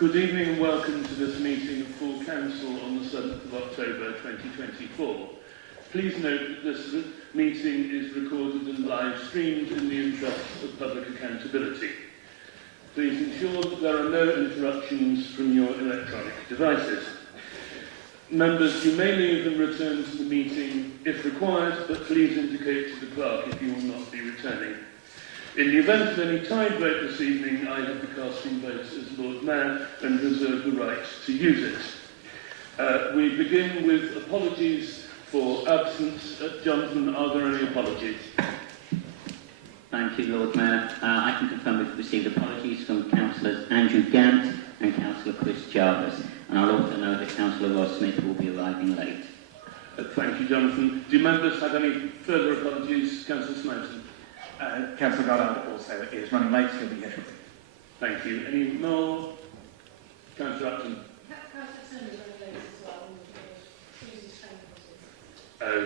Good evening and welcome to this meeting of full council on the 7th of October 2024. Please note that this meeting is recorded and live streamed in the interests of public accountability. Please ensure that there are no interruptions from your electronic devices. Members, you may leave and return to the meeting if required, but please indicate to the clerk if you will not be returning. In the event of any tied vote this evening, I have the casting vote as Lord Mayor and reserve the right to use it. We begin with apologies for absence. Jonathan, are there any apologies? Thank you, Lord Mayor. I can confirm we've received apologies from Councillors Andrew Gant and Councillor Chris Jarvis, and I'll also know that Councillor Ross Smith will be arriving late. Thank you, Jonathan. Do members have any further apologies? Councillor Snowden. Councillor Goddard also is running late, so he'll be here shortly. Thank you. Any more? Councillor Upton. Councillor Turner is running late as well.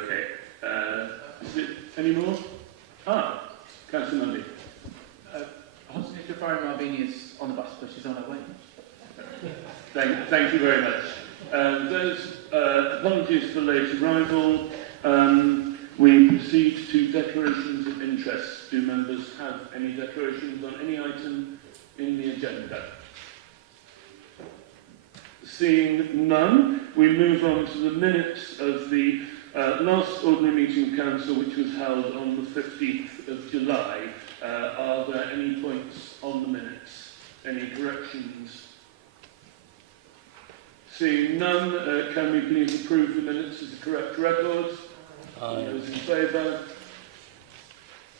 Okay. Is it any more? Councillor Mundy. Hostage to Foreign Marbini is on the bus, but she's on her way. Thank you very much. Those apologies for late arrival. We proceed to declarations of interest. Do members have any declarations on any item in the agenda? Seeing none, we move on to the minutes of the last ordinary meeting of council, which was held on the 15th of July. Are there any points on the minutes? Any corrections? Seeing none, can we please approve the minutes as the correct record? Those in favour?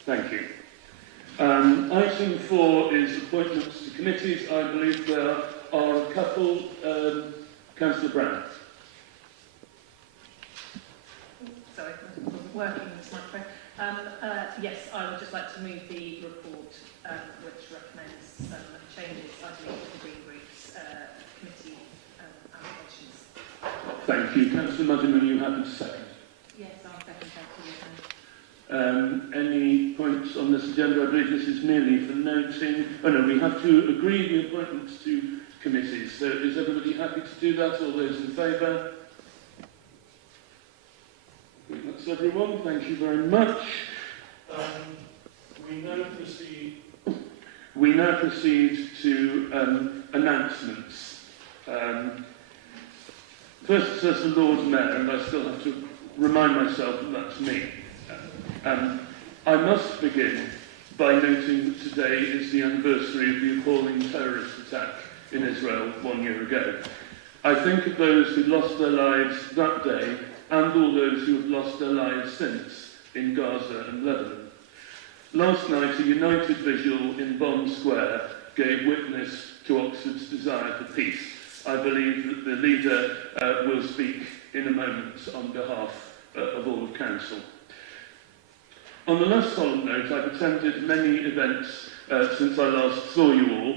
Thank you. Item 4 is appointments to committees. I believe there are a couple. Councillor Brown. Sorry, it wasn't working this microphone. Yes, I would just like to move the report which recommends some changes, I believe, to the Green Group's committee allocations. Thank you. Councillor Muddin, are you happy to second? Yes, I'll second that. Any points on this agenda? I believe this is merely for noting. Oh no, we have to agree the appointments to committees. So is everybody happy to do that? All those in favour? I think that's everyone. Thank you very much. We now proceed to announcements. First it says the Lord Mayor, and I still have to remind myself that that's me. I must begin by noting that today is the anniversary of the appalling terrorist attack in Israel 1 year ago. I think of those who lost their lives that day and all those who have lost their lives since in Gaza and Lebanon. Last night, a united vigil in Bond Square gave witness to Oxford's desire for peace. I believe that the leader will speak in a moment on behalf of all of Council. On the less solemn note, I've attended many events since I last saw you all,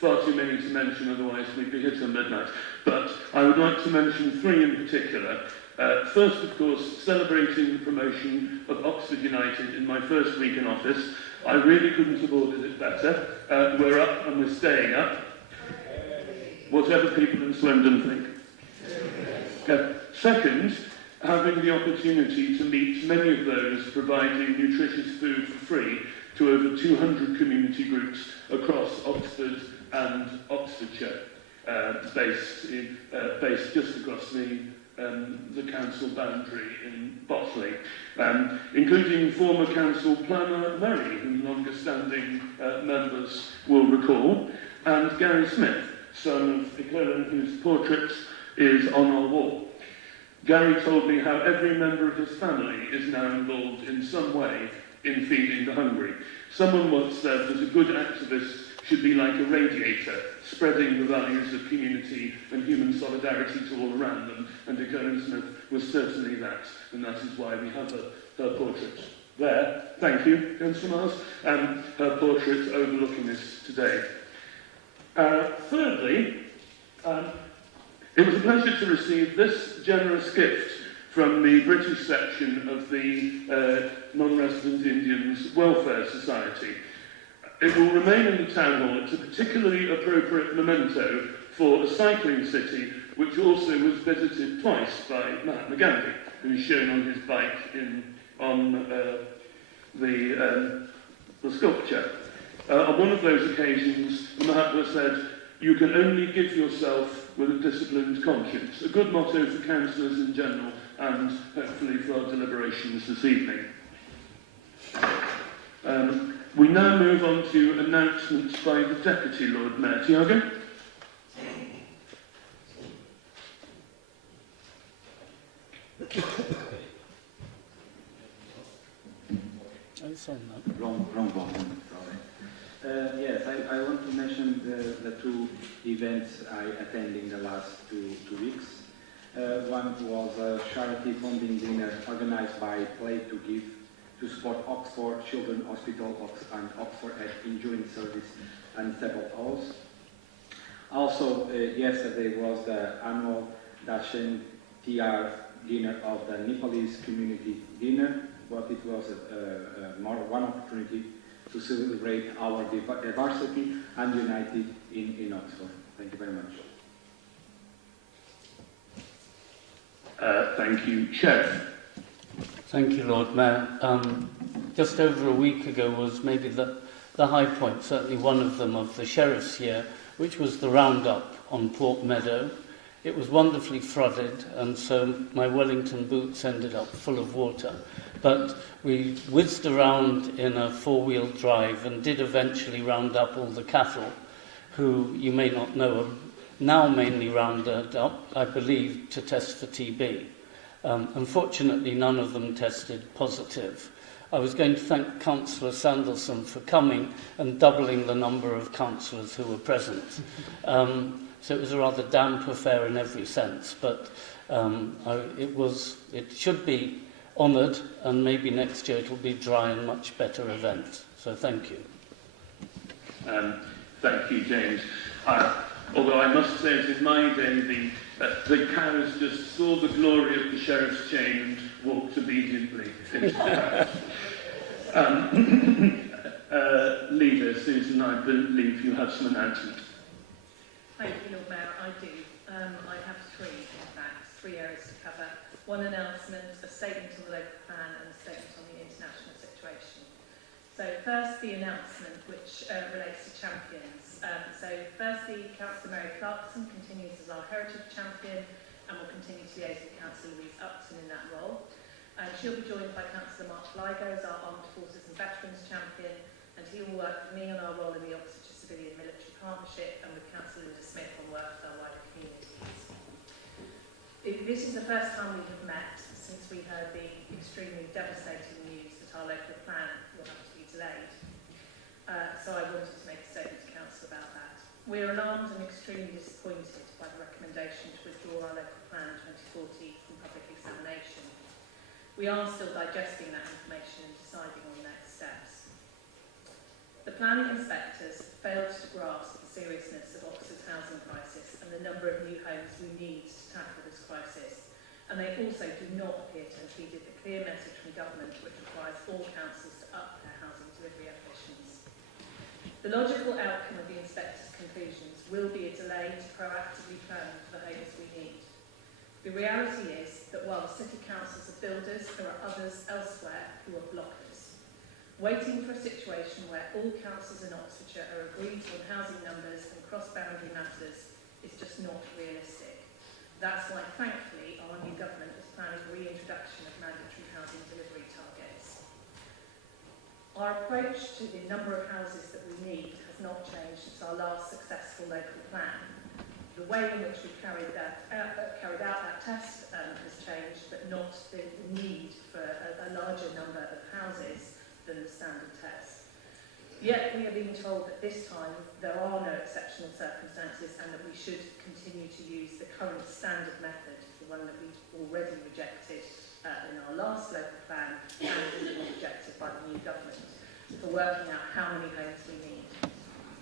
far too many to mention, otherwise we'd be here till midnight. But I would like to mention 3 in particular. First, of course, celebrating the promotion of Oxford United in my first week in office. I really couldn't have ordered it better. We're up and we're staying up. Whatever people in Swindon think. Second, having the opportunity to meet many of those providing nutritious food for free to over 200 community groups across Oxford and Oxfordshire, based just across the council boundary in Botley, including former council planner Mary, whom longer-standing members will recall, and Gary Smith, son of Icolan, whose portrait is on our wall. Gary told me how every member of his family is now involved in some way in feeding the hungry. Someone once said that a good activist should be like a radiator, spreading the values of community and human solidarity to all around them, and Icolan Smith was certainly that, and that is why we have her portrait there. Thank you, Councillor Miles. Her portrait overlooking us today. Thirdly, it was a pleasure to receive this generous gift from the British section of the Non-Resident Indians Welfare Society. It will remain in the town hall. It's a particularly appropriate memento for a cycling city, which also was visited twice by Mahatma Gandhi, who is shown on his bike on the sculpture. On one of those occasions, Mahatma said, "You can only give yourself with a disciplined conscience." A good motto for councillors in general, and hopefully for our deliberations this evening. We now move on to announcements by the Deputy Lord Mayor. Tiago? Wrong button, sorry. Yes, I want to mention the two events I attended in the last two weeks. One was a charity funding dinner organized by Play to Give to support Oxford Children's Hospital and Oxford Injury Service and several others. Also, yesterday was the annual Dashen TR dinner of the Nepalese community dinner, but it was one opportunity to celebrate our diversity and united in Oxford. Thank you very much. Thank you. Sheriff? Thank you, Lord Mayor. Just over a week ago was maybe the high point, certainly one of them, of the Sheriff's year, which was the roundup on Port Meadow. It was wonderfully flooded, and so my Wellington boots ended up full of water. But we whizzed around in a four-wheel drive and did eventually round up all the cattle, who you may not know are now mainly rounded up, I believe, to test for TB. Unfortunately, none of them tested positive. I was going to thank Councillor Sanderson for coming and doubling the number of councillors who were present. So it was a rather damp affair in every sense, but it should be honoured, and maybe next year it will be dry and much better event. So thank you. Thank you, James. Although I must say that in my day, the cows just saw the glory of the sheriff's chain and walked obediently into the house. Leader Susan, I believe you have some announcements. Thank you, Lord Mayor. I do. I have three areas to cover. One announcement, a statement on the local plan, and a statement on the international situation. So first, the announcement, which relates to champions. So firstly, Councillor Mary Clarkson continues as our heritage champion and will continue to liaise with Councillor Louise Upton in that role. She'll be joined by Councillor Mark Ligo as our Armed Forces and Veterans champion, and he will work with me on our role in the Oxfordshire Civilian Military Partnership and with Councillor Linda Smith on work with our wider communities. This is the first time we have met since we heard the extremely devastating news that our local plan will have to be delayed. So I wanted to make a statement to Council about that. We're alarmed and extremely disappointed by the recommendation to withdraw our local plan 2040 from public examination. We are still digesting that information and deciding on next steps. The planning inspectors failed to grasp the seriousness of Oxford's housing crisis and the number of new homes we need to tackle this crisis. And they also do not appear to have heeded the clear message from government which requires all councils to up their housing delivery ambitions. The logical outcome of the inspectors' conclusions will be a delay to proactively plan for the homes we need. The reality is that while the city councils are builders, there are others elsewhere who are blockers. Waiting for a situation where all councils in Oxfordshire are agreed on housing numbers and cross-boundary matters is just not realistic. That's why, thankfully, our new government is planning a reintroduction of mandatory housing delivery targets. Our approach to the number of houses that we need has not changed since our last successful local plan. The way in which we carried out that test has changed, but not the need for a larger number of houses than the standard test. Yet we are being told that this time there are no exceptional circumstances and that we should continue to use the current standard method, the one that we already rejected in our last local plan and was rejected by the new government, for working out how many homes we need.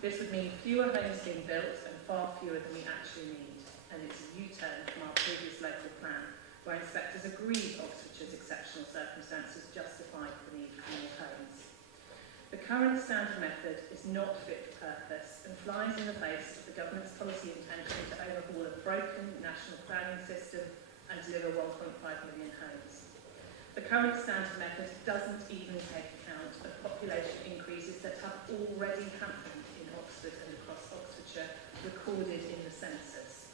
This would mean fewer homes being built and far fewer than we actually need, and it's a U-turn from our previous local plan, where inspectors agreed Oxfordshire's exceptional circumstances justified the need for more homes. The current standard method is not fit for purpose and flies in the face of the government's policy intention to overhaul a broken national planning system and deliver 1.5 million homes. The current standard method doesn't even take account of population increases that have already happened in Oxford and across Oxfordshire, recorded in the census.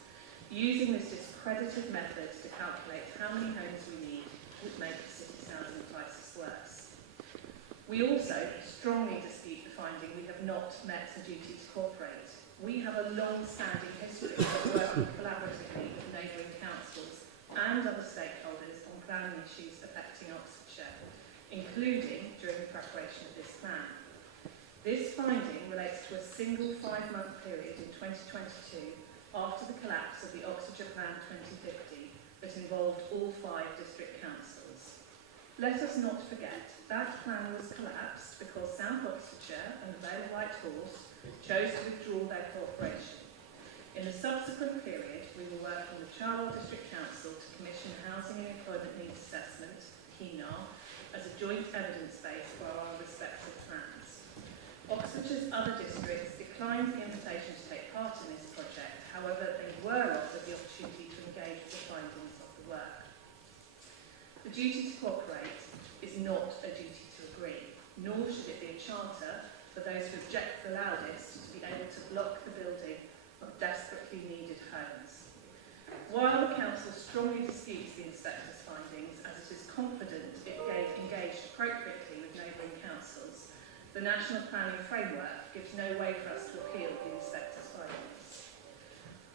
Using this discredited method to calculate how many homes we need would make the city sounding crisis worse. We also strongly dispute the finding we have not met the duty to cooperate. We have a long-standing history of working collaboratively with neighbouring councils and other stakeholders on planning issues affecting Oxfordshire, including during the preparation of this plan. This finding relates to a single 5-month period in 2022 after the collapse of the Oxfordshire Plan 2050 that involved all 5 district councils. Let us not forget that plan was collapsed because South Oxfordshire and the Vale of White Horse chose to withdraw their cooperation. In the subsequent period, we were working with Charlotte District Council to commission Housing and Employment Needs Assessment, HENAR, as a joint evidence base for our respective plans. Oxfordshire's other districts declined the invitation to take part in this project. However, they were offered the opportunity to engage with the findings of the work. The duty to cooperate is not a duty to agree, nor should it be a charter for those who object the loudest to be able to block the building of desperately needed homes. While the Council strongly disputes the inspector's findings, as it is confident it engaged appropriately with neighbouring councils, the National Planning Framework gives no way for us to appeal the inspector's findings.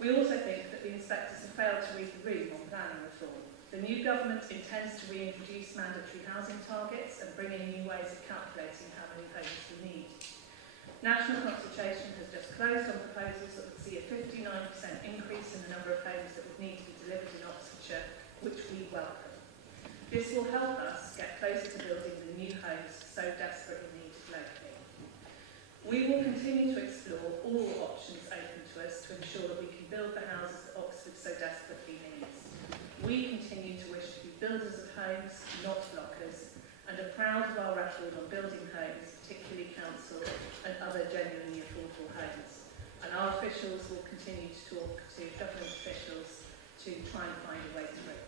We also think that the inspectors have failed to read the room on planning reform. The new government intends to reintroduce mandatory housing targets and bring in new ways of calculating how many homes we need. National consultation has just closed on proposals that would see a 59% increase in the number of homes that would need to be delivered in Oxfordshire, which we welcome. This will help us get closer to building the new homes so desperately needed locally. We will continue to explore all options open to us to ensure that we can build the houses that Oxford so desperately needs. We continue to wish to be builders of homes, not blockers, and are proud of our record on building homes, particularly council and other genuinely affordable homes. And our officials will continue to talk to government officials to try and find a way through.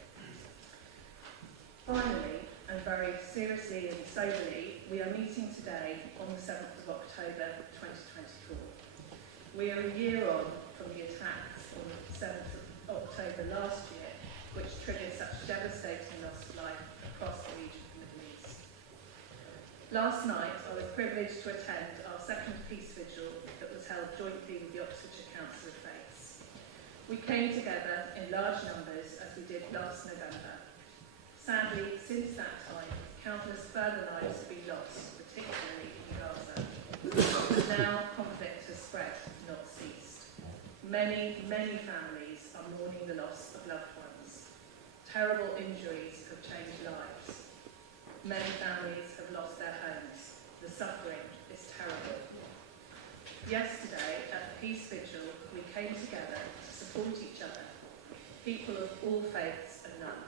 Finally, and very seriously and soberly, we are meeting today on the 7th of October 2024. We are a year on from the attacks on the 7th of October last year, which triggered such devastating loss of life across the region of the Middle East. Last night, I was privileged to attend our second peace vigil that was held jointly with the Oxfordshire Council of Faiths. We came together in large numbers as we did last November. Sadly, since that time, countless further lives have been lost, particularly in Gaza. And now conflict has spread, not ceased. Many, many families are mourning the loss of loved ones. Terrible injuries have changed lives. Many families have lost their homes. The suffering is terrible. Yesterday, at the Peace Vigil, we came together to support each other, people of all faiths and none.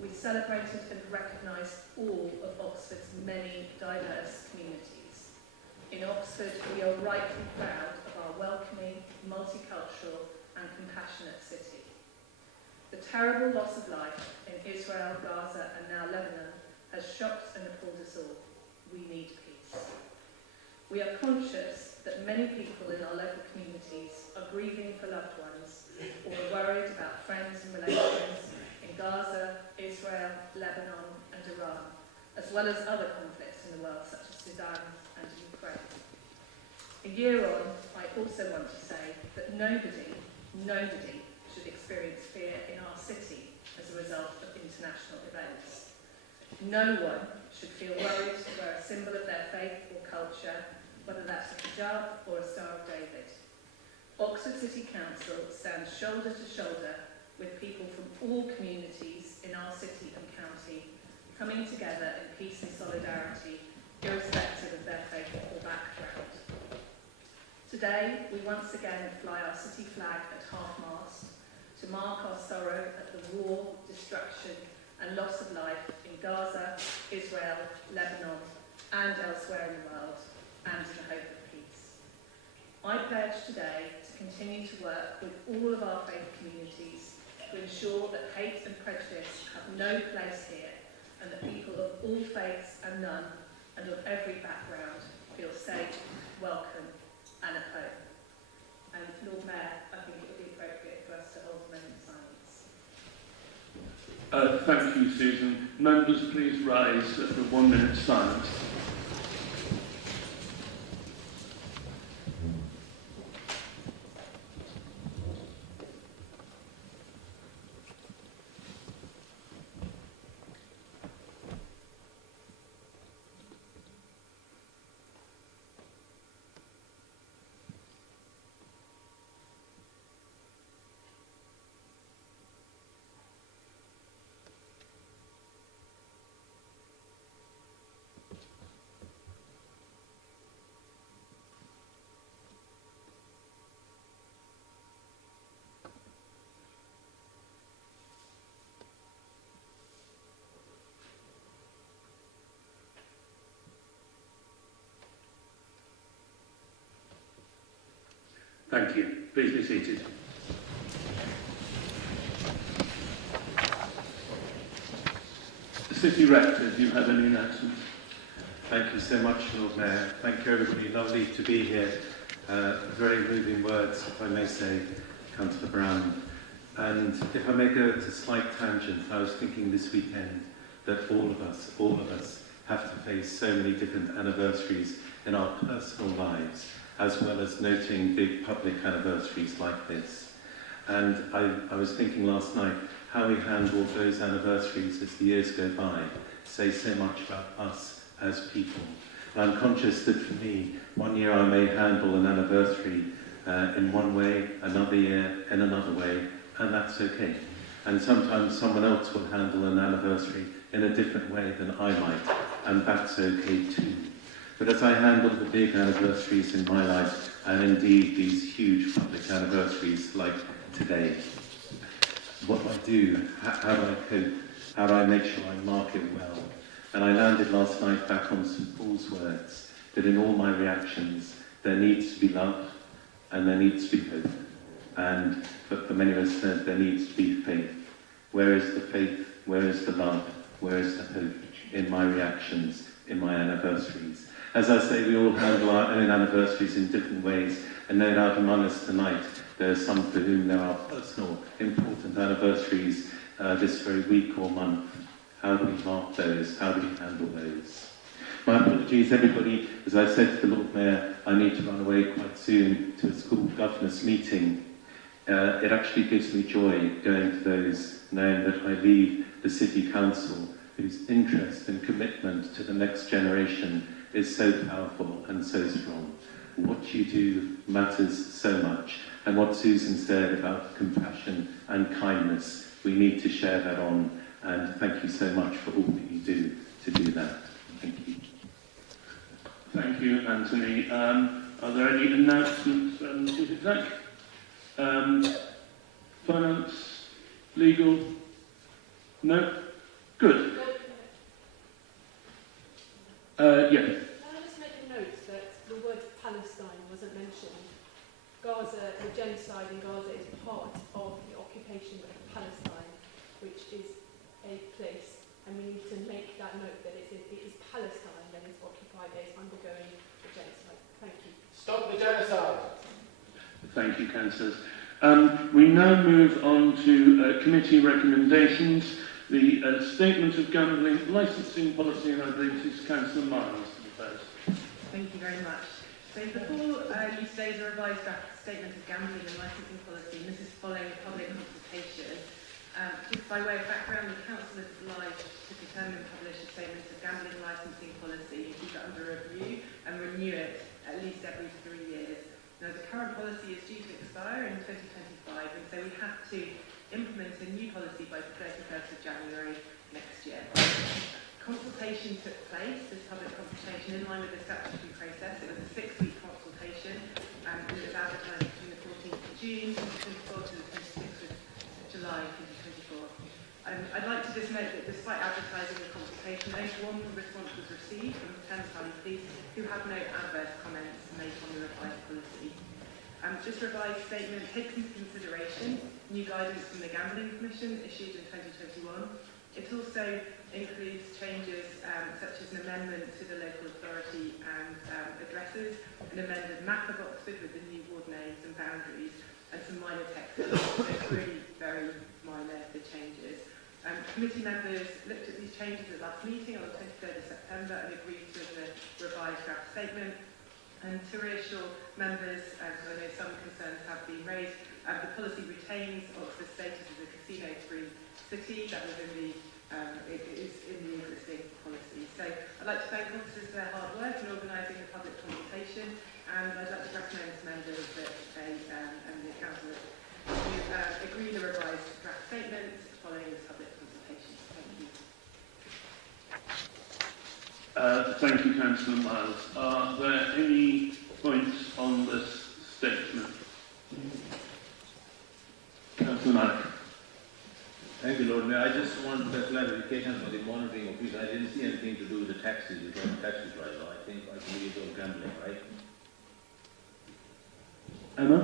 We celebrated and recognised all of Oxford's many diverse communities. In Oxford, we are rightly proud of our welcoming, multicultural and compassionate city. The terrible loss of life in Israel, Gaza and now Lebanon has shocked and appalled us all. We need peace. We are conscious that many people in our local communities are grieving for loved ones or are worried about friends and relations in Gaza, Israel, Lebanon and Iran, as well as other conflicts in the world such as Sudan and Ukraine. A year on, I also want to say that nobody should experience fear in our city as a result of international events. No one should feel worried to wear a symbol of their faith or culture, whether that's a hijab or a Star of David. Oxford City Council stands shoulder to shoulder with people from all communities in our city and county, coming together in peace and solidarity, irrespective of their faith or background. Today, we once again fly our city flag at half-mast to mark our sorrow at the war, destruction and loss of life in Gaza, Israel, Lebanon and elsewhere in the world, and in the hope of peace. I pledge today to continue to work with all of our faith communities to ensure that hate and prejudice have no place here, and that people of all faiths and none, and of every background, feel safe, welcome, and at home. And Lord Mayor, I think it would be appropriate for us to hold a moment of silence. Thank you, Susan. Members, please rise for 1 minute silence. Thank you. Please be seated. City Rector, do you have any announcements? Thank you so much, Lord Mayor. Thank you, everybody. Lovely to be here. Very moving words, if I may say, Councillor Brown. And if I may go to a slight tangent, I was thinking this weekend that all of us have to face so many different anniversaries in our personal lives, as well as noting big public anniversaries like this. And I was thinking last night how we handle those anniversaries as the years go by say so much about us as people. And I'm conscious that for me, one year I may handle an anniversary in one way, another year in another way, and that's okay. And sometimes someone else will handle an anniversary in a different way than I might, and that's okay too. But as I handle the big anniversaries in my life, and indeed these huge public anniversaries like today, what do I do? How do I cope? How do I make sure I mark it well? And I landed last night back on St. Paul's words, that in all my reactions, there needs to be love, and there needs to be hope. And for many of us, there needs to be faith. Where is the faith? Where is the love? Where is the hope in my reactions, in my anniversaries? As I say, we all handle our own anniversaries in different ways, and no doubt among us tonight, there are some for whom there are personal, important anniversaries this very week or month. How do we mark those? How do we handle those? My apologies, everybody. As I said to the Lord Mayor, I need to run away quite soon to a school governors meeting. It actually gives me joy going to those, knowing that I leave the City Council, whose interest and commitment to the next generation is so powerful and so strong. What you do matters so much. And what Susan said about compassion and kindness, we need to share that on. And thank you so much for all that you do to do that. Thank you. Thank you, Anthony. Are there any announcements from the Chief Exec? Finance? Legal? No? Good. Yes. Can I just make a note that the word Palestine wasn't mentioned? Gaza, the genocide in Gaza is part of the occupation of Palestine, which is a place, and we need to make that note that it is Palestine that is occupied, that is undergoing the genocide. Thank you. Stop the genocide! Thank you, Councillors. We now move on to committee recommendations. The statement of gambling licensing policy, and I believe this is Councillor Miles to the first. Thank you very much. So before you today's revised draft statement of gambling and licensing policy, and this is following a public consultation. Just by way of background, the Council is obliged to determine and publish a statement of gambling and licensing policy, keep it under review, and renew it at least every 3 years. Now, the current policy is due to expire in 2025, and so we have to implement a new policy by the 31st of January next year. Consultation took place, this public consultation, in line with the statutory process. It was a 6-week consultation, and it was advertised between the 14th of June 2024 to the 26th of July 2024. I'd like to to just note that despite advertising the consultation, only one response was received from the Thames Valley Police, who have no adverse comments to make on the revised policy. This revised statement takes into consideration new guidance from the Gambling Commission issued in 2021. It also includes changes such as an amendment to the local authority and addresses, an amended map of Oxford with the new ward names and boundaries, and some minor text. So it's really very minor, the changes. Committee members looked at these changes at last meeting on the 23rd of September and agreed to the revised draft statement. And to reassure members, as I know some concerns have been raised, the policy retains Oxford's status as a casino-free city. That was in the it is in the existing policy. So I'd like to thank officers for their hard work in organising the public consultation, and I'd like to recommend to members that they and the councillors to agree the revised draft statement following this public consultation. Thank you. Thank you, Councillor Miles. Are there any points on this statement? Councillor Malik. Thank you, Lord Mayor. I just want a clarification for the monitoring office. I didn't see anything to do with the taxis, because the taxi driver. I believe it was gambling, right? Emma?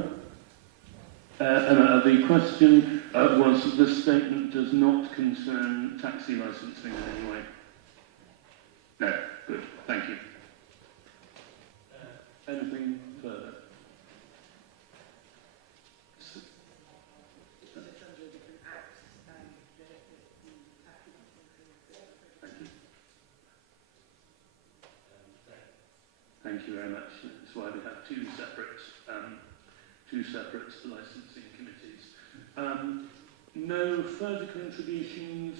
Emma, the question was that this statement does not concern taxi licensing in any way. No, good, thank you. Anything further? Thank you very much. That's why we have two separate licensing committees. No further contributions.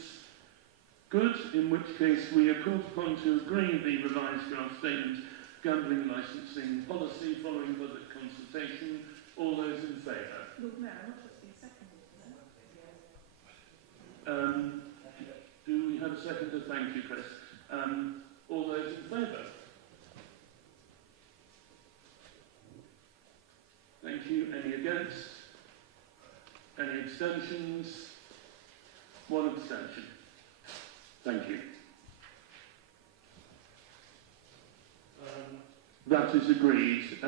Good, in which case we are called upon to agree the revised draft statement gambling licensing policy following public consultation. All those in favour? Lord Mayor, I'm not sure it's been seconded. Do we have a seconder? Thank you, Chris. All those in favour? Thank you. Any against? Any abstentions? One abstention. Thank you. That is agreed.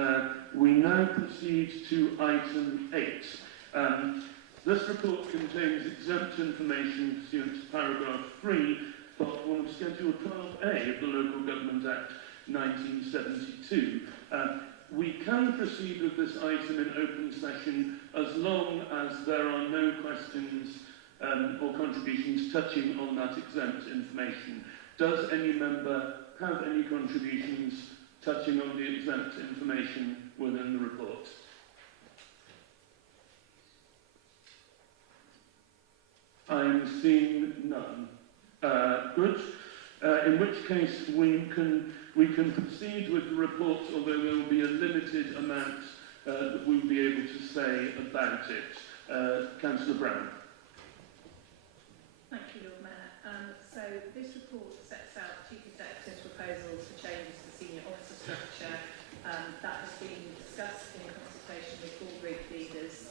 We now proceed to item 8. This report contains exempt information pursuant to paragraph 3, part 1 of Schedule 12A of the Local Government Act 1972. We can proceed with this item in open session as long as there are no questions or contributions touching on that exempt information. Does any member have any contributions touching on the exempt information within the report? I'm seeing none. Good. In which case we can proceed with the report, although there will be a limited amount that we'll be able to say about it. Councillor Brown. Thank you, Lord Mayor. So this report sets out Chief Executive's proposals for changes to the senior officer structure. That has been discussed in consultation with all group leaders.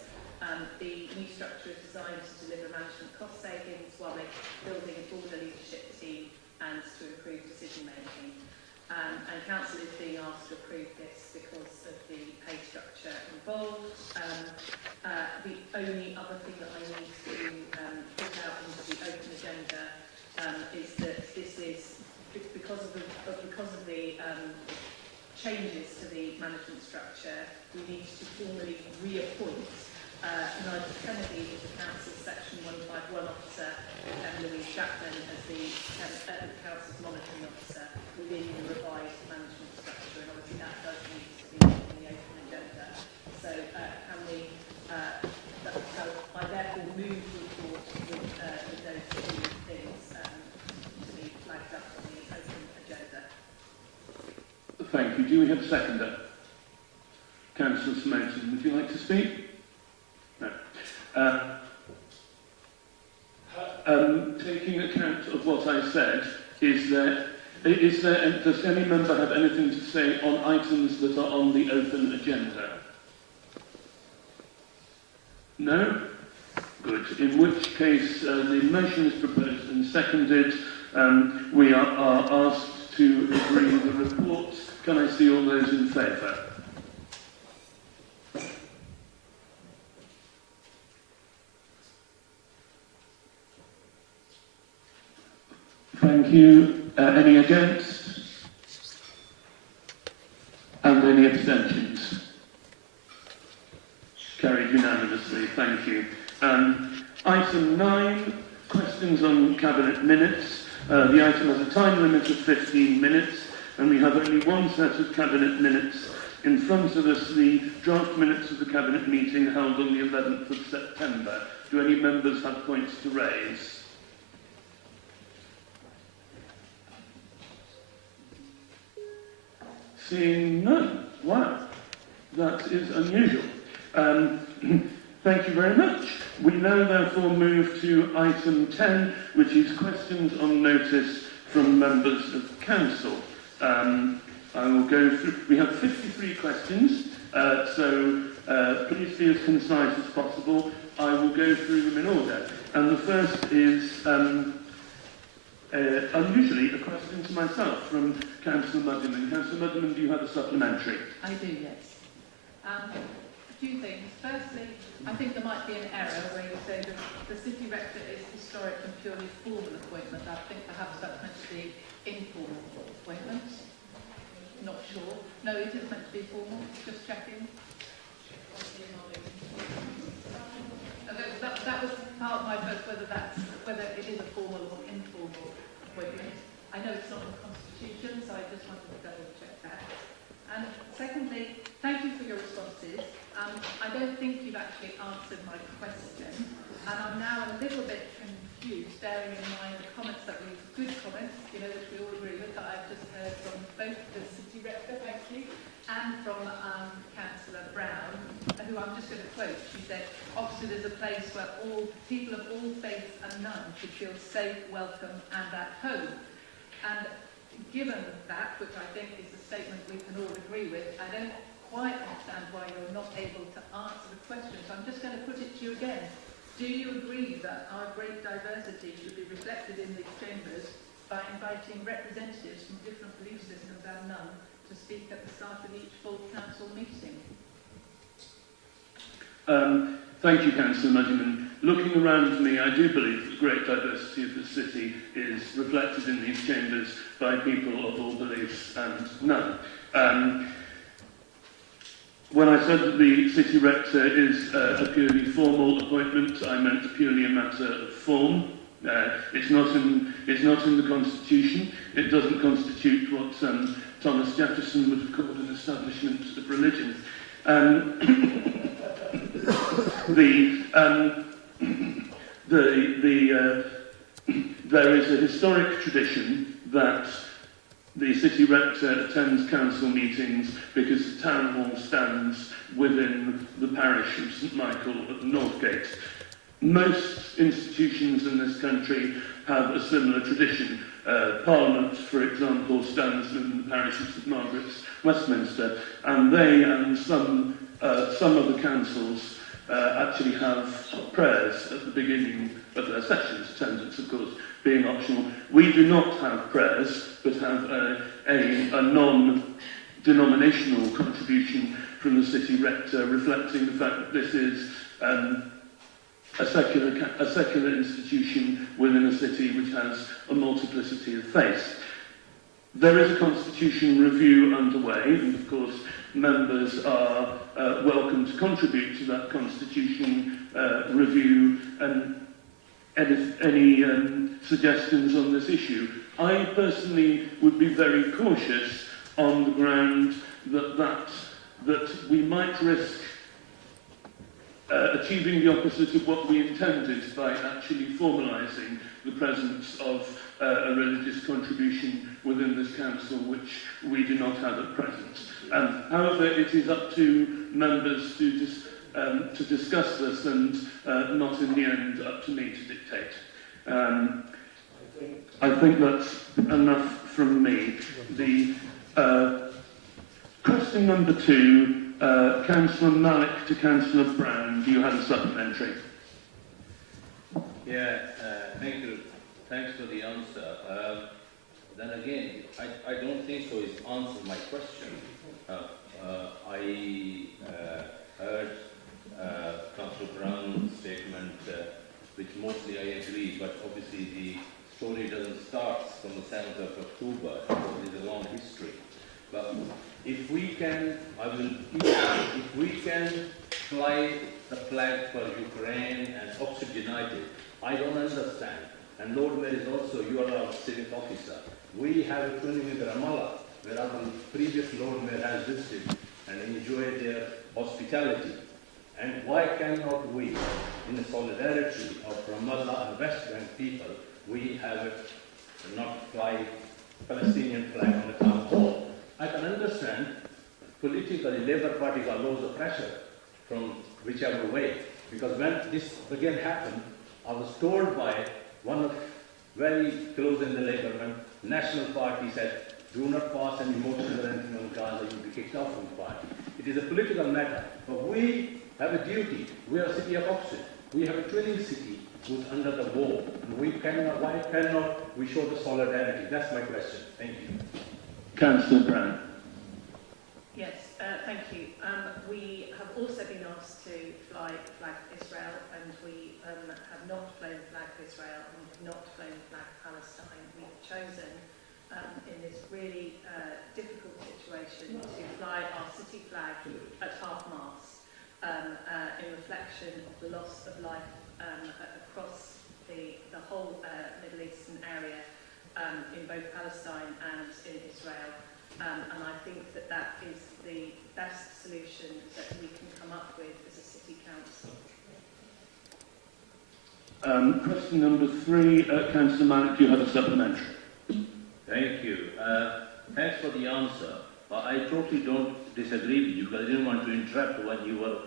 The new structure is designed to deliver management cost savings while building a broader leadership team and to improve decision making. And Council is being asked to approve this because of the pay structure involved. The only other thing that I need to put out into the open agenda is that this is because of the changes to the management structure. We need to formally reappoint Nigel Kennedy as the Council's Section 151 officer and Louise Chapman as the Council's monitoring officer within the revised management structure, and obviously that does need to be in the open agenda. So can we, I therefore move the report with those two things to be flagged up on the open agenda. Thank you. Do we have a seconder? Councillor Smoton, would you like to speak? No. Taking account of what I said, does any member have anything to say on items that are on the open agenda? No? Good. Good. In which case, the motion is proposed and seconded. We are asked to agree with the report. Can I see all those in favour? Thank you. Any against? And any abstentions? Carried unanimously. Thank you. Item 9, questions on Cabinet minutes. The item has a time limit of 15 minutes, and we have only one set of Cabinet minutes in front of us, the draft minutes of the Cabinet meeting held on the 11th of September. Do any members have points to raise? Seeing none. Wow, that is unusual. Thank you very much. We now therefore move to item 10, which is questions on notice from members of council. I will go through, we have 53 questions, so please be as concise as possible. I will go through them in order. And the first is unusually a question to myself from Councillor Muddiman. Councillor Muddiman, do you have a supplementary? I do, yes. A few things. Firstly, I think there might be an error where you say that the city rector is historic and purely formal appointment. I think perhaps that's meant to be informal appointments. Not sure. No, it is meant to be formal. Just checking. That was part of my vote, whether it is a formal or informal appointment. I know it's not in the Constitution, so I just wanted to double check that. And secondly, thank you for your responses. I don't think you've actually answered my question, and I'm now a little bit confused, bearing in mind the comments that we, good comments, you know, which we all agree with, that I've just heard from both the city rector, thank you, and from Councillor Brown, who I'm just going to quote. She said, Oxford is a place where all people of all faiths and none should feel safe, welcome, and at home. And given that, which I think is a statement we can all agree with, I don't quite understand why you're not able to answer the question. So I'm just going to put it to you again. Do you agree that our great diversity should be reflected in these chambers by inviting representatives from different belief systems and none to speak at the start of each full council meeting? Thank you, Councillor Muddiman. Looking around me, I do believe that the great diversity of the city is reflected in these chambers by people of all beliefs and none. When I said that the city rector is a purely formal appointment, I meant purely a matter of form. It's not in the Constitution. It doesn't constitute what Thomas Jefferson would have called an establishment of religion. There is a historic tradition that the city rector attends council meetings because the town hall stands within the parish of St Michael at the North Gate. Most institutions in this country have a similar tradition. Parliament, for example, stands within the parish of St Margaret's, Westminster, and they and some other councils actually have prayers at the beginning of their sessions, attendance, of course, being optional. We do not have prayers, but have a non-denominational contribution from the city rector, reflecting the fact that this is a secular institution within a city which has a multiplicity of faiths. There is a constitution review underway, and of course members are welcome to contribute to that constitution review and any suggestions on this issue. I personally would be very cautious on the ground that we might risk achieving the opposite of what we intended by actually formalising the presence of a religious contribution within this council, which we do not have at present. However, it is up to members to discuss this, and not in the end up to me to dictate. I think that's enough from me. The question number 2, Councillor Malik to Councillor Brown. Do you have a supplementary? Thank you. Thanks for the answer. Then again, I don't think so. It's answered my question. I heard Councillor Brown's statement, which mostly I agree, but obviously the story doesn't start from the 7th of October. There's a long history. But if we can, if we can fly the flag for Ukraine and Oxford United, I don't understand. And Lord Mayor is also, you are our civic officer. We have a twinning with Ramallah, where our previous Lord Mayor has visited and enjoyed their hospitality. And why cannot we, in the solidarity of Ramallah and West Bank people, we have not fly Palestinian flag on the town hall? I can understand politically Labour Party got loads of pressure from whichever way. Because when this again happened, I was told by one of very close in the Labour man, National Party said, do not pass any motions or anything on Gaza, you'll be kicked off from the party. It is a political matter, but we have a duty. We are a city of Oxford. We have a twinning city who's under the war. And we cannot, why cannot we show the solidarity? That's my question. Thank you. Councillor Brown. Yes, thank you. We have also been asked to fly flag Israel, and we have not flown flag Israel and have not flown flag Palestine. We've chosen in this really difficult situation to fly our city flag at half-mast in reflection of the loss of life across the whole Middle Eastern area in both Palestine and in Israel. And I think that that is the best solution that we can come up with as a city council. Question number 3, Councillor Malik, do you have a supplementary? Thank you. Thanks for the answer. I totally don't disagree with you because I didn't want to interrupt when you were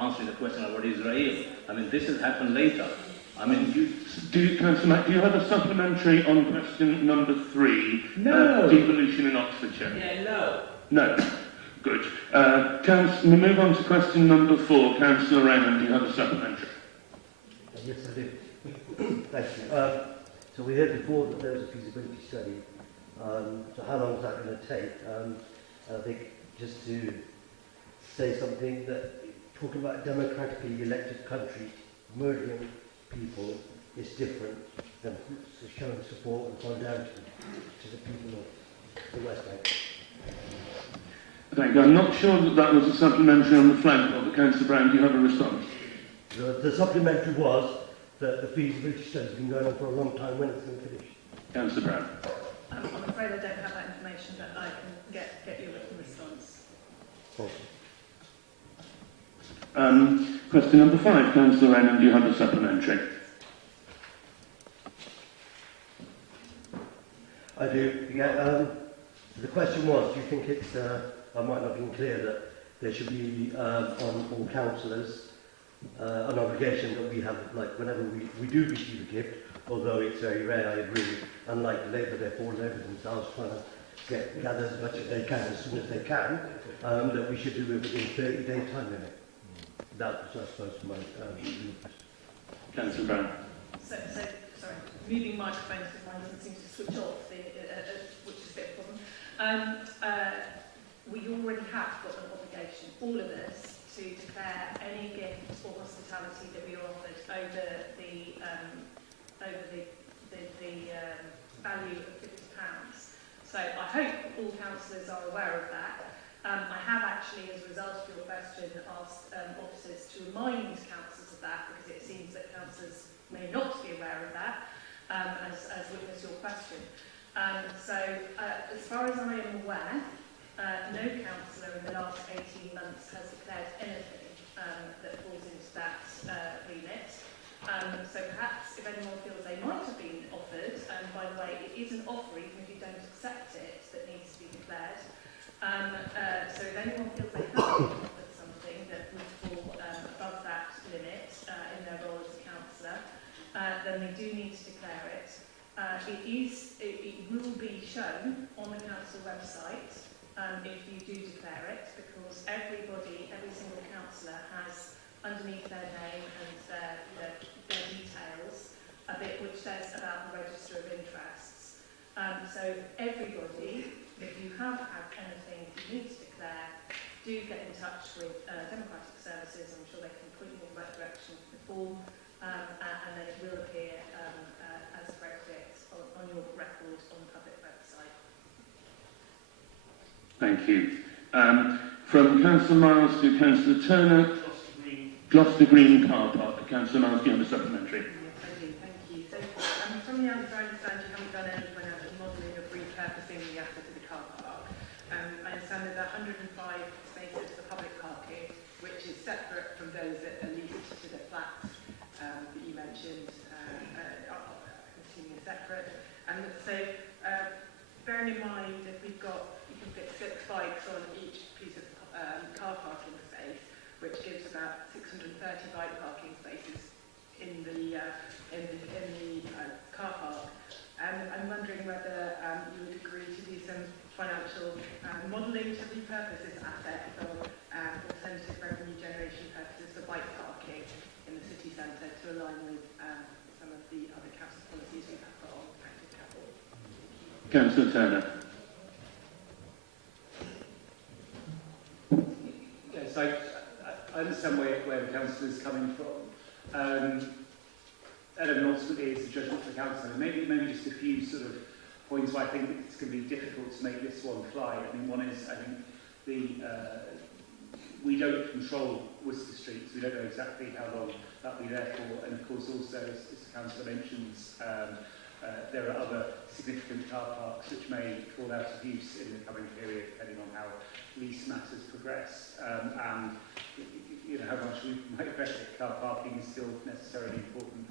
answering the question about Israel. I mean, this has happened later. I mean, Councillor Mack, do you have a supplementary on question number 3? No. Devolution in Oxfordshire? Yeah, no. No. Good. We move on to question number 4. Councillor Raymond, do you have a supplementary? Yes, I do. Thank you. So we heard before that there was a feasibility study. So how long is that going to take? I think just to say something that talking about a democratically elected country murdering people is different than showing support and solidarity to the people of the West Bank. Thank you. I'm not sure that was a supplementary on the flag bill, but Councillor Brown, do you have a response? The supplementary was that the feasibility study has been going on for a long time. When it's going to finish? Councillor Brown. I'm afraid I don't have that information, but I can get you a written response. Question number 5, Councillor Raymond, do you have a supplementary? I do. Yeah. The question was, do you think it's? I might not have been clear that there should be on all councillors an obligation that we have, like whenever we do receive a gift, although it's very rare, I agree. Unlike Labour, they're falling over themselves trying to gather as much as they can as soon as they can. That we should do it within 30-day time limit. That was, I suppose, my Councillor Brown. So, sorry, moving microphones because mine doesn't seem to switch off, which is a bit of a problem. We already have got an obligation, all of us, to declare any gift or hospitality that we are offered over the value of £50. So I hope all councillors are aware of that. I have actually, as a result of your question, asked officers to remind councillors of that because it seems that councillors may not be aware of that, as witness your question. As far as I am aware, no councillor in the last 18 months has declared anything that falls into that remit. So perhaps if anyone feels they might have been offered, and by the way, it is an offer even if you don't accept it that needs to be declared. So if anyone feels they have been offered something that would fall above that limit in their role as a councillor, then they do need to declare it. It will be shown on the council website if you do declare it, because every single councillor has underneath their name and their details form, and then it will appear as Brexit on your record on the public website. Thank you. From Councillor Miles to Councillor Turner, Gloucester Green Car Park. Councillor Miles, do you have a supplementary? Yes, I do. Thank you. So, from the answer, I understand you haven't done any kind of modelling of repurposing the asset of the car park. I understand that there are 105 spaces for public parking, which is separate from those that are leased to the flats that you mentioned. I'm assuming are separate. And so, bearing in mind that you can fit 6 bikes on each piece of car parking space, which gives about 630 bike parking spaces in the car park. I'm wondering whether you would agree to do some financial modelling to repurpose this asset for alternative revenue generation purposes for bike parking in the city centre to align with some of the other council policies we have got on Untitled Chapter. Councillor Turner. Yes, I understand where the council is coming from. And ultimately it's a judgment for the council. And maybe just a few sort of points where I think it's going to be difficult to make this one fly. I mean, one is, I think, we don't control Worcester Street, so we don't know exactly how long that'll be there for. And of course also, as the councillor mentions, there are other significant car parks which may fall out of use in the coming period, depending on how lease matters progress. And you know, how much we might benefit car parking is still necessarily important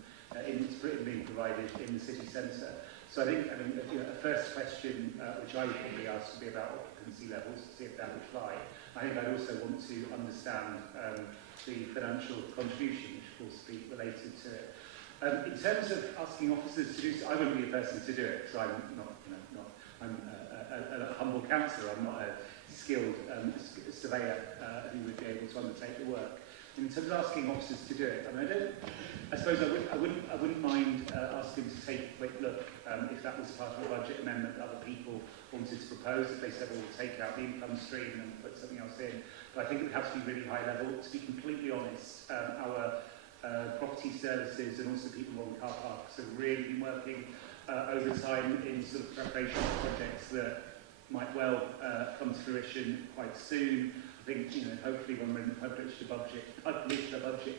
in being provided in the city centre. So I think you know, a first question which I would probably ask would be about occupancy levels, to see if that would fly. I think I'd also want to understand the financial contribution, which of course would be related to it. In terms of asking officers to do so, I wouldn't be the person to do it, so I'm not, I'm a humble councillor, I'm not a skilled surveyor who would be able to undertake the work. In terms of asking officers to do it, I mean, I suppose I wouldn't mind asking them to take a quick look if that was part of a budget amendment that other people wanted to propose, if they said, well, we'll take out the income stream and put something else in. But I think it would have to be really high level. To be completely honest, our property services and also people on car parks have really been working overtime in sort of preparation of projects that might well come to fruition quite soon. I think, you know, hopefully when we publish the budget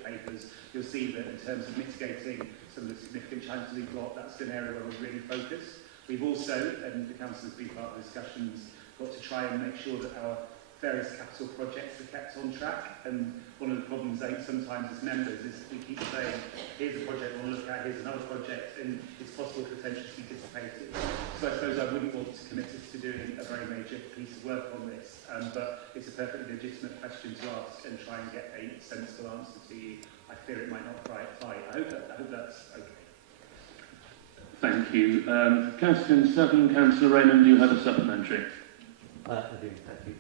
papers, you'll see that in terms of mitigating some of the significant challenges we've got, that's an area where we're really focused. We've also, and the council has been part of the discussions, got to try and make sure that our various capital projects are kept on track. And one of the problems I think sometimes as members is we keep saying, here's a project we'll look at, here's another project, and it's possible potentially to be dissipated. So I suppose I wouldn't want to commit us to doing a very major piece of work on this, but it's a perfectly legitimate question to ask and try and get a sensible answer to you. I fear it might not quite fly. I hope that's okay. Thank you. Councillor Sutton, Councillor Raymond, you have a supplementary. I do, thank you.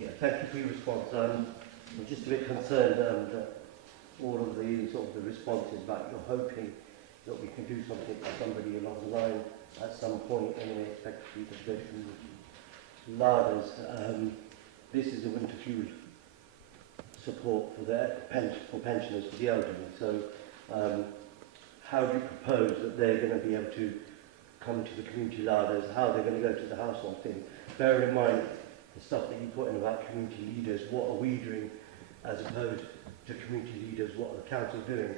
Yeah, thank you for your response. I'm just a bit concerned that all of the sort of the responses back, you're hoping that we can do something for somebody along the line at some point anyway, effectively to go through larders. This is a winter fuel support for for pensioners, for the elderly. So how do you propose that they're going to be able to come to the community larders, how they're going to go to the household thing? Bear in mind the stuff that you put in about community leaders, what are we doing as opposed to community leaders, what are the council doing?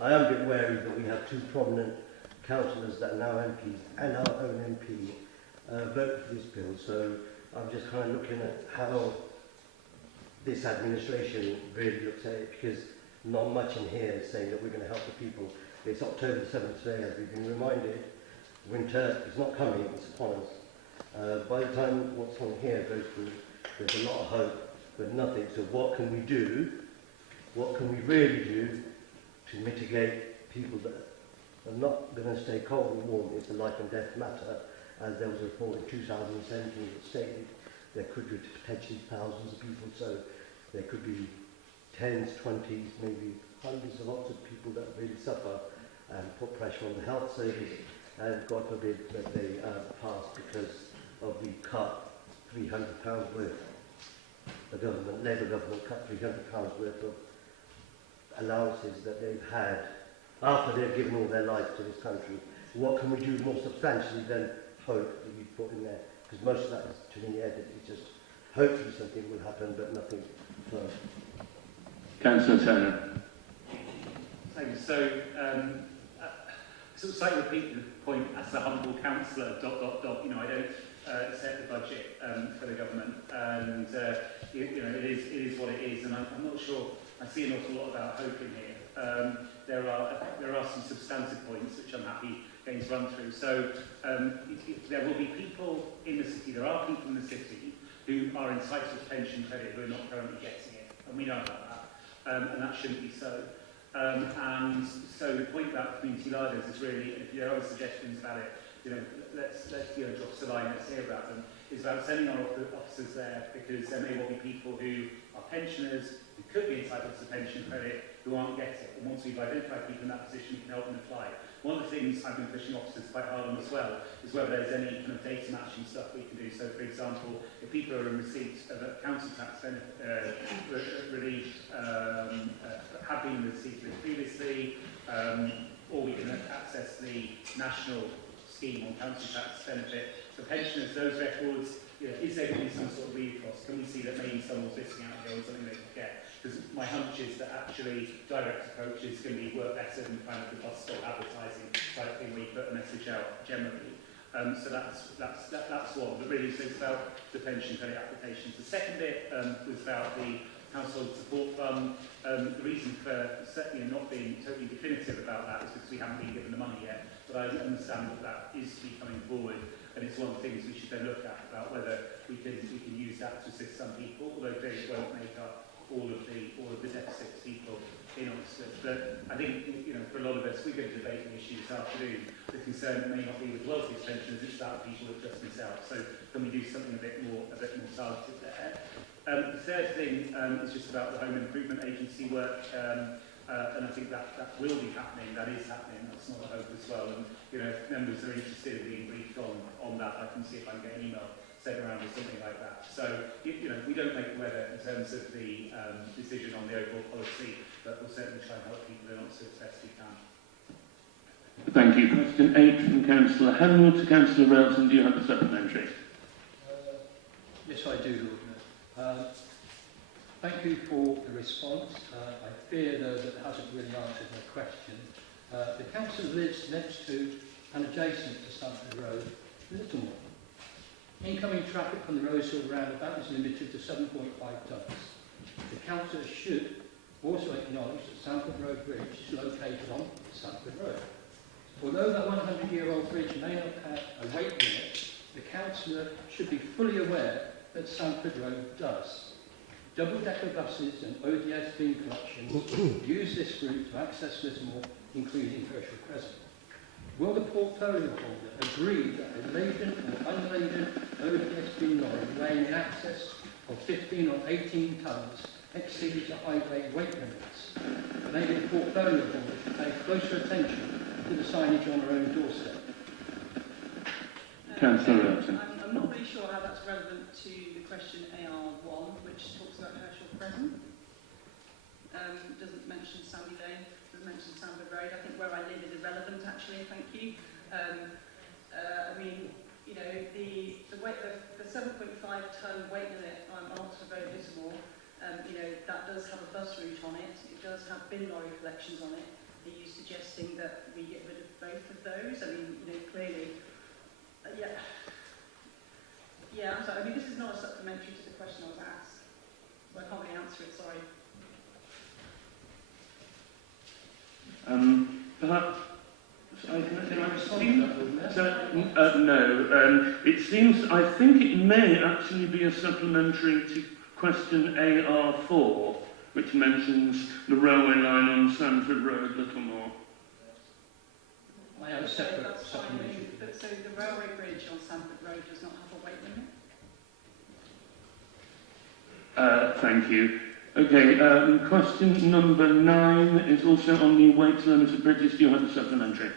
I am a bit wary that we have two prominent councillors that are now MPs and our own MP vote for this bill, so I'm just kind of looking at how this administration really looks at it, because not much in here is saying that we're going to help the people. It's October the 7th today, as we've been reminded. Winter is not coming, it's upon us. By the time what's on here goes through, there's a lot of hope, but nothing. So what can we do? What can we really do to mitigate people that are not going to stay cold and warm? It's a life and death matter, as there was a report in 2017 that stated there could be potentially thousands of people, so there could be tens, 20s, maybe hundreds of lots of people that really suffer and put pressure on the health service, and God forbid that they pass because of the cut £300 worth. The government, Labour government cut £300 worth of allowances that they've had after they've given all their life to this country? What can we do more substantially than hope that we put in there? Because most of that is to the end. It's just hopefully something will happen, but nothing further. Councillor Turner. Thanks. So, sort of slightly repeat the point as a humble councillor, you know, I don't set the budget for the government, and you know, it is what it is, and I'm not sure I see an awful lot about hope in here. There are some substantive points which I'm happy going to run through. So there will be people in the city, there are people in the city who are entitled to pension credit who are not currently getting it, and we know about that, and that shouldn't be so. And so the point about community libraries is really, if there are suggestions about it, you know, let's you know, drop us a line, let's hear about them. It's about sending our officers there, because there may well be people who are pensioners, who could be entitled to pension credit, who aren't getting it. And once we've identified people in that position, we can help them apply. One of the things I've been pushing officers quite hard on as well is whether there's any kind of data matching stuff we can do. So, for example, if people are in receipt of a council tax relief, have been in receipt of it previously, or we can access the national scheme on council tax benefit for pensioners, those records, you know, is there going to be some sort of read across? Can we see that maybe someone's missing out here or something they could get? Because my hunch is that actually direct approach is going to be work better than kind of the bus stop advertising type thing where you put a message out generally. So that's one. But really, so it's about the pension credit applications. The second bit was about the household support fund. The reason for certainly not being totally definitive about that is because we haven't been given the money yet. But I understand that that is to be coming forward, and it's one of the things we should then look at about whether we can use that to assist some people, although clearly it won't make up all of the deficit people in Oxford. But I think, you know, for a lot of us, we're going to debate the issue this afternoon. The concern may not be with wealthiest pensioners, it's about people that just miss out. So can we do something a bit more targeted there? The third thing is just about the home improvement agency work, and I think that will be happening. That is happening. That's not a hope as well. And you know, if members are interested in being briefed on that, I can see if I can get an email sent around or something like that. So you know, we don't make the weather in terms of the decision on the overall policy, but we'll certainly try and help people in Oxford as best we can. Thank you. Question 8 from Councillor Hemwood to Councillor Relton. Do you have a supplementary? Yes, I do, Lord Mayor. Thank you for the response. I fear, though, that it hasn't really answered my question. The council lives next to and adjacent to Stamford Road, Littlemore. Incoming traffic from the Rosehill roundabout is limited to 7.5 tonnes. The council should also acknowledge that Stamford Road Bridge is located on Stamford Road. Although the 100-year-old bridge may not have a weight limit, the councillor should be fully aware that Stamford Road does. Double-decker buses and ODS bin collections use this route to access Littlemore, including Herschel Crescent. Will the portfolio holder agree that a laden and unladen ODS bin lorry weighing in excess of 15 or 18 tonnes exceeds the highway weight limits? Maybe the portfolio holder should pay closer attention to the signage on their own doorstep. Councillor Relton. I'm not really sure how that's relevant to the question AR1, which talks about Herschel Crescent. Doesn't mention Sandy Lane, doesn't mention Sandford Road. I think where I live is irrelevant, actually, thank you. I mean, you know, the 7.5 tonne weight limit on Oxford Road Littlemore, you know, that does have a bus route on it. It does have bin lorry collections on it. Are you suggesting that we get rid of both of those? I mean, you know, clearly, yeah, I'm sorry. I mean, this is not a supplementary to the question I was asked, so I can't really answer it, sorry. Perhaps no. It seems, I think it may actually be a supplementary to question AR4, which mentions the railway line on Sandford Road, Littlemore. I have a separate supplementary. So the railway bridge on Sandford Road does not have a weight limit? Thank you. Okay, question number 9 is also on the weight limit of bridges. Do you have a supplementary?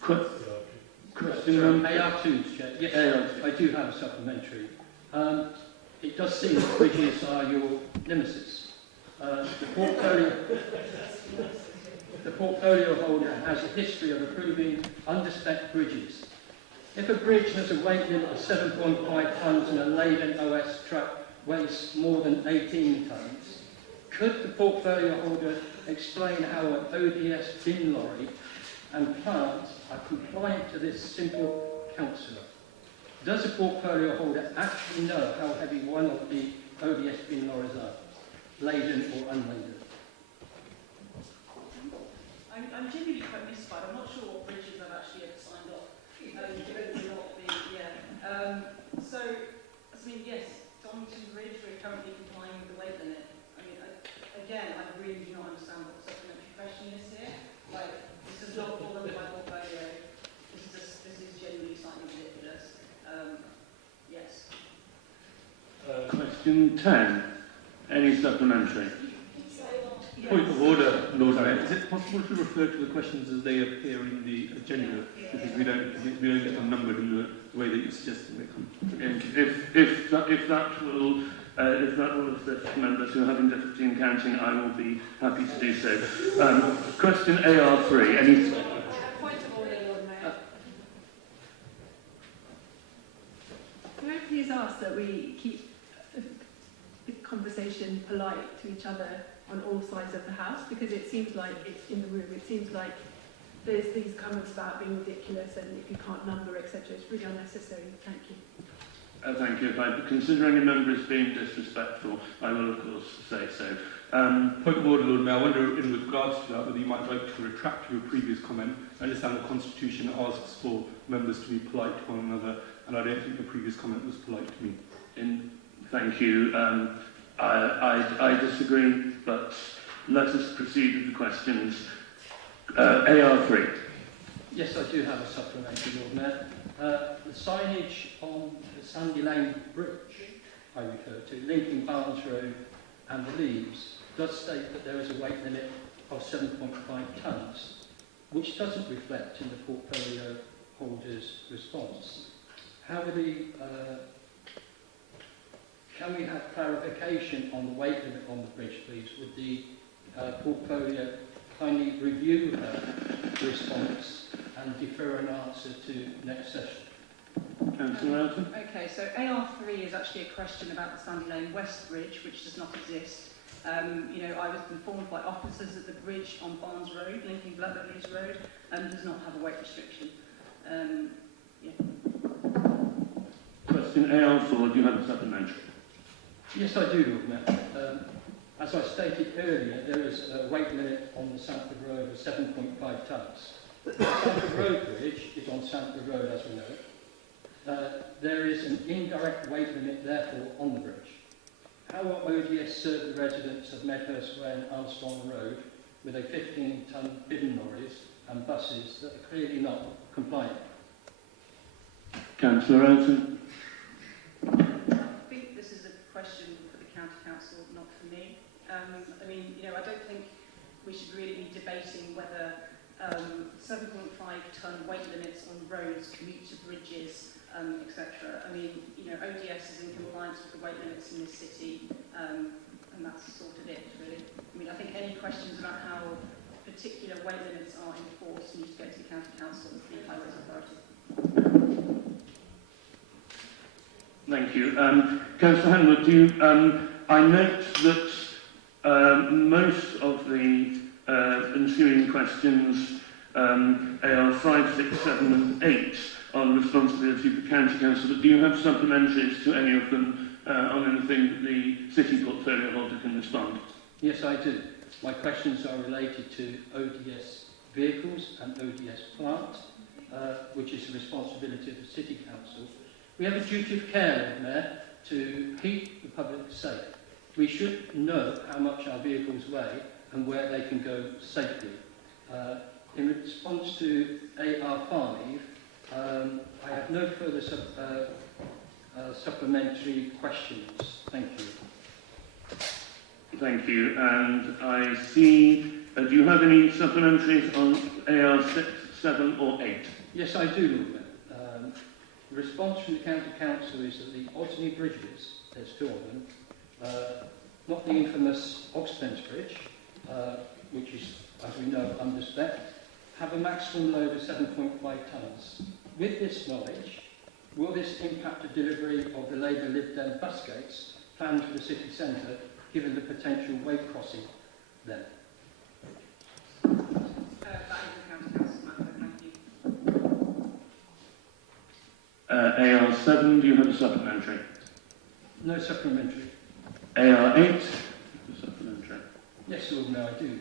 Question number AR2, Chair. Yes, AR2. I do have a supplementary. It does seem that bridges are your nemesis. The portfolio holder has a history of approving underspec bridges. If a bridge has a weight limit of 7.5 tonnes and a laden OS truck weighs more than 18 tonnes, could the portfolio holder explain how an ODS bin lorry and plant are compliant to this simple councillor? Does a portfolio holder actually know how heavy one of the ODS bin lorries are, laden or unladen? I'm genuinely quite mystified. I'm not sure what bridges I've actually ever signed off. Given not the, so, I mean, yes, Donington Bridge, we're currently complying with the weight limit. I mean, again, I really do not understand what the supplementary question is here. Like, this does not fall under my portfolio. This is genuinely slightly ridiculous. Yes. Question 10. Any supplementary? Point of order, Lord Mayor. Is it possible to refer to the questions as they appear in the agenda? Because we don't get them numbered in the way that you're suggesting they come. If that will assist members who are having difficulty in counting, I will be happy to do so. Question AR3. Any? Point of order, Lord Mayor. Can I please ask that we keep the conversation polite to each other on all sides of the house, because it seems like it's in the room, it seems like there's these comments about being ridiculous and if you can't number, etc. It's really unnecessary. Thank you. Thank you. If I consider any member as being disrespectful, I will of course say so. Point of order, Lord Mayor. I wonder, in regards to that, whether you might like to retract your previous comment. I understand the Constitution asks for members to be polite to one another, and I don't think the previous comment was polite to me. Thank you. I disagree, but let us proceed with the questions. AR3. Yes, I do have a supplementary, Lord Mayor. The signage on the Sandy Lane Bridge, I refer to, linking Barnes Road and the Leaves, does state that there is a weight limit of 7.5 tonnes, which doesn't reflect in the portfolio holder's response. How would can we have clarification on the weight limit on the bridge, please? Would the portfolio kindly review her response and defer an answer to next session? Councillor Elton? Okay, so AR3 is actually a question about the Sandy Lane West Bridge, which does not exist. I was informed by officers that the bridge on Barnes Road, linking Blackleys Road, does not have a weight restriction. Question AR4, do you have a supplementary? Yes, I do, Lord Mayor. As I stated earlier, there is a weight limit on the Sanford Road of 7.5 tonnes. The Sanford Road Bridge is on Sanford Road, as we know it. There is an indirect weight limit, therefore, on the bridge. How will ODS serve the residents of Medhurst Way and Armstrong Road with a 15-tonne bin lorries and buses that are clearly not compliant? Councillor Elton? I think this is a question for the County Council, not for me. I don't think we should really be debating whether 7.5-tonne weight limits on roads, commuter bridges, etc. ODS is in compliance with the weight limits in this city, and that's sort of it, really. I think any questions about how particular weight limits are enforced need to go to the County Council and the Highways Authority. Thank you. Councillor Henwood, I note that most of the ensuing questions, AR5, 6, 7 and 8, are the responsibility of the County Council, but do you have supplementaries to any of them on anything that the City portfolio holder can respond? Yes, I do. My questions are related to ODS vehicles and ODS plant, which is the responsibility of the City Council. We have a duty of care, Lord Mayor, to keep the public safe. We should know how much our vehicles weigh and where they can go safely. In response to AR5, I have no further supplementary questions. Thank you. Thank you. And I see, do you have any supplementaries on AR6, 7 or 8? Yes, I do, Lord Mayor. The response from the County Council is that the Osney bridges, there's two of them, not the infamous Oxford Bridge, which is, as we know, under spec, have a maximum load of 7.5 tonnes. With this knowledge, will this impact the delivery of the Labour Lib Dem bus gates planned for the city centre, given the potential weight crossing there? That is the county council's matter, thank you. AR7, do you have a supplementary? No supplementary. AR8, supplementary. Yes, Lord Mayor, I do.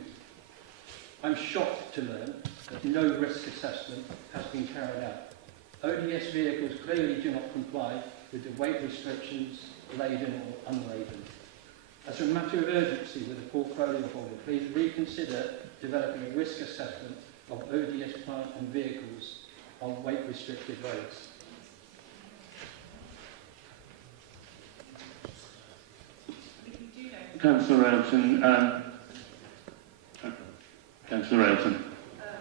I'm shocked to learn that no risk assessment has been carried out. ODS vehicles clearly do not comply with the weight restrictions, laden or unladen. As a matter of urgency with the portfolio holder, please reconsider developing a risk assessment of ODS plant and vehicles on weight restricted roads. Councillor Elton. Councillor Elton.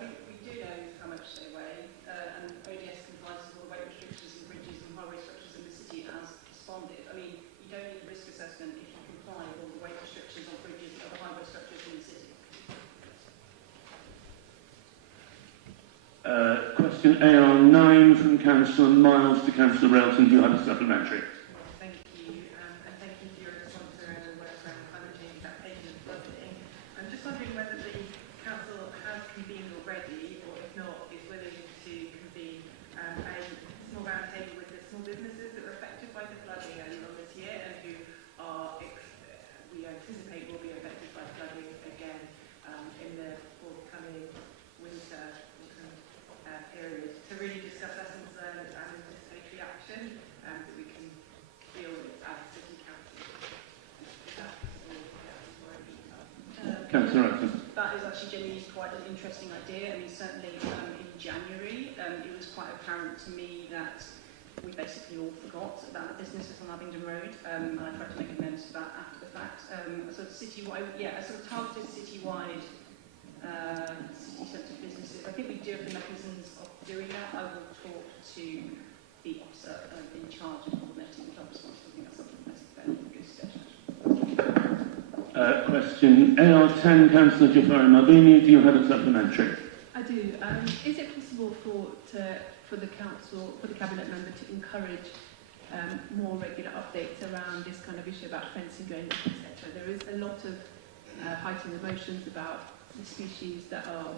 We do know how much they weigh, and ODS complies with all the weight restrictions and bridges and highway structures in the city as responded. I mean, you don't need a risk assessment if you comply with all the weight restrictions on bridges and other highway structures in the city. Question AR9 from Councillor Miles to Councillor Elton. Do you have a supplementary? Thank you, and thank you for your response around the work around climate change, adaptation and flooding. I'm just wondering whether the council has convened already, or if not, is willing to convene a small round table with the small businesses that were affected by the flooding earlier on this year and who are, we anticipate will be affected by flooding again in the forthcoming winter period, to really discuss lessons learned and anticipatory action that we can deal with as City Council. Councillor Elton. That is actually genuinely quite an interesting idea. I mean, certainly in January, it was quite apparent to me that we basically all forgot about the businesses on Abingdon Road, and I tried to make amends for that after the fact. So citywide, a sort of targeted citywide city centre businesses. I think we do have the mechanisms of doing that. I will talk to the officer in charge of coordinating the job response. I think that's something that's fairly good step. Question AR10, Councillor Jafari Mabini. Do you have a supplementary? I do. Is it possible for the council, for the cabinet member to encourage more regular updates around this kind of issue about fencing going up, etc.? There is a lot of heightened emotions about the species that are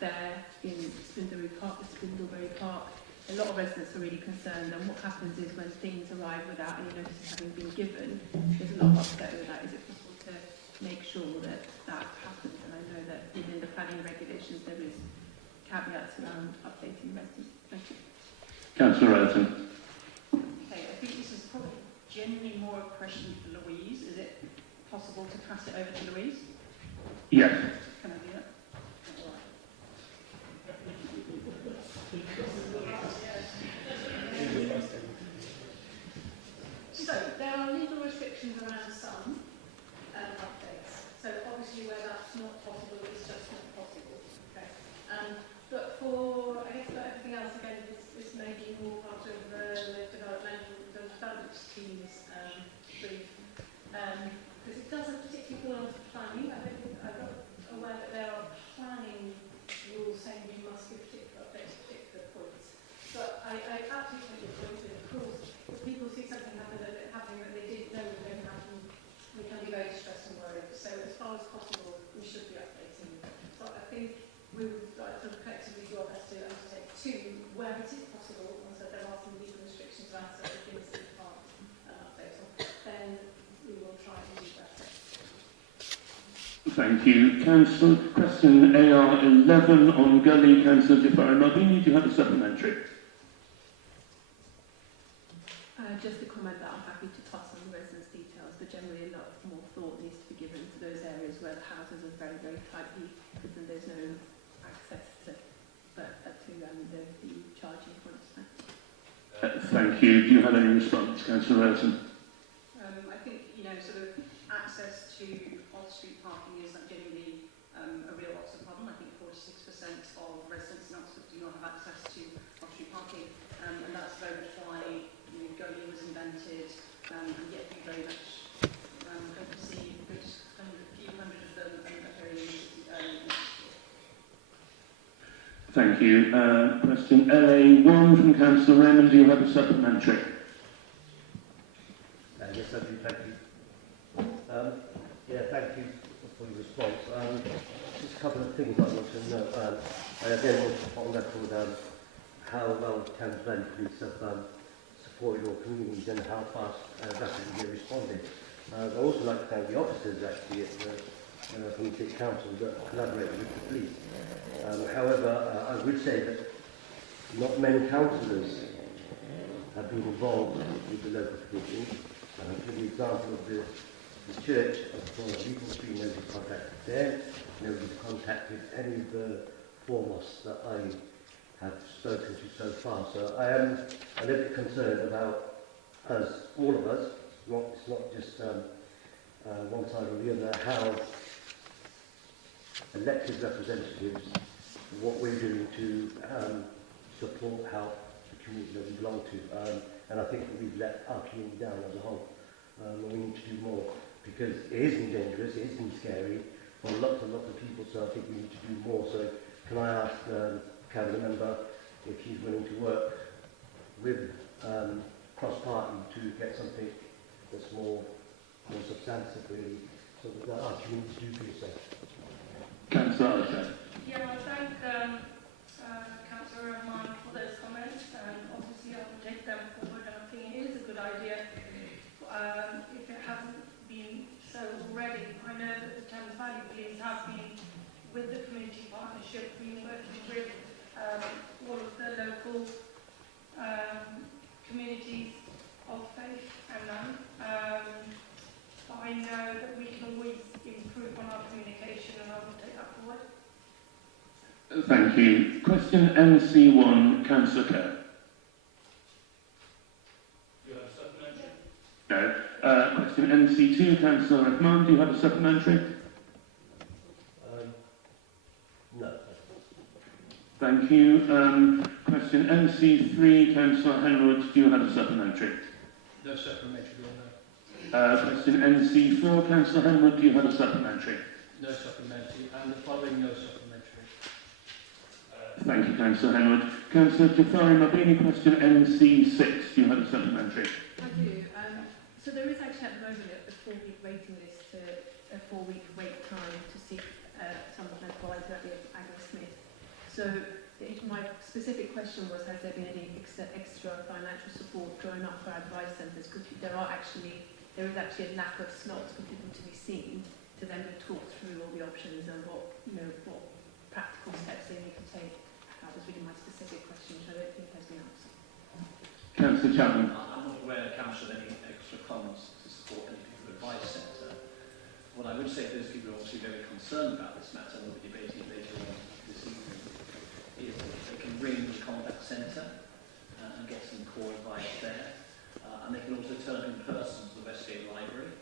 there in Spindlebury Park. A lot of residents are really concerned, and what happens is when things arrive without any notice having been given, there's a lot of upset with that. Is it possible to make sure that that happens? And I know that within the planning regulations there is caveats around updating residents. Thank you. Councillor Elton. Okay, I think this is probably genuinely more a question for Louise. Is it possible to pass it over to Louise? Yes. Can I do that? All right. So, there are legal restrictions around some updates. So, obviously, where that's not possible, it's just not possible. Okay. But for, I guess, for everything else, again, this may be more part of the development team's brief. Because it doesn't particularly fall under planning. I got aware that there are planning rules saying you must give particular updates to particular points. But I absolutely take your point that, of course, if people see something happening that they didn't know was going to happen, we can be very stressed and worried. So as far as possible, we should be updating. So I think we would like to collectively do our best to undertake two, where it is possible, and so there are some legal restrictions around certain things that we can't update on, then we will try and do that. Thank you. Question AR11 on Gully. Councillor Jafari Mabini. Do you have a supplementary? Just to comment that I'm happy to pass on the residents' details, but generally a lot more thought needs to be given to those areas where the houses are very, very tightly because then there's no access to the charging points. Thank you. Do you have any response, Councillor Elton? I think, sort of access to off-street parking is generally a real Oxford problem. I think 46% of residents in Oxford do not have access to off-street parking, and that's very much why Gully was invented, and yet we very much hope to see the Thank you. Question LA1 from Councillor Raymond. Do you have a supplementary? Yes, I do. Thank you. Yeah, thank you for your response. Just a couple of things I want to know. I again want to put on record how well Thames Valley Police have supported your communities and how fast rapidly they responded. I'd also like to thank the officers actually at the Community Council that collaborated with the police. However, I would say that not many councillors have been involved with the local community. For the example of the church of Legal Street, nobody's contacted them, nobody's contacted any of the foremost that I have spoken to so far. So I am a little bit concerned about us, all of us, it's not just one side or the other, how elected representatives, what we're doing to support, help the community that we belong to. And I think that we've let our community down as a whole. And we need to do more because it has been dangerous, it has been scary for lots and lots of people, so I think we need to do more. So can I ask the Council member if he's willing to work with cross-party to get something that's more substantive really, so that our community do feel safe. Councillor Alexander. Yeah, I thank Councillor Rahman for those comments, and obviously I will take them forward, and I think it is a good idea. If it hasn't been so already, I know that the Thames Valley Police have been with the community partnership, been working with all of the local communities of faith and none. But I know that we can always improve on our communication, and I will take that forward. Thank you. Question MC1, Councillor Kerr. Do you have a supplementary? No. Question MC2, Councillor Rahman. Do you have a supplementary? No. Thank you. Question MC3, Councillor Henwood. Do you have a supplementary? No supplementary, Your Honour. Question MC4, Councillor Henwood. Do you have a supplementary? No supplementary, and the following no supplementary. Thank you, Councillor Henwood. Councillor Jafari Mabini, question MC6. Do you have a supplementary? I do. So there is actually at the moment a 4-week waiting list, a 4-week wait time to seek some advice at the Agnes Smith. So my specific question was, has there been any extra financial support going up for advice centres? Because there is actually a lack of slots for people to be seen to then talk through all the options and what practical steps they need to take. That was really my specific question, which I don't think has been answered. Councillor Chapman. I'm not aware of Council of any extra funds to support any particular advice centre. What I would say to those people who are obviously very concerned about this matter, and we'll be debating it later on this evening, is that they can ring the contact centre and get some core advice there. And they can also turn in person to the Westgate Library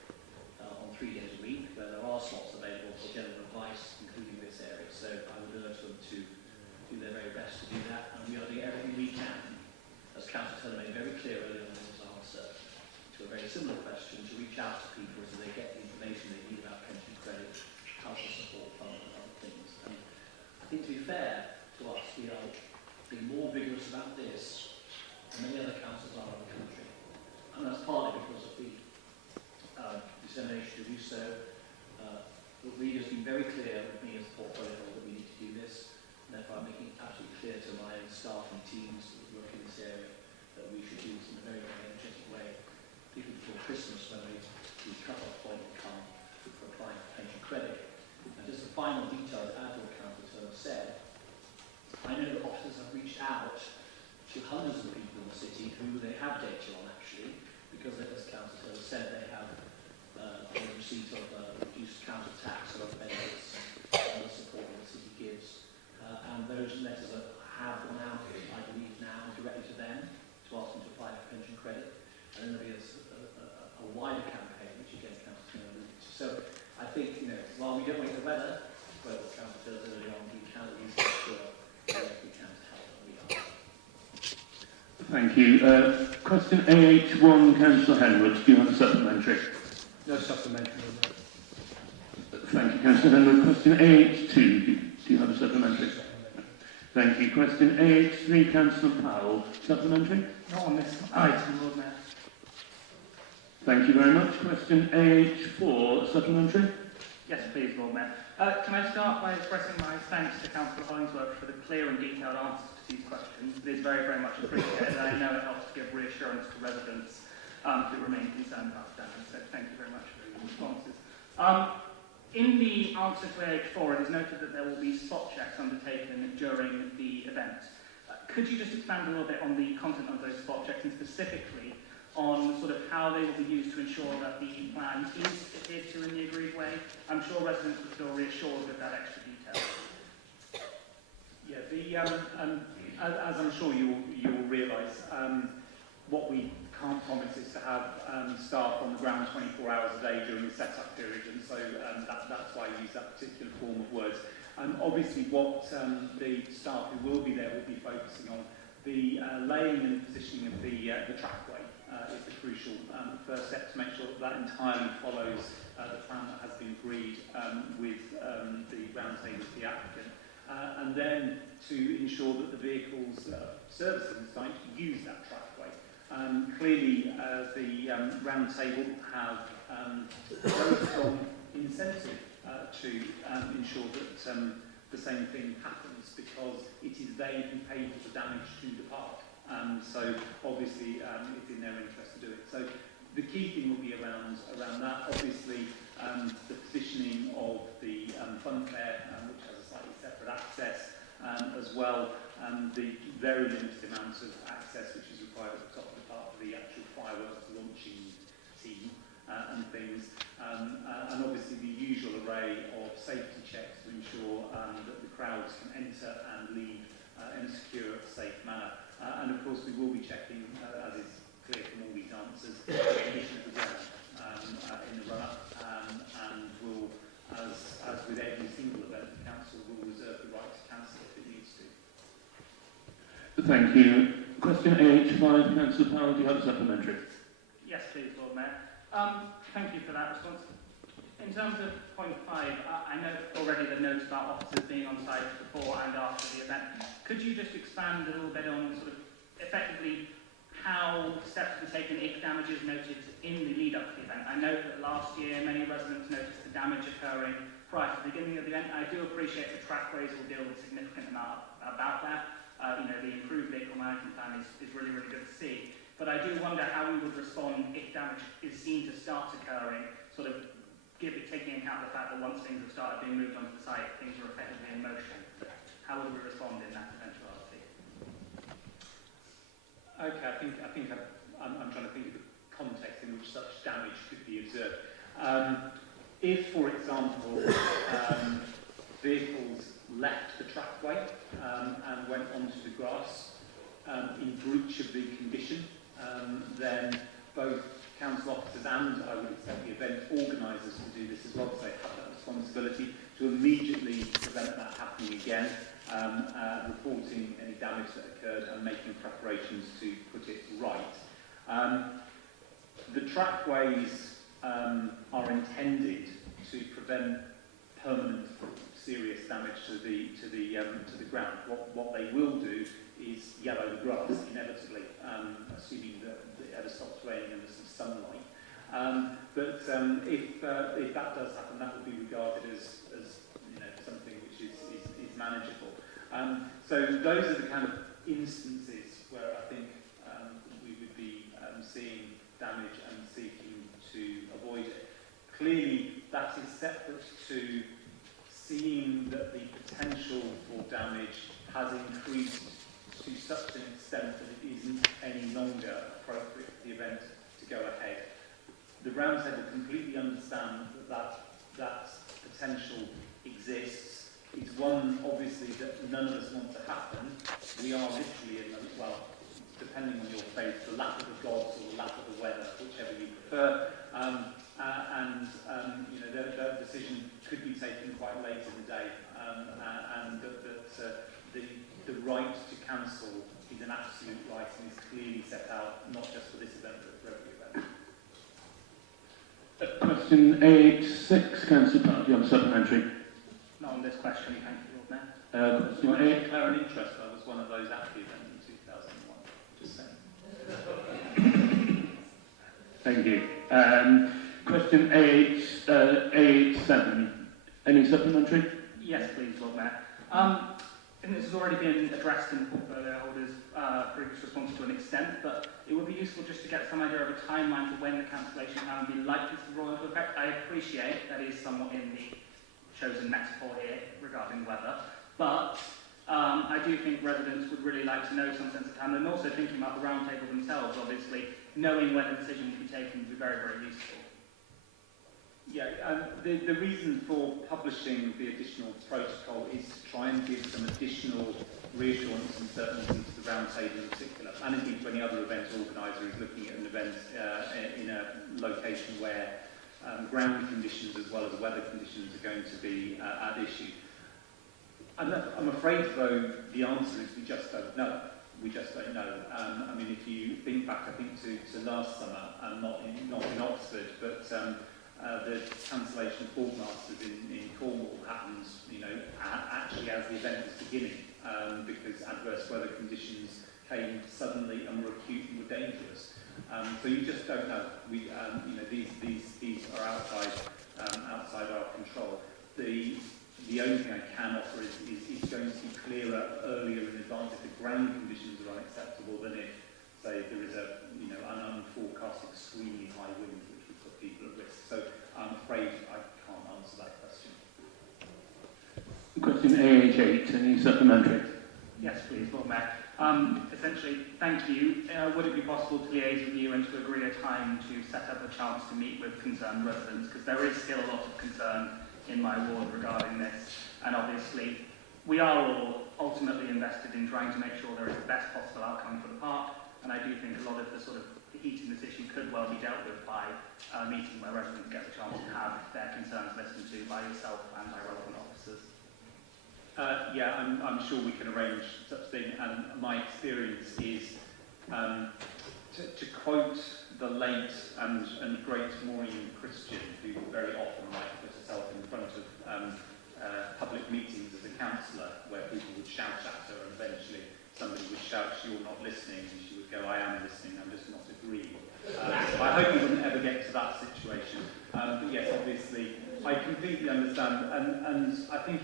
on 3 days a week, where there are slots available for general advice, including this area. So I would urge them to do their very best to do that, and we are doing everything we can, as Councillor Turner made very clear earlier in his answer to a very similar question, to reach out to people so they get the information they need about pension credit, cultural support fund and other things. And I think, to be fair to us, we are being more vigorous about this than many other councils are in the country. And that's partly because of the determination to do so. The leader's been very clear with me as a portfolio holder that we need to do this. And therefore I'm making it absolutely clear to my own staff and teams that work in this area that we should do this in a very, very energetic way. People before Christmas, when the cut-off point will come for applying for pension credit. And just a final detail to add to what Councillor Turner said, I know that officers have reached out to hundreds of people in the city who they have data on actually, because as Councillor Turner said, they have receipt of reduced council tax or other benefits and the support that the city gives. And those letters have gone out, I believe now, directly to them to ask them to apply for pension credit. And then there'll be a wider campaign, which again Councillor Turner alluded to. So I think, while we don't wait the weather, well, what Councillor Turner earlier on, we can at least ensure that we can to help, and we are. Thank you. Question AH1, Councillor Henwood. Do you have a supplementary? No supplementary. Thank you, Councillor Henwood. Question AH2. Do you have a supplementary? Thank you. Question AH3, Councillor Powell. Supplementary? Not on this item, Lord Mayor. Thank you very much. Question AH4, supplementary? Yes, please, Lord Mayor. Can I start by expressing my thanks to Councillor Hollingsworth for the clear and detailed answers to these questions. It is very, very much appreciated, and I know it helps to give reassurance to residents who remain concerned about damage. So thank you very much for your responses. In the answer to AH4, it is noted that there will be spot checks undertaken during the event. Could you just expand a little bit on the content of those spot checks and specifically on sort of how they will be used to ensure that the plan is adhered to in the agreed way? I'm sure residents will feel reassured with that extra detail. Yeah, as I'm sure you will realise, what we can't promise is to have staff on the ground 24 hours a day during the set-up period, and so that's why I use that particular form of words. Obviously, what the staff who will be there will be focusing on the laying and positioning of the trackway is the crucial first step to make sure that that entirely follows the plan that has been agreed with the roundtable of the applicant. And then to ensure that the vehicles servicing the site use that trackway. Clearly, the roundtable have a very strong incentive to ensure that the same thing happens, because it is they who pay for the damage to the park. So obviously it's in their interest to do it. So the key thing will be around that. Obviously the positioning of the funfair, which has a slightly separate access, as well, the very limited amount of access which is required at the top of the park for the actual fireworks launching team and things, and obviously the usual array of safety checks to ensure that the crowds can enter and leave in a secure, safe manner. And of course we will be checking, as is clear from all these answers, the condition of the ground in the run-up, and will, as with every single event, the council will reserve the right to cancel if it needs to. Thank you. Question AH5, Councillor Powell, do you have a supplementary? Yes, please, Lord Mayor. Thank you for that response. In terms of point 5, I know already the notes about officers being on site before and after the event. Could you just expand a little bit on sort of effectively how steps were taken if damage is noted in the lead up to the event? I know that last year many residents noticed the damage occurring prior to the beginning of the event. I do appreciate the trackways will deal with a significant amount about that. The improved vehicle management plan is really, really good to see. But I do wonder how we would respond if damage is seen to start occurring, sort of taking account the fact that once things have started being moved onto the site, things are effectively in motion. How would we respond in that eventuality? Okay, I think I'm trying to think of the context in which such damage could be observed. If, for example, vehicles left the trackway and went onto the grass in breach of the condition, then both council officers and, I would expect, the event organisers will do this as well, because they have that responsibility to immediately prevent that happening again, reporting any damage that occurred and making preparations to put it right. The trackways are intended to prevent permanent serious damage to the ground. What they will do is yellow the grass inevitably, assuming that it ever stops raining and there's some sunlight. But if that does happen, that will be regarded as something which is manageable. So those are the kind of instances where I think we would be seeing damage and seeking to avoid it. Clearly, that is separate to seeing that the potential for damage has increased to such an extent that it isn't any longer appropriate for the event to go ahead. The Roundtable completely understand that potential exists. It's one, obviously, that none of us want to happen. We are literally in the, well, depending on your faith, the lap of the gods or the lap of the weather, whichever you prefer. That decision could be taken quite late in the day, and the right to cancel is an absolute right and is clearly set out, not just for this event, but for every event. Question AH6, Councillor Powell, do you have a supplementary? Not on this question, thank you, Lord Mayor. Question I A. declare an interest. I was one of those at the event in 2001. Just saying. Thank you. Question A87. Any supplementary? Yes, please, Lord Mayor. I think this has already been addressed in the portfolio holders' previous response to an extent, but it would be useful just to get some idea of a timeline for when the cancellation plan would be likely to roll into effect. I appreciate that is somewhat in the chosen metaphor here regarding weather, but I do think residents would really like to know some sense of time, and also thinking about the roundtable themselves, obviously, knowing when a decision will be taken would be very, very useful. Yeah, the reason for publishing the additional protocol is to try and give some additional reassurance and certainty to the roundtable in particular, and indeed to any other event organiser who's looking at an event in a location where ground conditions as well as weather conditions are going to be at issue. I'm afraid, though, the answer is we just don't know. We just don't know. I mean, if you think back, I think to last summer, not in Oxford, but the cancellation of Boardmasters in Cornwall happens, actually as the event was beginning, because adverse weather conditions came suddenly and were acute and were dangerous. So you just don't know. These are outside our control. The only thing I can offer is going to be clearer earlier in advance if the ground conditions are unacceptable than if, say, there is an unforecast extremely high wind which would put people at risk. So I'm afraid I can't answer that question. Question AH8. Any supplementary? Yes, please, Lord Mayor. Essentially, thank you. Would it be possible to liaise with you and to agree a time to set up a chance to meet with concerned residents? Because there is still a lot of concern in my ward regarding this, and obviously we are all ultimately invested in trying to make sure there is the best possible outcome for the park, and I do think a lot of the sort of heat in this issue could well be dealt with by a meeting where residents get the chance to have their concerns listened to by yourself and by relevant officers. Yeah, I'm sure we can arrange such a thing, and my experience is, to quote the late and great Maureen Christian, who very often liked to put herself in front of public meetings as a councillor, where people would shout at her, and eventually somebody would shout, "You're not listening," and she would go, "I am listening, I'm just not agreeing." I hope we wouldn't ever get to that situation. But yes, obviously, I completely understand, and I think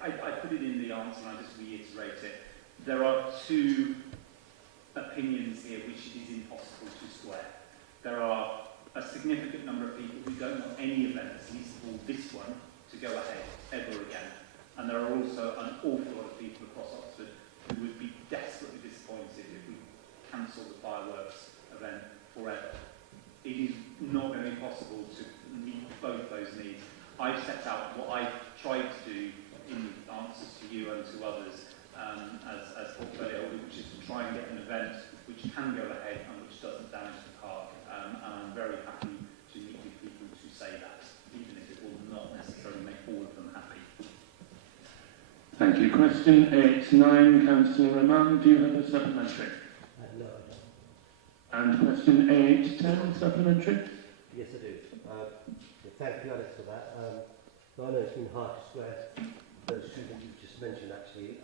I put it in the answer and I just reiterate it. There are two opinions here which it is impossible to square. There are a significant number of people who don't want any events, least of all this one, to go ahead ever again. And there are also an awful lot of people across Oxford who would be desperately disappointed if we cancelled the fireworks event forever. It is not going to be possible to meet both those needs. I've set out what I've tried to do in answers to you and to others as portfolio holder, which is to try and get an event which can go ahead and which doesn't damage the park. And I'm very happy to meet with people to say that, even if it will not necessarily make all of them happy. Thank you. Question 8-9, Councillor Rahman, do you have a supplementary? No. And question 8-10, supplementary? Yes, I do. Thank you, Alex, for that. I know it's been hard to square those two that you've just mentioned, actually,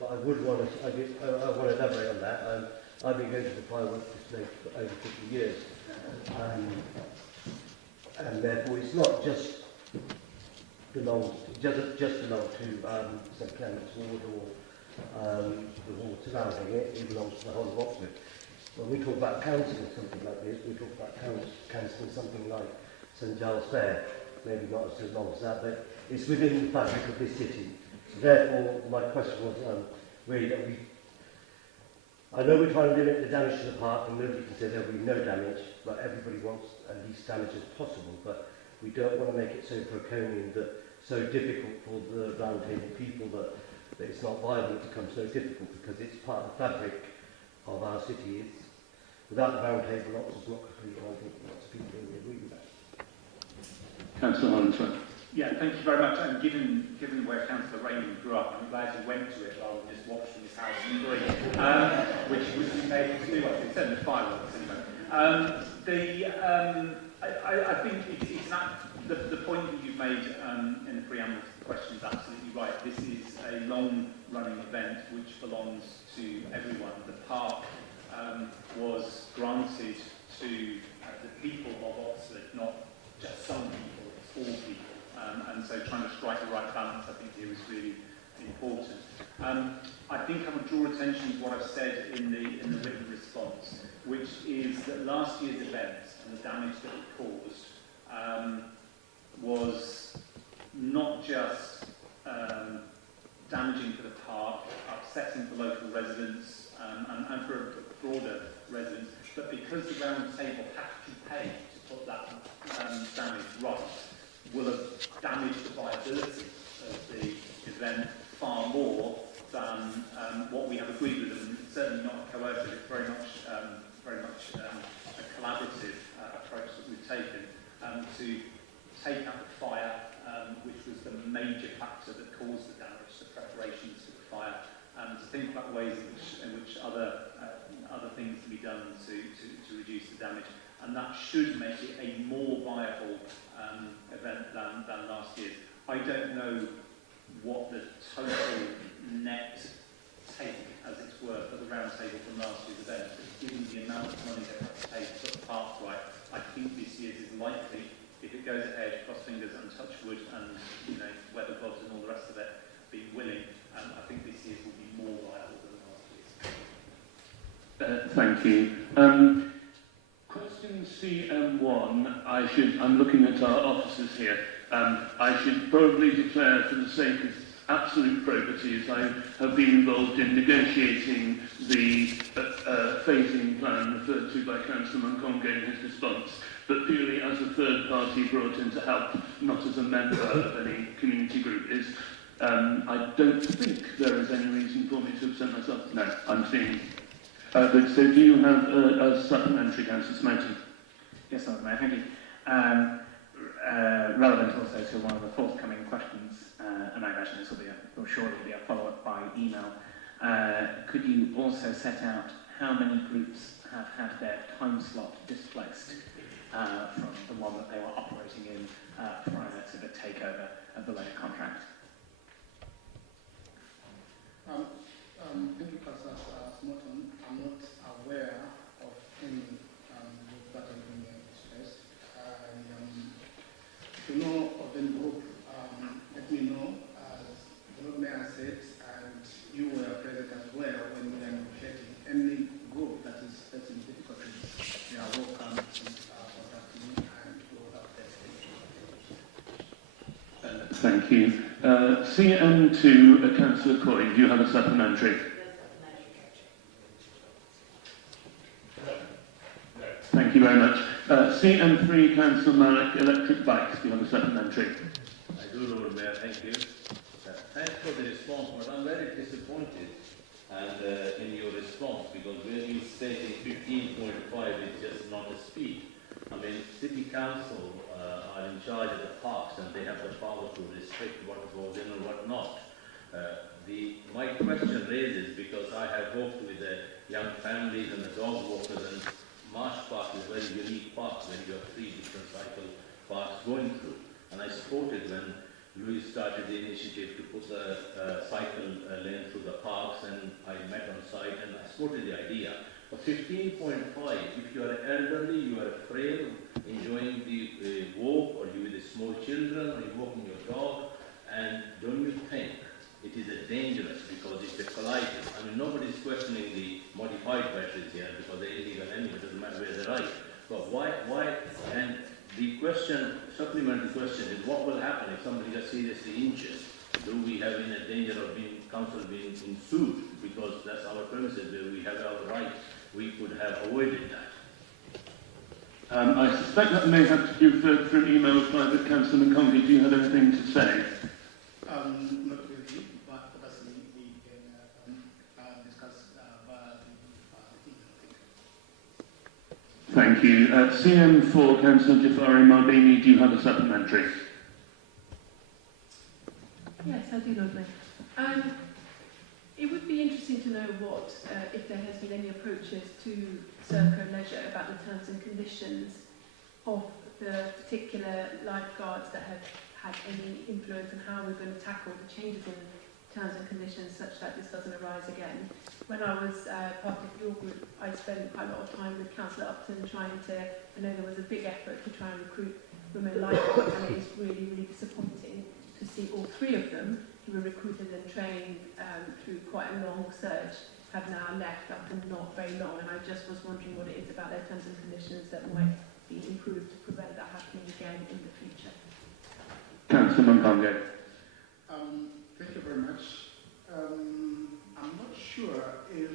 but I would want to, I want to elaborate on that. I've been going to the fireworks display for over 50 years, and therefore it's not just belong to St Clement's Ward or the ward surrounding it. It belongs to the whole of Oxford. When we talk about cancelling something like this, we talk about cancelling something like St Giles Fair. Maybe not as long as that, but it's within the fabric of this city. So therefore, my question was really that I know we're trying to limit the damage to the park, and nobody can say there will be no damage, but everybody wants as least damage as possible. But we don't want to make it so draconian, so difficult for the roundtable people that it's not viable to become so difficult, because it's part of the fabric of our city. Without the roundtable, Oxford's not complete, and I think lots of people will agree with that. Councillor Hollingsworth. Yeah, thank you very much. And given where Councillor Raymond grew up, I'm glad he went to it rather than just watch from his house in Green, which would be able to do, I think, certainly fireworks anyway. I think it's The point that you've made in the preamble to the question is absolutely right. This is a long-running event which belongs to everyone. The park was granted to the people of Oxford, not just some people, it's all people. And so trying to strike the right balance, I think, here is really important. I think I would draw attention to what I've said in the written response, which is that last year's event and the damage that it caused was not just damaging for the park, upsetting for local residents and for broader residents, but because the round table had to pay to put that damage right, will have damaged the viability of the event far more than what we have agreed with them. It's certainly not coercive, it's very much a collaborative approach that we've taken to take out the fire, which was the major factor that caused the damage, the preparations for the fire, and to think about ways in which other things can be done to reduce the damage. And that should make it a more viable event than last year's. I don't know what the total net take, as it's were, for the round table from last year's event, but given the amount of money they have to pay to put the park right, I think this year's is likely, if it goes ahead, cross fingers and touch wood and, you know, weather gods and all the rest of it, being willing, I think this year's will be more viable than last year's. Thank you. Question CM1, I'm looking at our officers here. I should probably declare, for the sake of absolute probity, as I have been involved in negotiating the phasing plan referred to by Councillor Monconga in his response, but purely as a third party brought in to help, not as a member of any community group, is I don't think there is any reason for me to absent myself. No, I'm seeing. But so do you have a supplementary, Councillor Smoten? Yes, Lord Mayor, thank you. Relevant also to one of the forthcoming questions, and I imagine this will surely be a follow-up by email. Could you also set out how many groups have had their time slot displaced from the one that they were operating in prior to the takeover of the later contract? Thank you, Councillor Smoten. I'm not aware of any group that has been displaced. If you know of any group, let me know. As the Lord Mayor said, and you were present as well when we were negotiating, any group that is facing difficulties, they are welcome to contact me and we'll update them. Thank you. CM2, Councillor Coyne, do you have a supplementary? Thank you very much. CM3, Councillor Malek, electric bikes, do you have a supplementary? I do, Lord Mayor, thank you. Thanks for the response, but I'm very disappointed in your response, because when you stated 15.5 is just not a speed. I mean, City Council are in charge of the parks and they have the power to restrict what goes in and what not. My question raises, because I have worked with the young families and the dog walkers, and Marsh Park is a very unique park when you have 3 different cycle parks going through. And I supported when Louis started the initiative to put the cycle lane through the parks, and I met on site and I supported the idea. But 15.5, if you are elderly, you are frail, enjoying the walk, or you with the small children, or you're walking your dog, and don't you think it is a dangerous, because if they collide, I mean, nobody's questioning the modified batteries here because they're illegal anyway, it doesn't matter where they ride. But why, and the question, supplementary question is, what will happen if somebody gets seriously injured? Do we have in a danger of council being sued? Because that's our premises, where we have our rights, we could have avoided that. I suspect that may have to be referred through an email by the Councillor Monconga. Do you have anything to say? Not really, but obviously we can discuss via the Thank you. CM4, Councillor Jafari Marbini, do you have a supplementary? Yes, I do, Lord Mayor. It would be interesting to know what, if there has been any approaches to Serco Leisure about the terms and conditions of the particular lifeguards that have had any influence on how we're going to tackle the changes in terms and conditions such that this doesn't arise again. When I was part of your group, I spent quite a lot of time with Councillor Upton trying to, I know there was a big effort to try and recruit women lifeguards, and it is really, really disappointing to see all three of them who were recruited and trained through quite a long search have now left after not very long, and I just was wondering what it is about their terms and conditions that might be improved to prevent that happening again in the future. Councillor Montgomery. Thank you very much. I'm not sure if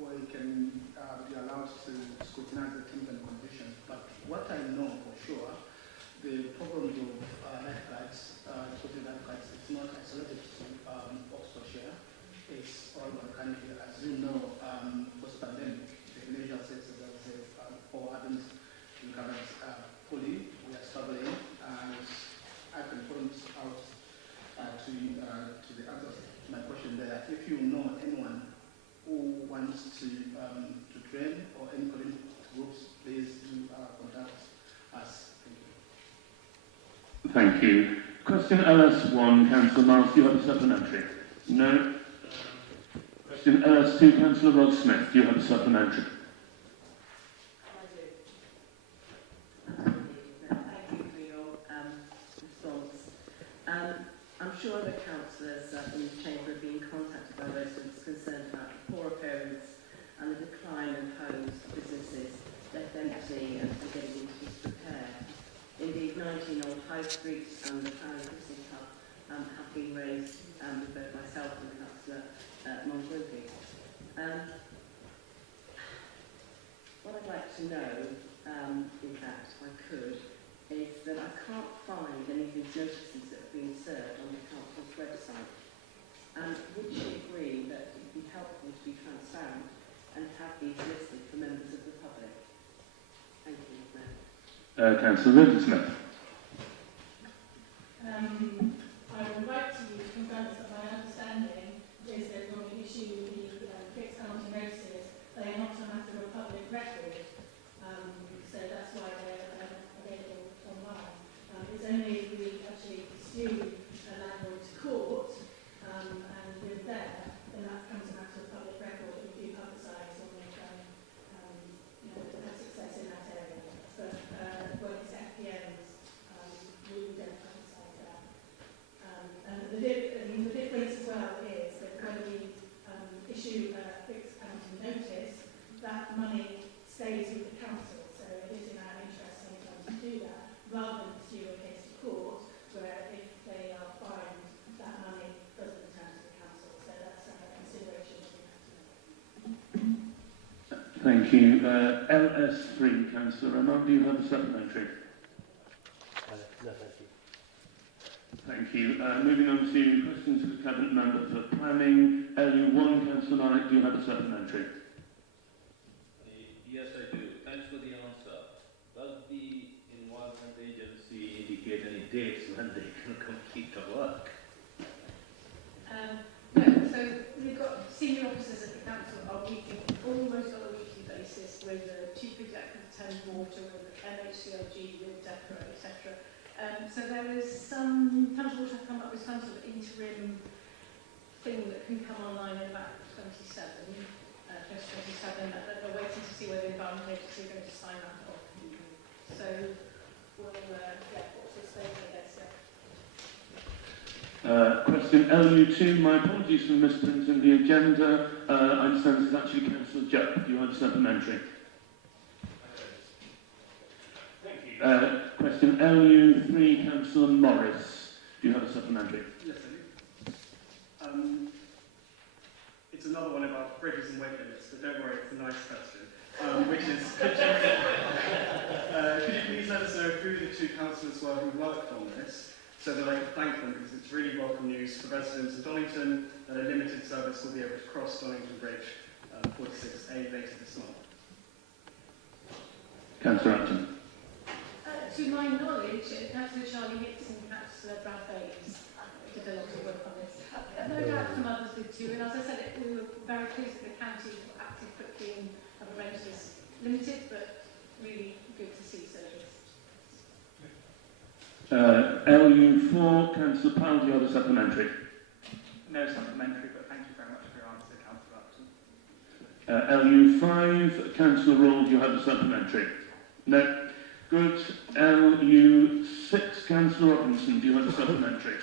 we can be allowed to scrutinize the terms and conditions, but what I know for sure, the problem of lifeguards, recruiting lifeguards, is not isolated to Oxfordshire. It's all over the country. As you know, post-pandemic, the leisure sector hadn't recovered fully. We are struggling. I can point out to the answer to my question there. If you know anyone who wants to train or any colleague groups, please do contact us. Thank you. Question LS1, Councillor Miles, do you have a supplementary? No. Question LS2, Councillor Rod Smith, do you have a supplementary? I'm sure the councillors in the Chamber have been contacted by residents concerned about the poor appearance and the decline in homes, businesses left empty and getting into disrepair. Indeed, 19 old high streets and the Town Christmas Hub have been raised with both myself and Councillor Mongroovy. What I'd like to know, in fact, if I could, is that I can't find any of these notices that have been served on the council's website. Would she agree that it would be helpful to be transparent and have these listed for members of the public? Thank you, Mayor. Councillor Smith. I would like to confirm that my understanding is that when we issue the fixed penalty notices, they are not a matter of public record. So that's why they're available online. It's only if we actually pursue a landlord to court and we're there, then that becomes a matter of public record that we do publicise when we've had success in that area. But when it's FPMs, we don't publicise that. And the difference as well is that when we issue a fixed penalty notice, that money stays with the council. So it is in our interest sometimes to do that, rather than pursue a case to court, where if they are fined, that money doesn't return to the council. So that's a consideration that we have to make. Thank you. LS3, Councillor Ramon, do you have a supplementary? No, thank you. Thank you. Moving on to questions for the Cabinet Member for Planning. LU1, Councillor Malik, do you have a supplementary? Yes, I do. Thanks for the answer. Does the Environment Agency indicate any dates when they can complete the work? No, so we've got senior officers at the council are meeting almost on a weekly basis with the Chief Executive of Thames Water, with MHCLG, with DEPRA, etc. So there is some, Thames Water have come up with some sort of interim thing that can come online in about 2027, that they're waiting to see whether the Environment Agency are going to sign that off. So we'll, watch this space, I guess, Question LU2, my apologies for misprinting the agenda. I understand this is actually Councillor Jupp. Do you have a supplementary? Thank you. Question LU3, Councillor Morris. Do you have a supplementary? Yes, I do. It's another one about bridges and weight limits, but don't worry, it's a nice question. Which is, could you please let us know who the two councillors were who worked on this, so that I can thank them, because it's really welcome news for residents of Donington that a limited service will be able to cross Donington Bridge 46A later this month. Councillor Upton. To my knowledge, Councillor Charlie Hicks and Councillor Brad Baines did a lot of work on this. No doubt some others did too, and as I said, we were very pleased that the county acted quickly and have arranged this limited, but really good to see. So LU4, Councillor Powell, do you have a supplementary? No supplementary, but thank you very much for your answer, Councillor Upton. LU5, Councillor Rawle, do you have a supplementary? No. Good. LU6, Councillor Robinson, do you have a supplementary?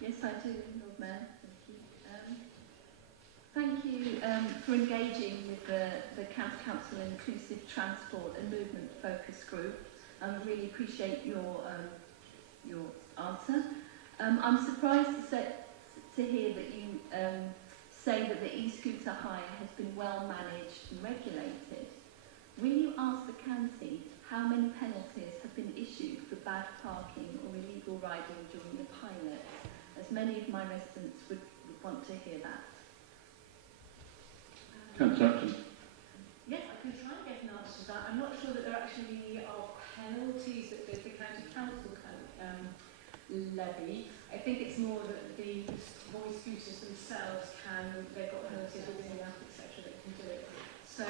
Yes, I do, Lord Mayor. Thank you for engaging with the County Council Inclusive Transport and Movement Focus Group. I really appreciate your answer. I'm surprised to hear that you say that the e-scooter hire has been well managed and regulated. Will you ask the county how many penalties have been issued for bad parking or illegal riding during the pilot? As many of my residents would want to hear that. Councillor Upton. Yes, I can try and get an answer to that. I'm not sure that there actually are penalties that the county council can levy. I think it's more that the voice scooters themselves they've got penalties within the app, etc. that can do it. So,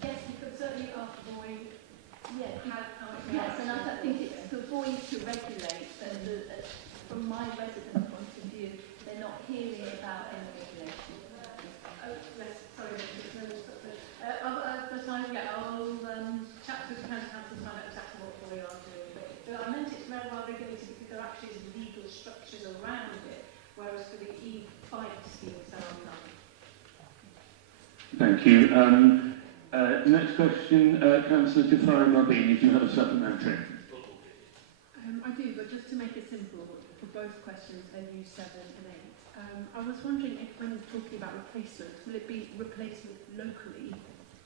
yes, we could certainly ask Void how much. Yes, and I think it's for Void to regulate, but from my resident point of view, they're not hearing about any regulation. Oh, yes, sorry, I'll chat to the county council to find out exactly what we are doing. But I meant it's very well regulated because there actually is legal structures around it, whereas for the e-bike schemes there are none. Thank you. Next question, Councillor Jafari Mabini, if you have a supplementary. I do, but just to make it simple for both questions, LU7 and 8, I was wondering if when talking about replacement, will it be replacement locally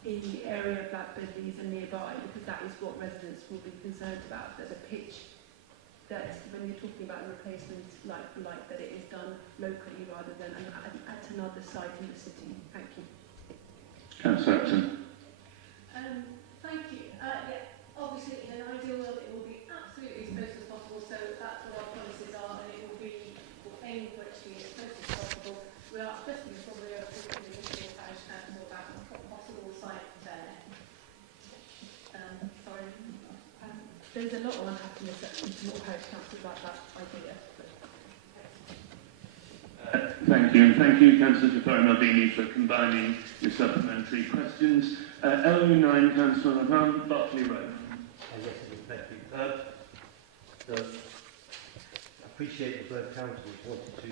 in the area of Blackbirdies and nearby, because that is what residents will be concerned about. There's a pitch that when you're talking about replacement like for like, that it is done locally rather than at another site in the city. Thank you. Councillor Upton. Thank you. Yeah, obviously in an ideal world it will be absolutely as close as possible, so that's what our policies are, and it will be, we'll aim for it to be as close as possible. We are discussing probably over the British Parish Council about a possible site there. Sorry. There's a lot of unhappiness at Small Parish Council about that idea. Thank you, and thank you, Councillor Jafari Mabini, for combining your supplementary questions. LU9, Councillor Rahman, Berkeley Road. Yes, thank you. So, I appreciate that both councils wanted to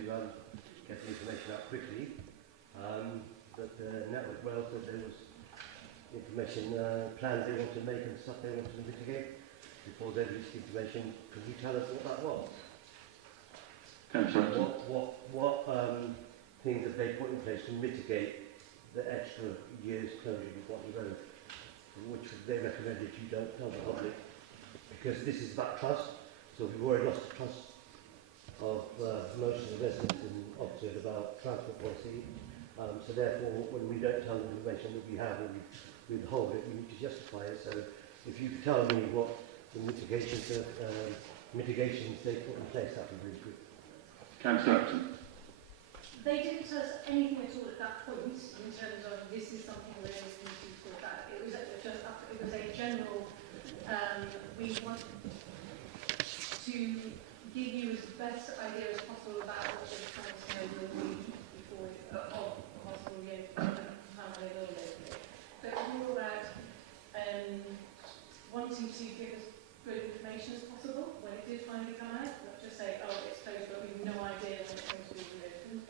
get the information out quickly, but the Network Rail said there was information plans they want to make and stuff they want to mitigate before they released information. Could you tell us what that was? What things have they put in place to mitigate the extra years closure of Watley Road, which they recommended you don't tell the public, because this is about trust. So we've already lost the trust of most of the residents in Oxford about transport policy. So therefore, when we don't tell the information that we have and we withhold it, we need to justify it. So if you could tell me what the mitigations they put in place, that would be really good. Councillor Upton. They didn't tell us anything at all at that point in terms of this is something we're going to sort out. It was just it was a general. We want to give you as best idea as possible about what the timescale will be before of possible years how they will locally. So it's more about wanting to give us good information as possible when it did finally come out, not just say, oh, it's closed, but we've no idea when it's going to be reopened.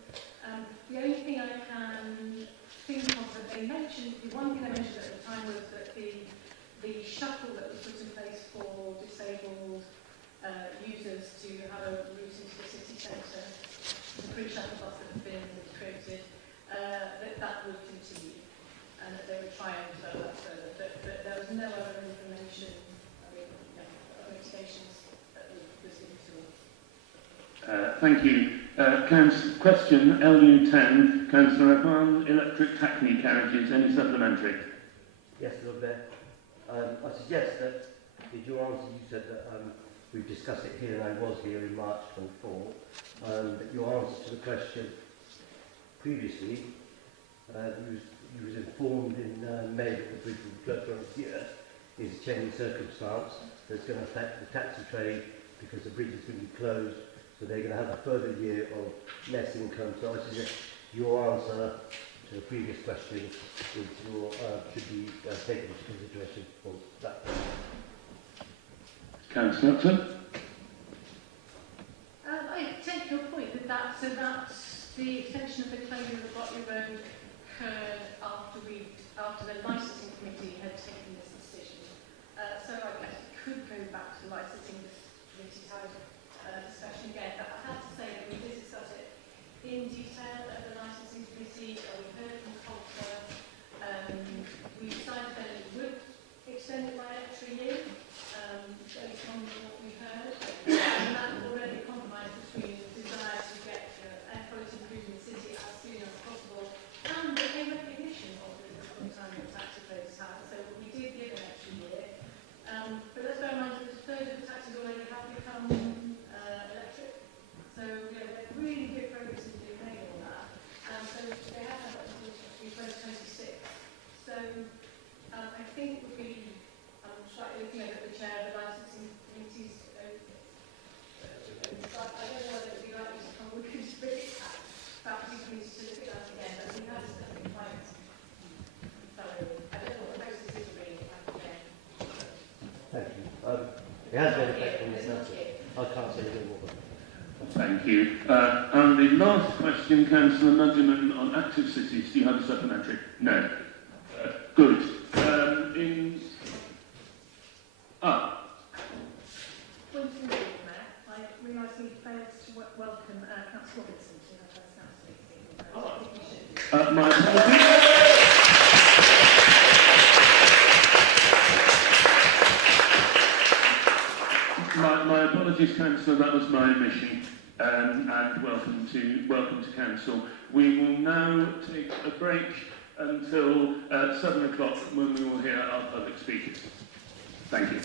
The only thing I can think of that they mentioned, the one thing they mentioned at the time was that the shuttle that was put in place for disabled users to have a route into the city centre, the free shuttle bus that had been created, that would continue, and that they would try and develop that further. But there was no other information, mitigations that was given to us. Thank you. Question LU10, Councillor Rahman, electric hackney carriages, any supplementary? Yes, Lord Mayor. I suggest that in your answer you said that we've discussed it here and I was here in March 24, that your answer to the question previously, you was informed in May that the bridge would be closed for a year. is a changing circumstance that's going to affect the taxi trade because the bridge is going to be closed, so they're going to have a further year of less income. So I suggest your answer to the previous question is your, should be taken into consideration for that. Councillor Upton. I take your point that so that's the extension of the closure of the Botley Road occurred after the licensing committee had taken this decision. So I guess it could go back to the licensing committee to have a discussion again. But I have to say that we did discuss it in detail at the licensing committee. We heard from Councillor. We decided that it would extend it by an extra year, based on what we heard. And that already compromised between the desire to get air quality improved in the city as soon as possible and a recognition of the difficult time that taxi fares have. So we did give an extra year. But let's bear in mind that a third of the taxis already have become electric. So really good progress is being made on that. So they have had that until 2026. So I think it would be, I'm slightly looking at the chair of the licensing committees. But I don't know whether it would be likely to come. We could bring it back. Perhaps we need to look at that again. But we have discussed it quite thoroughly. I don't know what the process is really again. Thank you. It has been affecting this matter. I can't say anything more. Thank you. And the last question, Councillor Mudgeman, on active cities. Do you have a supplementary? No. Good. Point of order, Mayor. I realise we failed to welcome Councillor Robinson to her first council meeting. I think we should. My apologies. My apologies, Councillor. That was my omission. And welcome to Council. We will now take a break until 7 o'clock when we will hear our public speakers. Thank you.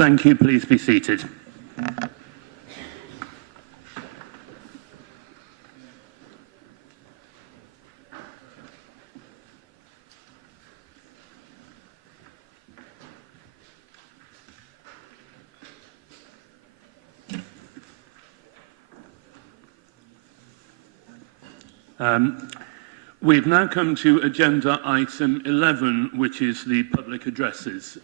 Thank you. Please be seated. We've now come to agenda item 11, which is the public addresses.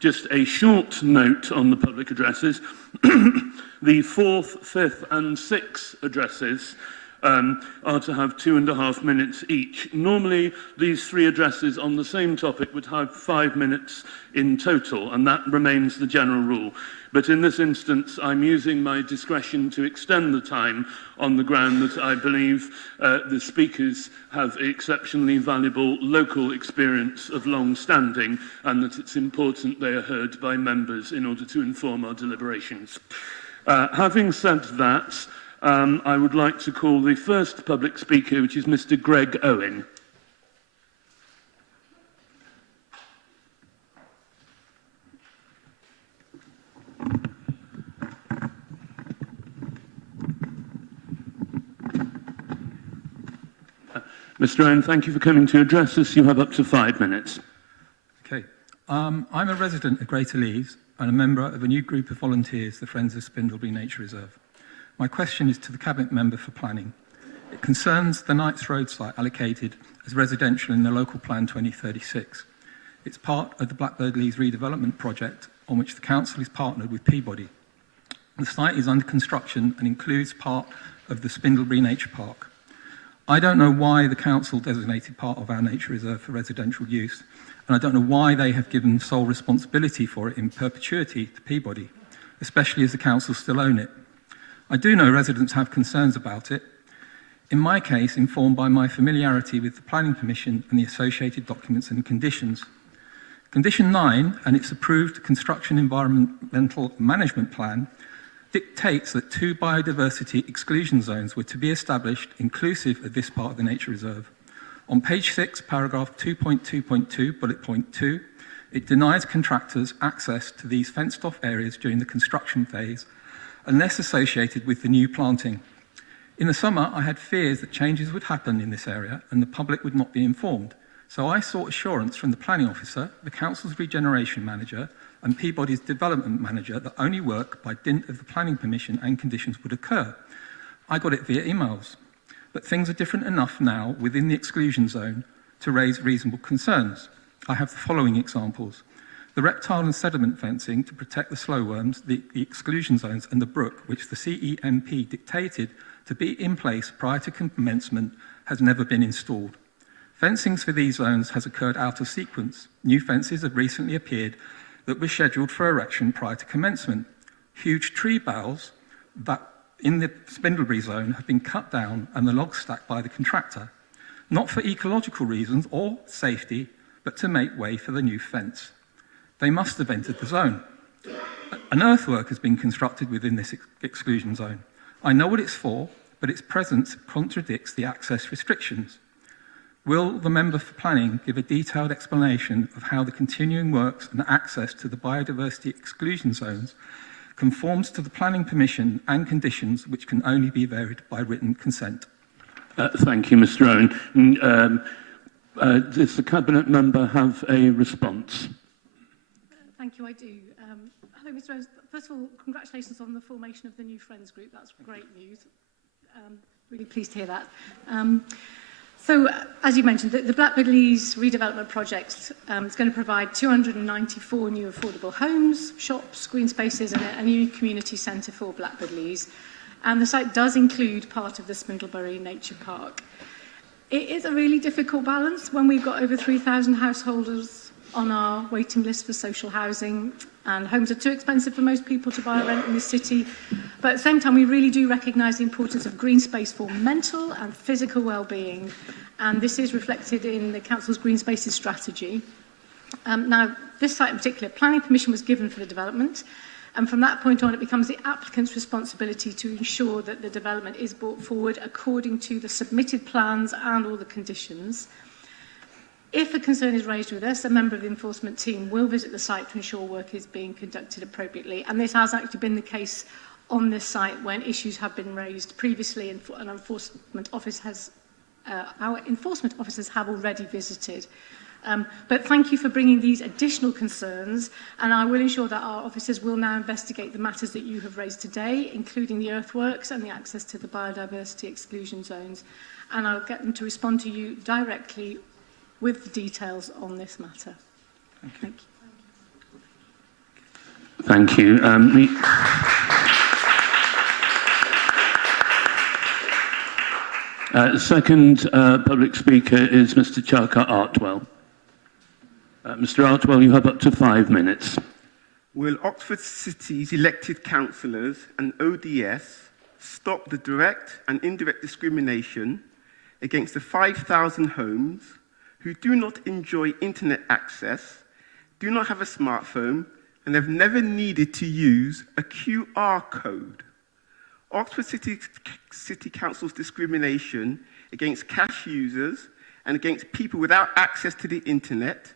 Just a short note on the public addresses. The 4th, 5th and 6th addresses are to have 2.5 minutes each. Normally, these 3 addresses on the same topic would have 5 minutes in total, and that remains the general rule. But in this instance, I'm using my discretion to extend the time on the ground that I believe the speakers have exceptionally valuable local experience of long standing, and that it's important they are heard by members in order to inform our deliberations. Having said that, I would like to call the first public speaker, which is Mr. Greg Owen. Mr. Owen, thank you for coming to address us. You have up to 5 minutes. Okay. I'm a resident of Greater Leeds and a member of a new group of volunteers, the Friends of Spindlebury Nature Reserve. My question is to the Cabinet Member for Planning. It concerns the Knights Road site allocated as residential in the Local Plan 2036. It's part of the Blackbird Leys redevelopment project on which the Council is partnered with Peabody. The site is under construction and includes part of the Spindlebury Nature Park. I don't know why the Council designated part of our nature reserve for residential use, and I don't know why they have given sole responsibility for it in perpetuity to Peabody, especially as the Council still own it. I do know residents have concerns about it, in my case informed by my familiarity with the Planning Permission and the associated documents and conditions. Condition 9 and its approved Construction Environmental Management Plan dictates that 2 biodiversity exclusion zones were to be established inclusive of this part of the nature reserve. On page 6, paragraph 2.2.2, bullet point 2, it denies contractors access to these fenced-off areas during the construction phase unless associated with the new planting. In the summer, I had fears that changes would happen in this area and the public would not be informed. So I sought assurance from the planning officer, the Council's regeneration manager, and Peabody's development manager that only work by dint of the planning permission and conditions would occur. I got it via emails. But things are different enough now within the exclusion zone to raise reasonable concerns. I have the following examples. The reptile and sediment fencing to protect the slow worms, the exclusion zones and the brook, which the CEMP dictated to be in place prior to commencement, has never been installed. Fencing for these zones has occurred out of sequence. New fences have recently appeared that were scheduled for erection prior to commencement. Huge tree boughs that in the Spindlebury zone have been cut down and the logs stacked by the contractor, not for ecological reasons or safety, but to make way for the new fence. They must have entered the zone. An earthwork has been constructed within this exclusion zone. I know what it's for, but its presence contradicts the access restrictions. Will the member for planning give a detailed explanation of how the continuing works and access to the biodiversity exclusion zones conforms to the planning permission and conditions which can only be varied by written consent? Thank you, Mr. Owen. Does the Cabinet Member have a response? Thank you, I do. Hello, Mr. Rose. First of all, congratulations on the formation of the new Friends group. That's great news. Really pleased to hear that. So, as you mentioned, the Blackbird Leys redevelopment project is going to provide 294 new affordable homes, shops, green spaces and a new community centre for Blackbird Leys. And the site does include part of the Spindlebury Nature Park. It is a really difficult balance when we've got over 3,000 householders on our waiting list for social housing, and homes are too expensive for most people to buy or rent in the city. But at the same time, we really do recognise the importance of green space for mental and physical well-being, and this is reflected in the Council's Green Spaces strategy. Now, this site in particular, planning permission was given for the development, and from that point on, it becomes the applicant's responsibility to ensure that the development is brought forward according to the submitted plans and all the conditions. If a concern is raised with us, a member of the enforcement team will visit the site to ensure work is being conducted appropriately. And this has actually been the case on this site when issues have been raised previously, and our enforcement officers have already visited. But thank you for bringing these additional concerns, and I will ensure that our officers will now investigate the matters that you have raised today, including the earthworks and the access to the biodiversity exclusion zones, and I'll get them to respond to you directly with the details on this matter. Thank you. Thank you. Second public speaker is Mr. Chaka Artwell. Mr. Artwell, you have up to 5 minutes. Will Oxford City's elected councillors and ODS stop the direct and indirect discrimination against the 5,000 homes who do not enjoy internet access, do not have a smartphone, and have never needed to use a QR code? Oxford City Council's discrimination against cash users and against people without access to the internet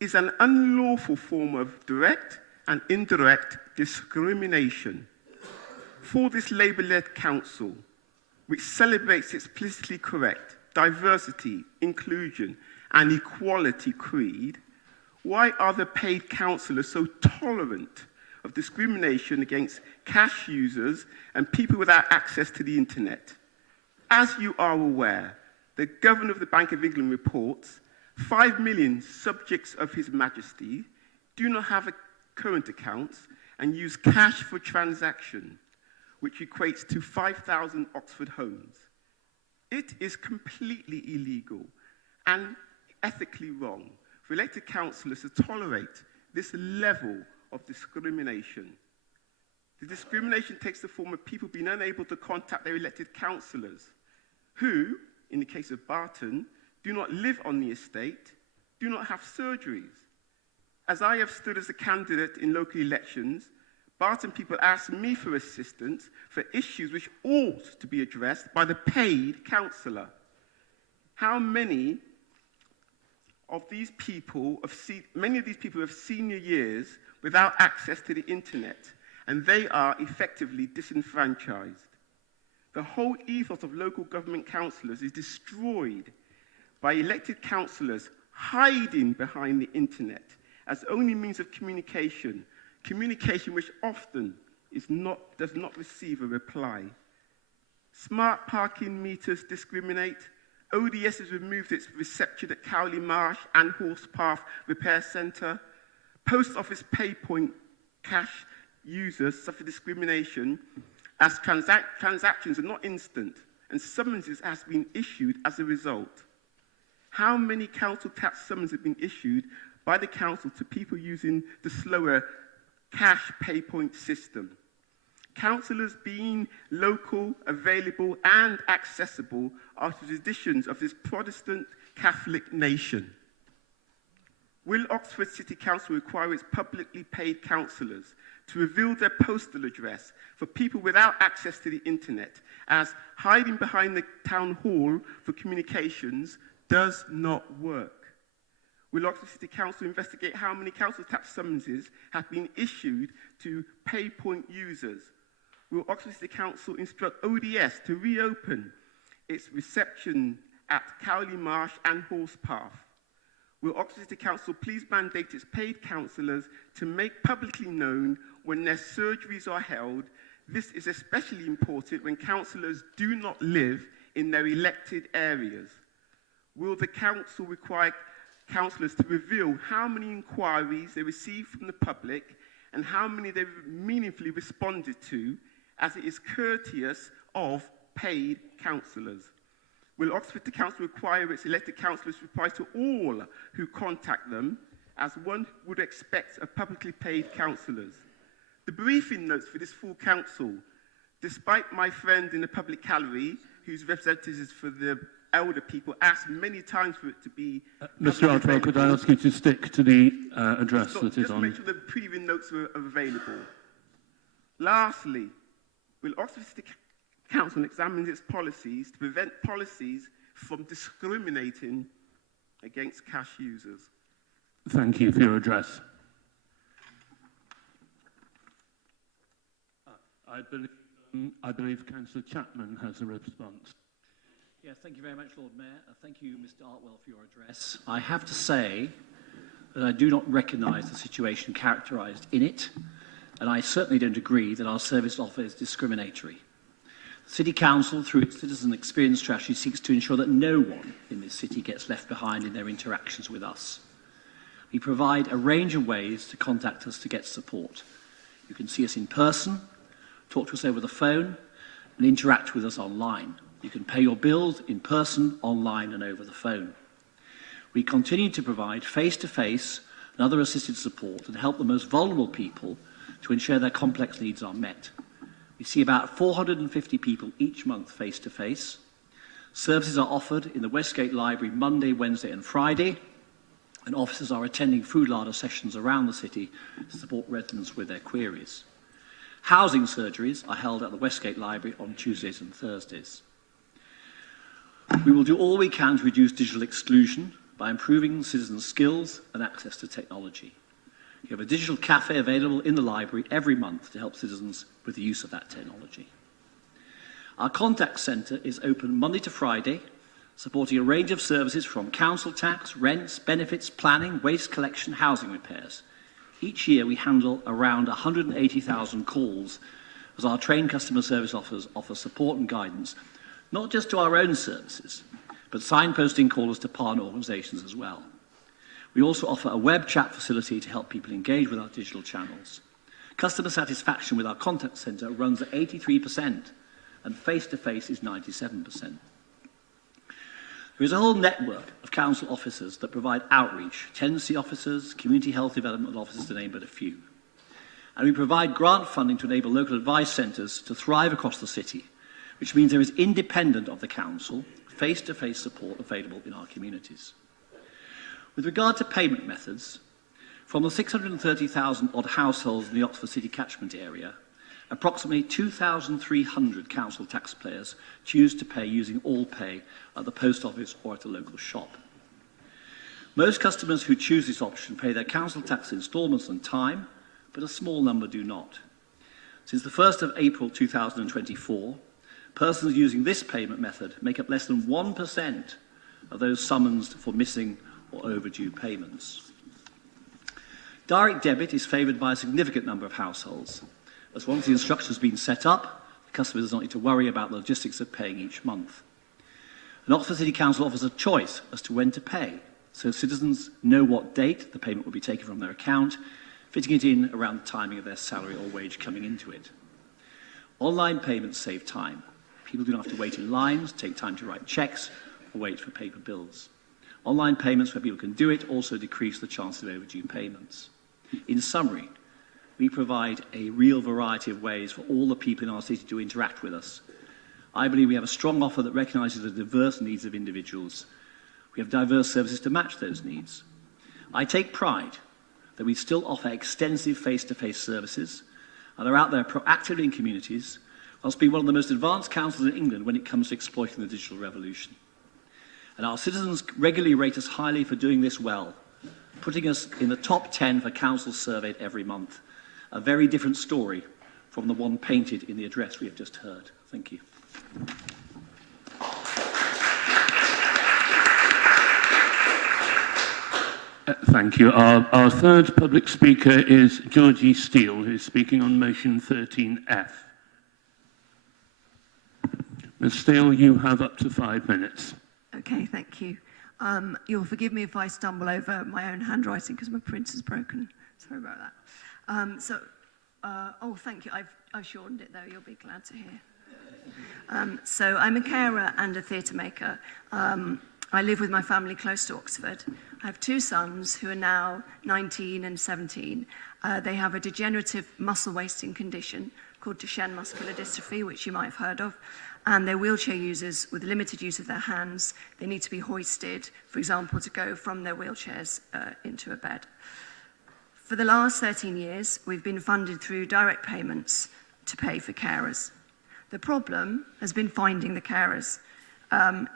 is an unlawful form of direct and indirect discrimination. For this Labour-led council, which celebrates its politically correct diversity, inclusion and equality creed, why are the paid councillors so tolerant of discrimination against cash users and people without access to the internet? As you are aware, the Governor of the Bank of England reports 5 million subjects of His Majesty do not have current accounts and use cash for transaction, which equates to 5,000 Oxford homes. It is completely illegal and ethically wrong for elected councillors to tolerate this level of discrimination. The discrimination takes the form of people being unable to contact their elected councillors, who, in the case of Barton, do not live on the estate, do not have surgeries. As I have stood as a candidate in local elections, Barton people ask me for assistance for issues which ought to be addressed by the paid councillor. How many of these people many of these people have senior years without access to the internet, and they are effectively disenfranchised. The whole ethos of local government councillors is destroyed by elected councillors hiding behind the internet as only means of communication which often does not receive a reply. Smart parking meters discriminate. ODS has removed its reception at Cowley Marsh and Horsepath Repair Centre. Post Office PayPoint cash users suffer discrimination as transactions are not instant and summonses has been issued as a result. How many council tax summons have been issued by the council to people using the slower cash PayPoint system? Councillors being local, available and accessible are traditions of this Protestant Catholic nation. Will Oxford City Council require its publicly paid councillors to reveal their postal address for people without access to the internet, as hiding behind the town hall for communications does not work? Will Oxford City Council investigate how many council tax summonses have been issued to PayPoint users? Will Oxford City Council instruct ODS to reopen its reception at Cowley Marsh and Horsepath? Will Oxford City Council please mandate its paid councillors to make publicly known when their surgeries are held? This is especially important when councillors do not live in their elected areas. Will the council require councillors to reveal how many inquiries they receive from the public and how many they've meaningfully responded to, as it is courteous of paid councillors? Will Oxford City Council require its elected councillors to reply to all who contact them, as one would expect of publicly paid councillors? The briefing notes for this full council, despite my friend in the public gallery, whose representatives for the elder people, asked many times for it to be... Mr. Artwell, could I ask you to stick to the address that is on? Just make sure the briefing notes are available. Lastly, will Oxford City Council examine its policies to prevent policies from discriminating against cash users. Thank you for your address. I believe Councillor Chapman has a response. Yes, thank you very much, Lord Mayor. Thank you, Mr. Artwell, for your address. I have to say that I do not recognise the situation characterised in it, and I certainly don't agree that our service offer is discriminatory. The City Council, through its citizen experience strategy, seeks to ensure that no one in this city gets left behind in their interactions with us. We provide a range of ways to contact us to get support. You can see us in person, talk to us over the phone, and interact with us online. You can pay your bills in person, online, and over the phone. We continue to provide face-to-face and other assisted support and help the most vulnerable people to ensure their complex needs are met. We see about 450 people each month face-to-face. Services are offered in the Westgate Library Monday, Wednesday, and Friday, and officers are attending food larder sessions around the city to support residents with their queries. Housing surgeries are held at the Westgate Library on Tuesdays and Thursdays. We will do all we can to reduce digital exclusion by improving citizens' skills and access to technology. We have a digital cafe available in the library every month to help citizens with the use of that technology. Our contact centre is open Monday to Friday, supporting a range of services from council tax, rents, benefits, planning, waste collection, housing repairs. Each year we handle around 180,000 calls as our trained customer service officers offer support and guidance, not just to our own services, but signposting callers to partner organisations as well. We also offer a web chat facility to help people engage with our digital channels. Customer satisfaction with our contact centre runs at 83%, and face-to-face is 97%. There is a whole network of council officers that provide outreach, tenancy officers, community health development officers, to name but a few. And we provide grant funding to enable local advice centres to thrive across the city, which means there is, independent of the council, face-to-face support available in our communities. With regard to payment methods, from the 630,000 odd households in the Oxford City catchment area, approximately 2,300 council taxpayers choose to pay using All Pay at the post office or at a local shop. Most customers who choose this option pay their council tax instalments on time, but a small number do not. Since the 1st of April 2024, persons using this payment method make up less than 1% of those summoned for missing or overdue payments. Direct debit is favoured by a significant number of households, as once the instruction has been set up, the customer does not need to worry about the logistics of paying each month. An Oxford City Council offers a choice as to when to pay, so citizens know what date the payment will be taken from their account, fitting it in around the timing of their salary or wage coming into it. Online payments save time. People do not have to wait in lines, take time to write cheques, or wait for paper bills. Online payments where people can do it also decrease the chance of overdue payments. In summary, we provide a real variety of ways for all the people in our city to interact with us. I believe we have a strong offer that recognises the diverse needs of individuals. We have diverse services to match those needs. I take pride that we still offer extensive face-to-face services and are out there proactively in communities, whilst being one of the most advanced councils in England when it comes to exploiting the digital revolution. And our citizens regularly rate us highly for doing this well, putting us in the top 10 for councils surveyed every month. A very different story from the one painted in the address we have just heard. Thank you. Thank you. Our third public speaker is Georgie Steele, who is speaking on motion 13F. Ms. Steele, you have up to 5 minutes. Okay, thank you. You'll forgive me if I stumble over my own handwriting because my printer's broken. Sorry about that. Oh, thank you. I've shortened it, though. You'll be glad to hear. So I'm a carer and a theatre maker. I live with my family close to Oxford. I have 2 sons who are now 19 and 17. They have a degenerative muscle wasting condition called Duchenne muscular dystrophy, which you might have heard of. And they're wheelchair users with limited use of their hands. They need to be hoisted, for example, to go from their wheelchairs into a bed. For the last 13 years, we've been funded through direct payments to pay for carers. The problem has been finding the carers.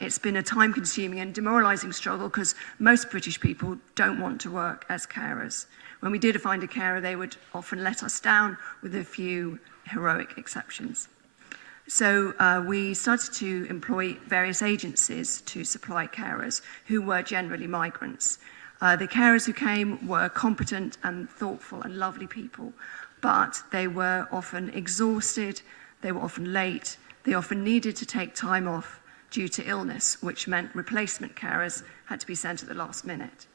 It's been a time-consuming and demoralising struggle because most British people don't want to work as carers. When we did find a carer, they would often let us down with a few heroic exceptions. So we started to employ various agencies to supply carers who were generally migrants. The carers who came were competent and thoughtful and lovely people, but they were often exhausted, they were often late, they often needed to take time off due to illness, which meant replacement carers had to be sent at the last minute.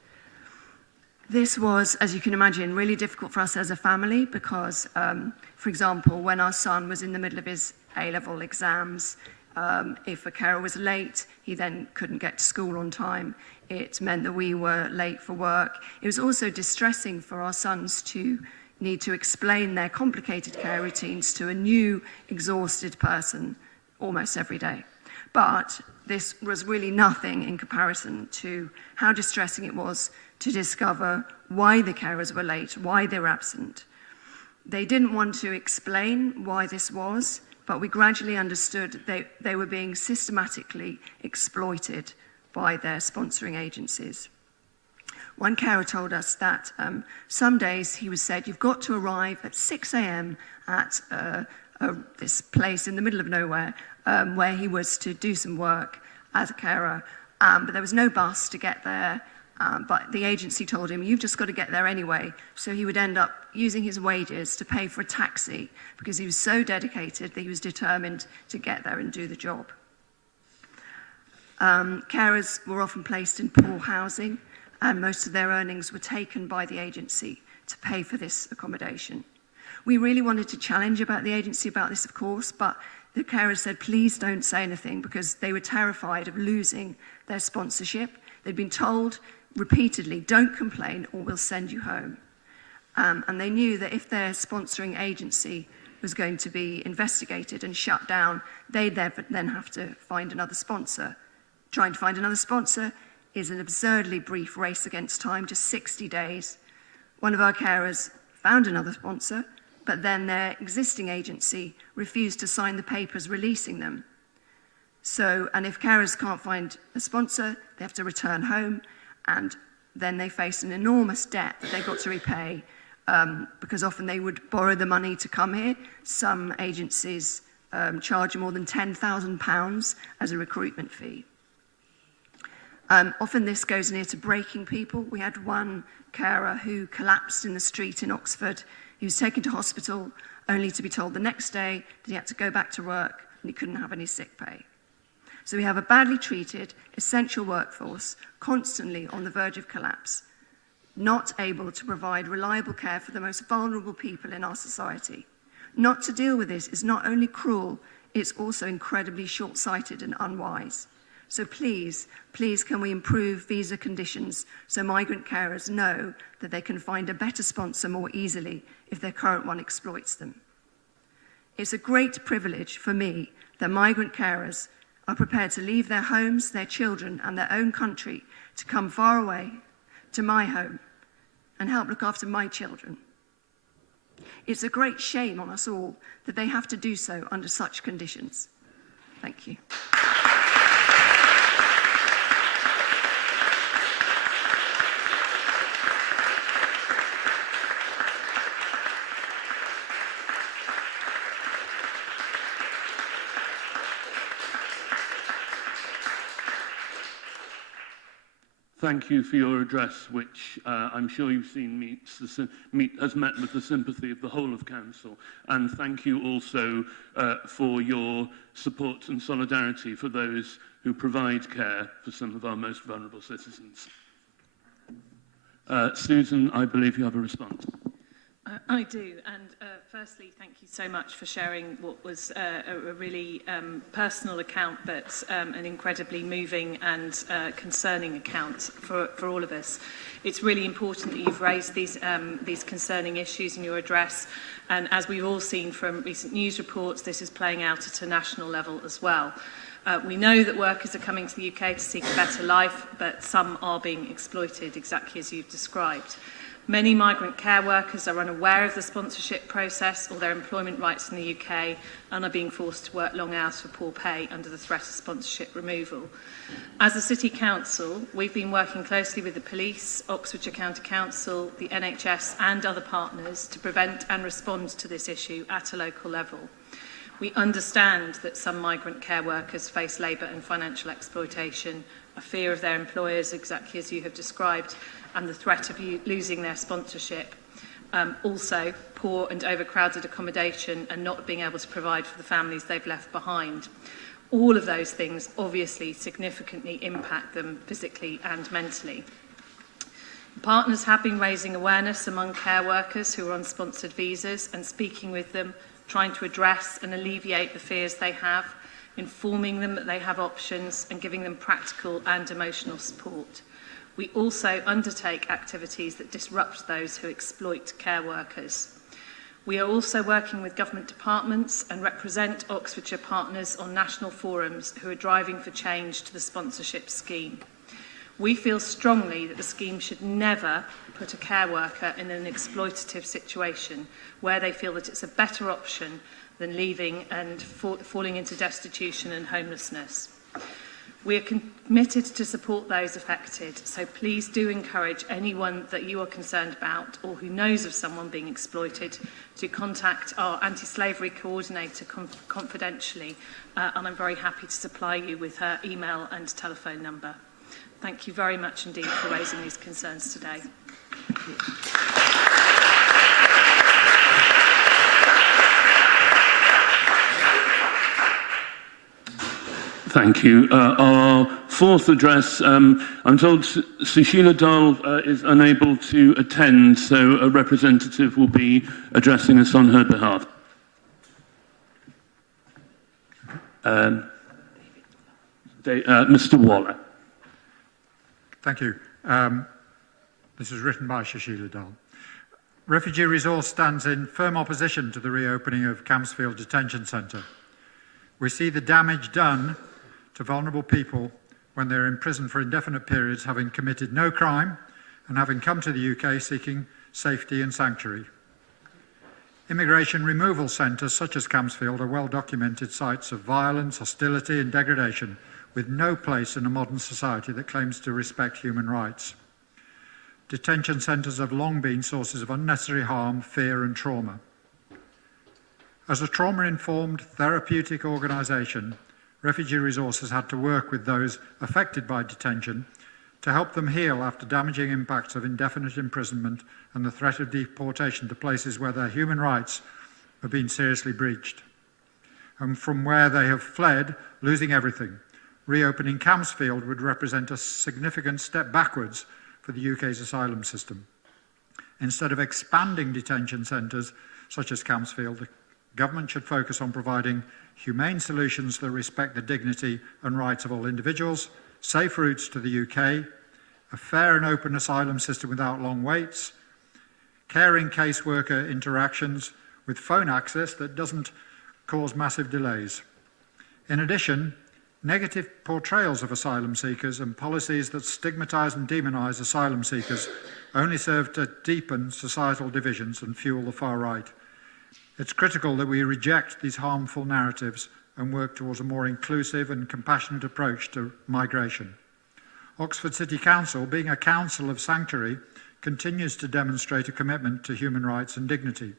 This was, as you can imagine, really difficult for us as a family because, for example, when our son was in the middle of his A-level exams, if a carer was late, he then couldn't get to school on time. It meant that we were late for work. It was also distressing for our sons to need to explain their complicated care routines to a new, exhausted person almost every day. But this was really nothing in comparison to how distressing it was to discover why the carers were late, why they were absent. They didn't want to explain why this was, but we gradually understood they were being systematically exploited by their sponsoring agencies. One carer told us that some days he was said, you've got to arrive at 6 a.m. at this place in the middle of nowhere where he was to do some work as a carer, but there was no bus to get there. But the agency told him, you've just got to get there anyway. So he would end up using his wages to pay for a taxi because he was so dedicated that he was determined to get there and do the job. Carers were often placed in poor housing, and most of their earnings were taken by the agency to pay for this accommodation. We really wanted to challenge the agency about this, of course, but the carers said, please don't say anything because they were terrified of losing their sponsorship. They'd been told repeatedly, don't complain or we'll send you home. And they knew that if their sponsoring agency was going to be investigated and shut down, they'd then have to find another sponsor. Trying to find another sponsor is an absurdly brief race against time, just 60 days. One of our carers found another sponsor, but then their existing agency refused to sign the papers releasing them. So, and if carers can't find a sponsor, they have to return home, and then they face an enormous debt that they've got to repay because often they would borrow the money to come here. Some agencies charge more than £10,000 as a recruitment fee. Often this goes near to breaking people. We had one carer who collapsed in the street in Oxford. He was taken to hospital only to be told the next day that he had to go back to work and he couldn't have any sick pay. So we have a badly treated, essential workforce constantly on the verge of collapse, not able to provide reliable care for the most vulnerable people in our society. Not to deal with this is not only cruel, it's also incredibly short-sighted and unwise. So please, please can we improve visa conditions so migrant carers know that they can find a better sponsor more easily if their current one exploits them. It's a great privilege for me that migrant carers are prepared to leave their homes, their children, and their own country to come far away to my home and help look after my children. It's a great shame on us all that they have to do so under such conditions. Thank you. Thank you for your address, which I'm sure you've seen has met with the sympathy of the whole of Council. And thank you also for your support and solidarity for those who provide care for some of our most vulnerable citizens. Susan, I believe you have a response. I do, and firstly, thank you so much for sharing what was a really personal account, but an incredibly moving and concerning account for all of us. It's really important that you've raised these concerning issues in your address, and as we've all seen from recent news reports, this is playing out at a national level as well. We know that workers are coming to the UK to seek a better life, but some are being exploited exactly as you've described. Many migrant care workers are unaware of the sponsorship process or their employment rights in the UK and are being forced to work long hours for poor pay under the threat of sponsorship removal. As a City Council, we've been working closely with the police, Oxfordshire County Council, the NHS and other partners to prevent and respond to this issue at a local level. We understand that some migrant care workers face labour and financial exploitation, a fear of their employers, exactly as you have described, and the threat of losing their sponsorship. Also, poor and overcrowded accommodation and not being able to provide for the families they've left behind. All of those things obviously significantly impact them physically and mentally. Partners have been raising awareness among care workers who are on sponsored visas and speaking with them, trying to address and alleviate the fears they have, informing them that they have options and giving them practical and emotional support. We also undertake activities that disrupt those who exploit care workers. We are also working with government departments and represent Oxfordshire partners on national forums who are driving for change to the sponsorship scheme. We feel strongly that the scheme should never put a care worker in an exploitative situation where they feel that it's a better option than leaving and falling into destitution and homelessness. We are committed to support those affected, so please do encourage anyone that you are concerned about or who knows of someone being exploited to contact our anti-slavery coordinator confidentially, and I'm very happy to supply you with her email and telephone number. Thank you very much indeed for raising these concerns today. Thank you. Our fourth address, I'm told Sushila Dal is unable to attend, so a representative will be addressing us on her behalf. Mr. Waller. Thank you. This is written by Sushila Dal. Refugee Resource stands in firm opposition to the reopening of Campsfield Detention Centre. We see the damage done to vulnerable people when they're in prison for indefinite periods, having committed no crime and having come to the UK seeking safety and sanctuary. Immigration removal centres such as Campsfield are well-documented sites of violence, hostility and degradation, with no place in a modern society that claims to respect human rights. Detention centres have long been sources of unnecessary harm, fear and trauma. As a trauma-informed therapeutic organisation, Refugee Resource has had to work with those affected by detention to help them heal after damaging impacts of indefinite imprisonment and the threat of deportation to places where their human rights have been seriously breached, and from where they have fled, losing everything. Reopening Campsfield would represent a significant step backwards for the UK's asylum system. Instead of expanding detention centres such as Campsfield, the government should focus on providing humane solutions that respect the dignity and rights of all individuals, safe routes to the UK, a fair and open asylum system without long waits, caring caseworker interactions with phone access that doesn't cause massive delays. In addition, negative portrayals of asylum seekers and policies that stigmatise and demonise asylum seekers only serve to deepen societal divisions and fuel the far right. It's critical that we reject these harmful narratives and work towards a more inclusive and compassionate approach to migration. Oxford City Council, being a council of sanctuary, continues to demonstrate a commitment to human rights and dignity.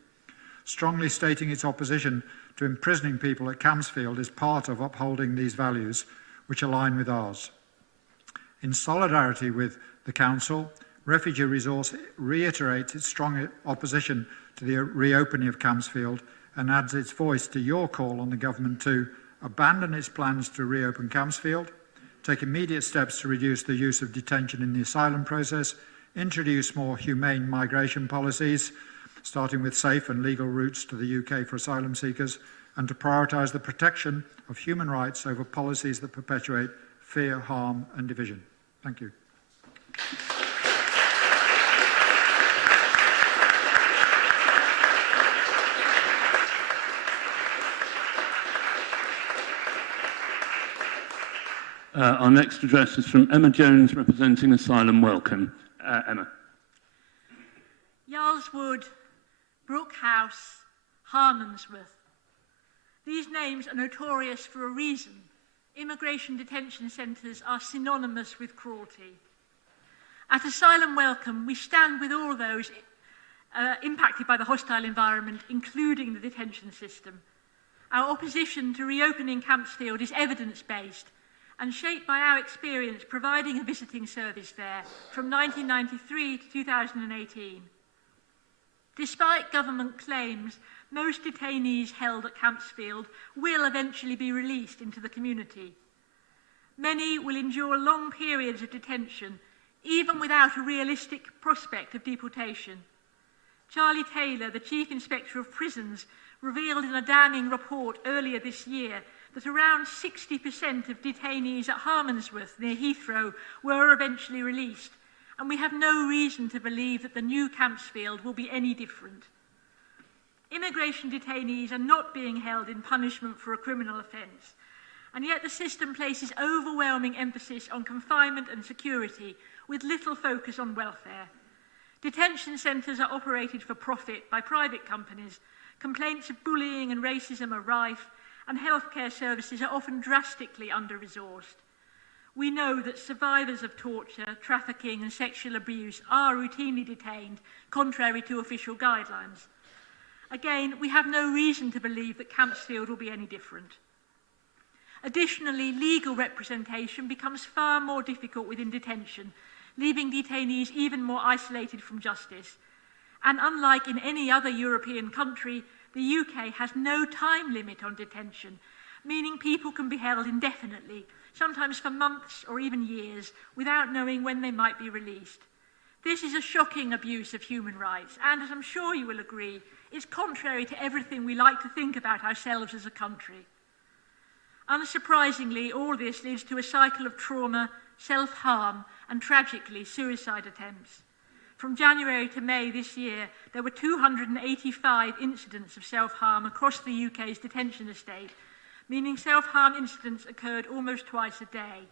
Strongly stating its opposition to imprisoning people at Campsfield is part of upholding these values, which align with ours. In solidarity with the Council, Refugee Resource reiterates its strong opposition to the reopening of Campsfield and adds its voice to your call on the government to abandon its plans to reopen Campsfield, take immediate steps to reduce the use of detention in the asylum process, introduce more humane migration policies, starting with safe and legal routes to the UK for asylum seekers, and to prioritise the protection of human rights over policies that perpetuate fear, harm and division. Thank you. Our next address is from Emma Jones, representing Asylum Welcome. Emma. Wood, Brook House, Harmondsworth. These names are notorious for a reason. Immigration detention centres are synonymous with cruelty. At Asylum Welcome, we stand with all those impacted by the hostile environment, including the detention system. Our opposition to reopening Campsfield is evidence-based and shaped by our experience providing a visiting service there from 1993 to 2018. Despite government claims, most detainees held at Campsfield will eventually be released into the community. Many will endure long periods of detention, even without a realistic prospect of deportation. Charlie Taylor, the Chief Inspector of Prisons, revealed in a damning report earlier this year that around 60% of detainees at Harmondsworth near Heathrow were eventually released, and we have no reason to believe that the new Campsfield will be any different. Immigration detainees are not being held in punishment for a criminal offence, and yet the system places overwhelming emphasis on confinement and security, with little focus on welfare. Detention centres are operated for profit by private companies, complaints of bullying and racism are rife, and healthcare services are often drastically under-resourced. We know that survivors of torture, trafficking and sexual abuse are routinely detained, contrary to official guidelines. Again, we have no reason to believe that Campsfield will be any different. Additionally, legal representation becomes far more difficult within detention, leaving detainees even more isolated from justice. And unlike in any other European country, the UK has no time limit on detention, meaning people can be held indefinitely, sometimes for months or even years, without knowing when they might be released. This is a shocking abuse of human rights, and as I'm sure you will agree, is contrary to everything we like to think about ourselves as a country. Unsurprisingly, all this leads to a cycle of trauma, self-harm, and tragically, suicide attempts. From January to May this year, there were 285 incidents of self-harm across the UK's detention estate, meaning self-harm incidents occurred almost twice a day.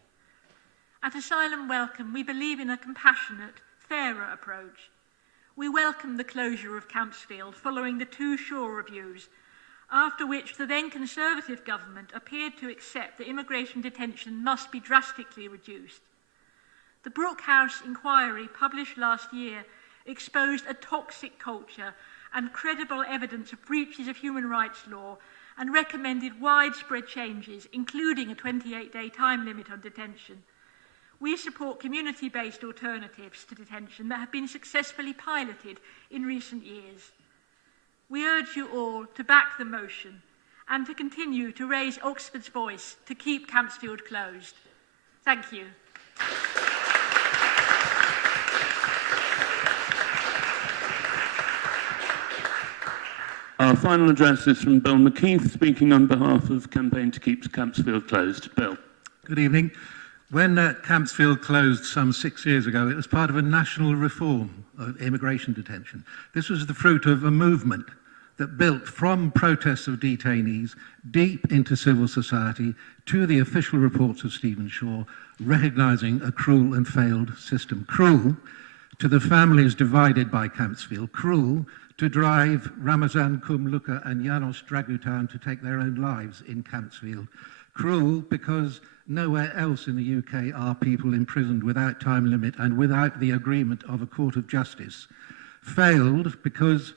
At Asylum Welcome, we believe in a compassionate, fairer approach. We welcome the closure of Campsfield following the 2 Shaw reviews, after which the then Conservative government appeared to accept that immigration detention must be drastically reduced. The Brook House inquiry published last year exposed a toxic culture and credible evidence of breaches of human rights law and recommended widespread changes, including a 28-day time limit on detention. We support community-based alternatives to detention that have been successfully piloted in recent years. We urge you all to back the motion and to continue to raise Oxford's voice to keep Campsfield closed. Thank you. Our final address is from Bill McKeith, speaking on behalf of Campaign to Keep Campsfield Closed. Bill. Good evening. When Campsfield closed some 6 years ago, it was part of a national reform of immigration detention. This was the fruit of a movement that built from protests of detainees deep into civil society to the official reports of Stephen Shaw, recognising a cruel and failed system. Cruel to the families divided by Campsfield, cruel to drive Ramazan Kumluka and Janos Dragutan to take their own lives in Campsfield. Cruel because nowhere else in the UK are people imprisoned without time limit and without the agreement of a court of justice. Failed because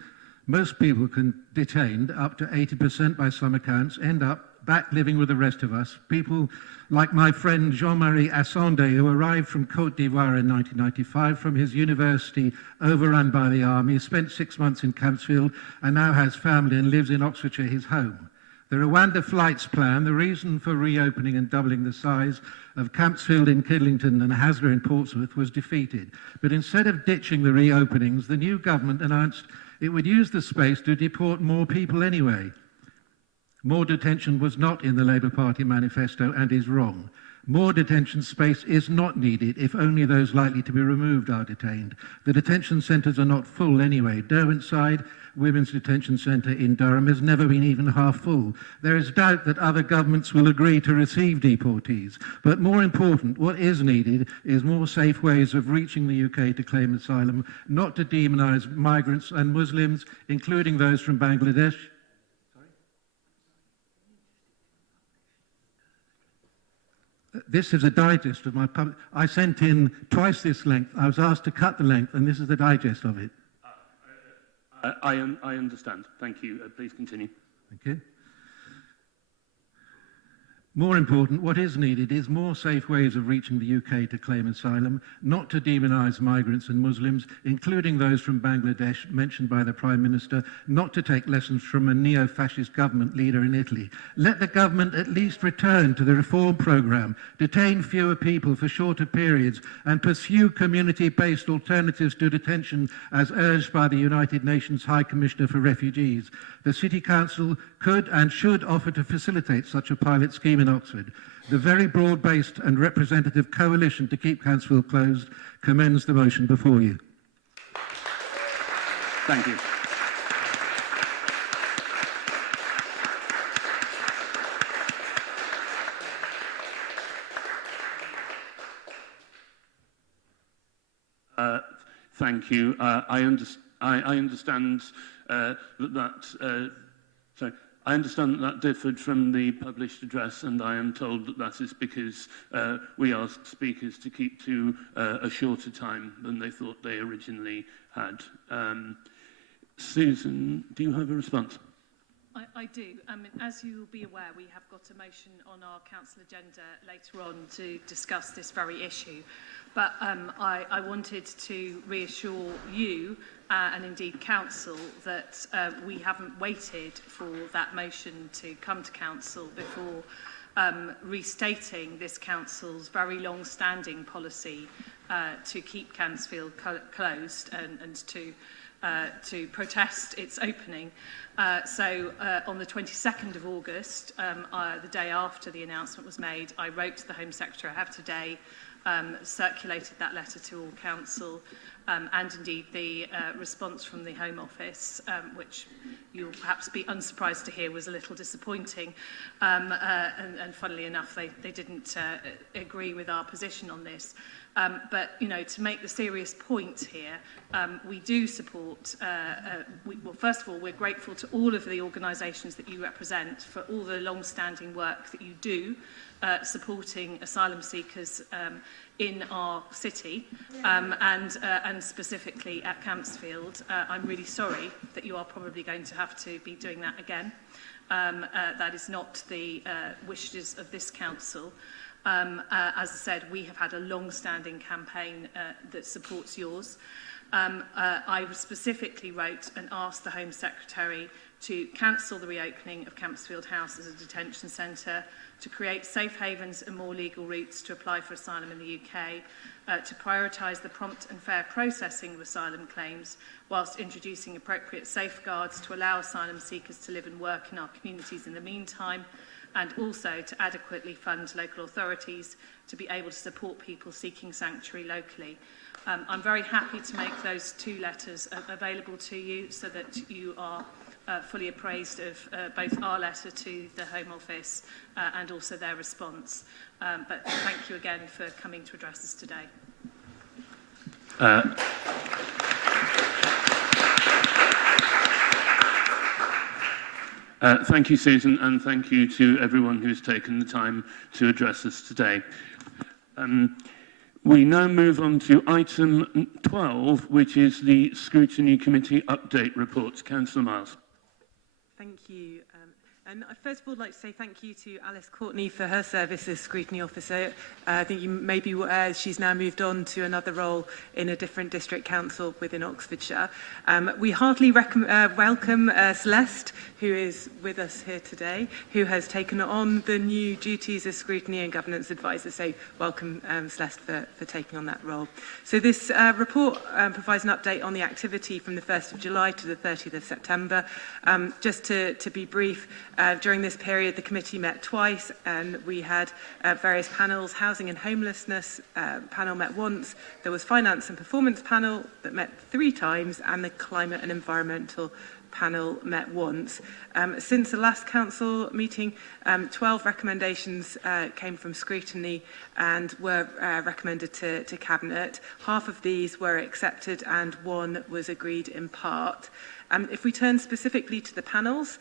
most people detained, up to 80% by some accounts, end up back living with the rest of us. People like my friend Jean-Marie Assandé, who arrived from Côte d'Ivoire in 1995 from his university overrun by the army, spent 6 months in Campsfield and now has family and lives in Oxfordshire, his home. The Rwanda flights plan, the reason for reopening and doubling the size of Campsfield in Kidlington and Haslar in Portsmouth, was defeated. But instead of ditching the reopenings, the new government announced it would use the space to deport more people anyway. More detention was not in the Labour Party manifesto and is wrong. More detention space is not needed if only those likely to be removed are detained. The detention centres are not full anyway. Derwentside women's detention centre in Durham has never been even half full. There is doubt that other governments will agree to receive deportees. But more important, what is needed is more safe ways of reaching the UK to claim asylum, not to demonise migrants and Muslims, including those from Bangladesh. This is a digest of my public. I sent in twice this length. I was asked to cut the length, and this is the digest of it. I understand. Thank you. Please continue. Thank you. More important, what is needed is more safe ways of reaching the UK to claim asylum, not to demonise migrants and Muslims, including those from Bangladesh mentioned by the Prime Minister, not to take lessons from a neo-fascist government leader in Italy. Let the government at least return to the reform programme, detain fewer people for shorter periods, and pursue community-based alternatives to detention as urged by the United Nations High Commissioner for Refugees. The City Council could and should offer to facilitate such a pilot scheme in Oxford. The very broad-based and representative coalition to keep Campsfield closed commends the motion before you. Thank you. Thank you. I understand I understand that differed from the published address, and I am told that that is because we asked speakers to keep to a shorter time than they thought they originally had. Susan, do you have a response? I do. As you will be aware, we have got a motion on our council agenda later on to discuss this very issue. But I wanted to reassure you and indeed council that we haven't waited for that motion to come to council before restating this council's very long-standing policy to keep Campsfield closed and to protest its opening. So on the 22nd of August, the day after the announcement was made, I wrote to the Home Secretary. I have today circulated that letter to all council, and indeed the response from the Home Office, which you'll perhaps be unsurprised to hear was a little disappointing. And funnily enough, they didn't agree with our position on this. But, you know, to make the serious point here, we do support, well, first of all, we're grateful to all of the organisations that you represent for all the long-standing work that you do supporting asylum seekers in our city and specifically at Campsfield. I'm really sorry that you are probably going to have to be doing that again. That is not the wishes of this council. As I said, we have had a long-standing campaign that supports yours. I specifically wrote and asked the Home Secretary to cancel the reopening of Campsfield House as a detention centre, to create safe havens and more legal routes to apply for asylum in the UK, to prioritise the prompt and fair processing of asylum claims, whilst introducing appropriate safeguards to allow asylum seekers to live and work in our communities in the meantime, and also to adequately fund local authorities to be able to support people seeking sanctuary locally. I'm very happy to make those two letters available to you so that you are fully appraised of both our letter to the Home Office and also their response. But thank you again for coming to address us today. Thank you, Susan, and thank you to everyone who's taken the time to address us today. We now move on to item 12, which is the Scrutiny Committee Update Report. Councillor Miles. Thank you. And I first of all would like to say thank you to Alice Courtney for her service as Scrutiny Officer. I think you may be aware she's now moved on to another role in a different district council within Oxfordshire. We heartily welcome Celeste, who is with us here today, who has taken on the new duties as Scrutiny and Governance Advisor. So welcome, Celeste, for taking on that role. So this report provides an update on the activity from the 1st of July to the 30th of September. Just to be brief, during this period, the committee met twice and we had various panels. Housing and homelessness panel met once. There was finance and performance panel that met 3 times, and the climate and environmental panel met once. Since the last council meeting, 12 recommendations came from scrutiny and were recommended to Cabinet. Half of these were accepted and one was agreed in part. If we turn specifically to the panels,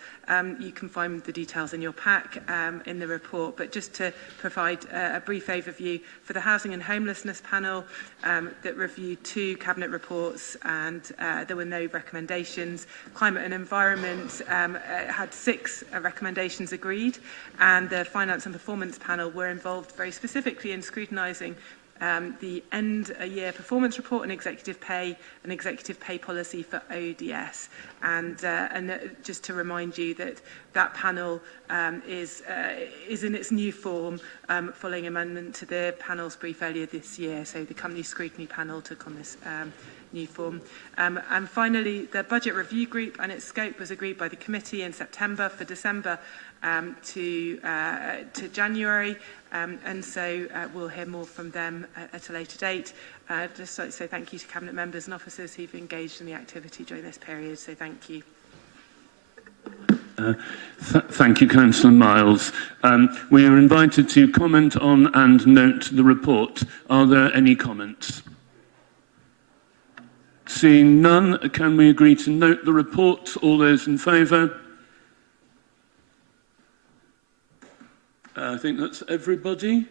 you can find the details in your pack in the report, but just to provide a brief overview, for the Housing and Homelessness panel that reviewed 2 Cabinet reports and there were no recommendations. Climate and Environment had 6 recommendations agreed, and the Finance and Performance panel were involved very specifically in scrutinising the end-of-year performance report and executive pay policy for ODS. And just to remind you that that panel is in its new form following amendment to the panel's brief earlier this year. So the company scrutiny panel took on this new form. And finally, the budget review group and its scope was agreed by the committee in September for December to January. And so we'll hear more from them at a later date. I'd just like to say thank you to Cabinet members and officers who've engaged in the activity during this period, so thank you. Thank you, Councillor Miles. We are invited to comment on and note the report. Are there any comments? Seeing none, can we agree to note the report? All those in favour? I think that's everybody.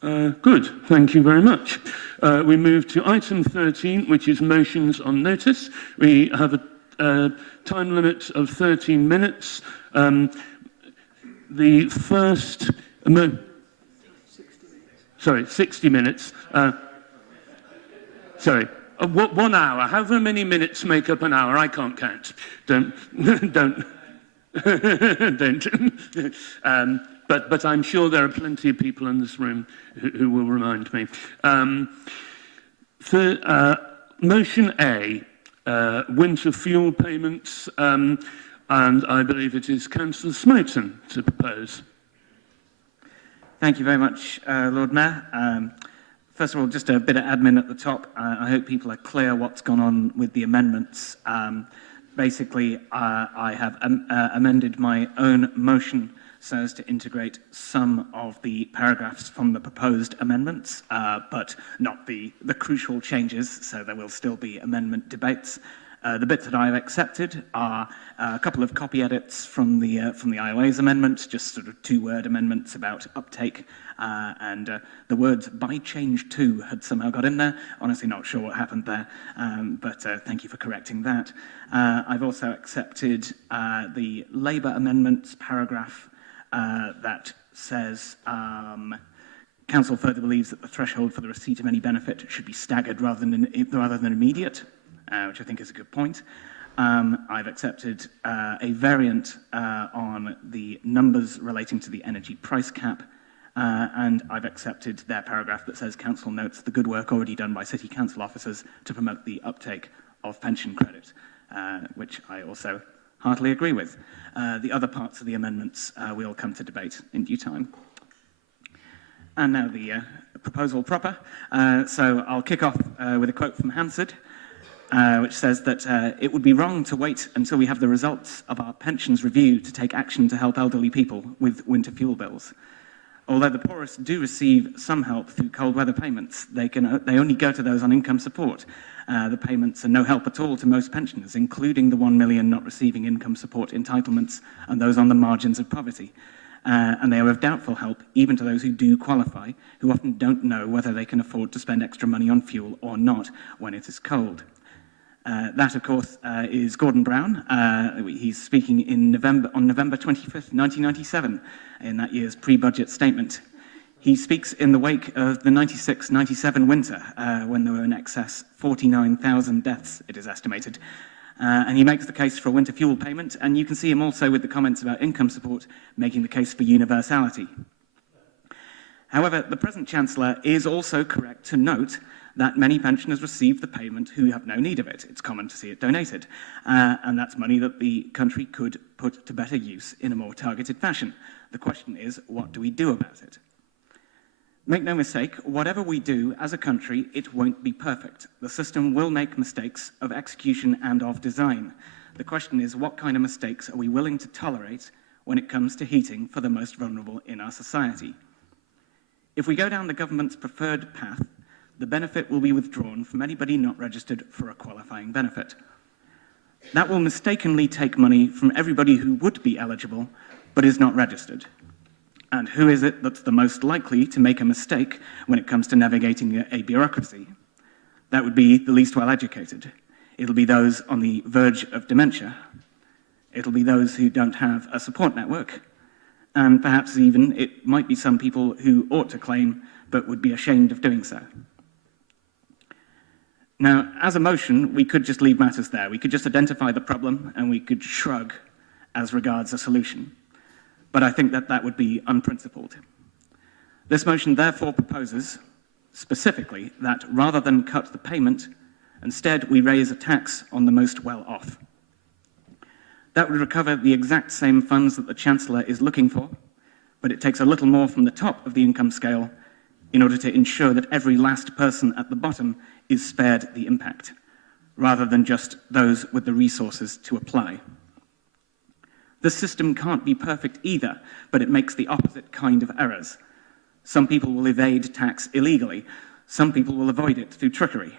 Good, thank you very much. We move to item 13, which is motions on notice. We have a time limit of 13 minutes. The first... 60 minutes. Sorry. 1 hour. However many minutes make up an hour? I can't count. Don't. But I'm sure there are plenty of people in this room who will remind me. For motion A, winter fuel payments, and I believe it is Councillor Smoten to propose. Thank you very much, Lord Mayor. First of all, just a bit of admin at the top. I hope people are clear what's gone on with the amendments. Basically, I have amended my own motion so as to integrate some of the paragraphs from the proposed amendments, but not the crucial changes, so there will still be amendment debates. The bits that I've accepted are a couple of copy edits from the IOA's amendment, just sort of 2-word amendments about uptake, and the words "by change to" had somehow got in there. Honestly, not sure what happened there, but thank you for correcting that. I've also accepted the Labour amendments paragraph that says Council further believes that the threshold for the receipt of any benefit should be staggered rather than immediate, which I think is a good point. I've accepted a variant on the numbers relating to the energy price cap, and I've accepted their paragraph that says Council notes the good work already done by City Council officers to promote the uptake of pension credit, which I also heartily agree with. The other parts of the amendments we'll come to debate in due time. And now the proposal proper. So I'll kick off with a quote from Hansard, which says that it would be wrong to wait until we have the results of our pensions review to take action to help elderly people with winter fuel bills. Although the poorest do receive some help through cold weather payments, they only go to those on income support. The payments are no help at all to most pensioners, including the 1 million not receiving income support entitlements and those on the margins of poverty. And they are of doubtful help even to those who do qualify, who often don't know whether they can afford to spend extra money on fuel or not when it is cold. That, of course, is Gordon Brown. He's speaking on November 25th, 1997, in that year's pre-budget statement. He speaks in the wake of the 96-97 winter, when there were in excess 49,000 deaths, it is estimated. And he makes the case for a winter fuel payment, and you can see him also with the comments about income support, making the case for universality. However, the present Chancellor is also correct to note that many pensioners receive the payment who have no need of it. It's common to see it donated. And that's money that the country could put to better use in a more targeted fashion. The question is, what do we do about it? Make no mistake, whatever we do as a country, it won't be perfect. The system will make mistakes of execution and of design. The question is, what kind of mistakes are we willing to tolerate when it comes to heating for the most vulnerable in our society? If we go down the government's preferred path, the benefit will be withdrawn from anybody not registered for a qualifying benefit. That will mistakenly take money from everybody who would be eligible but is not registered. And who is it that's the most likely to make a mistake when it comes to navigating a bureaucracy? That would be the least well-educated. It'll be those on the verge of dementia. It'll be those who don't have a support network. And perhaps even it might be some people who ought to claim but would be ashamed of doing so. Now, as a motion, we could just leave matters there. We could just identify the problem and we could shrug as regards a solution. But I think that that would be unprincipled. This motion therefore proposes, specifically, that rather than cut the payment, instead we raise a tax on the most well-off. That would recover the exact same funds that the Chancellor is looking for, but it takes a little more from the top of the income scale in order to ensure that every last person at the bottom is spared the impact, rather than just those with the resources to apply. This system can't be perfect either, but it makes the opposite kind of errors. Some people will evade tax illegally. Some people will avoid it through trickery.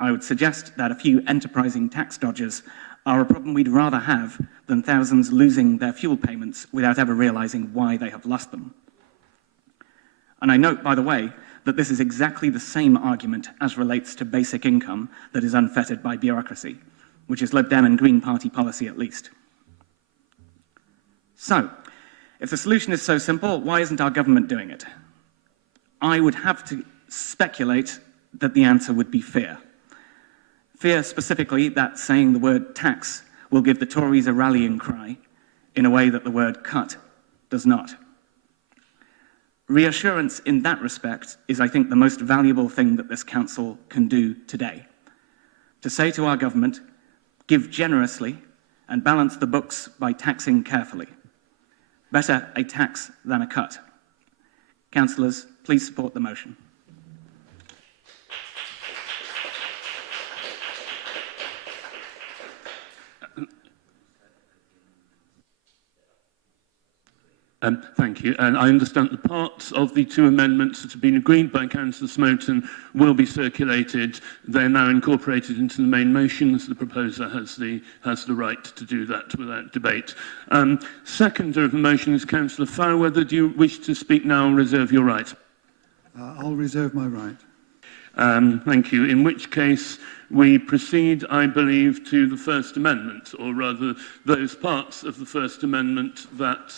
I would suggest that a few enterprising tax dodgers are a problem we'd rather have than thousands losing their fuel payments without ever realizing why they have lost them. And I note, by the way, that this is exactly the same argument as relates to basic income that is unfettered by bureaucracy, which is Lib Dem and Green Party policy at least. So, if the solution is so simple, why isn't our government doing it? I would have to speculate that the answer would be fear. Fear specifically that saying the word tax will give the Tories a rallying cry in a way that the word cut does not. Reassurance in that respect is, I think, the most valuable thing that this council can do today. To say to our government, give generously and balance the books by taxing carefully. Better a tax than a cut. Councillors, please support the motion. Thank you. And I understand the parts of the two amendments that have been agreed by Councillor Smoten will be circulated. They're now incorporated into the main motions. The proposer has the right to do that without debate. Seconder of the motion is Councillor Fairweather. Do you wish to speak now or reserve your right? I'll reserve my right. Thank you. In which case, we proceed, I believe, to the First Amendment, or rather those parts of the First Amendment that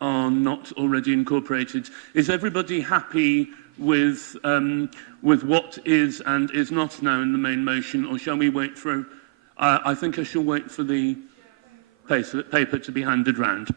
are not already incorporated. Is everybody happy with what is and is not now in the main motion, or shall we wait for... I think I shall wait for the paper to be handed round.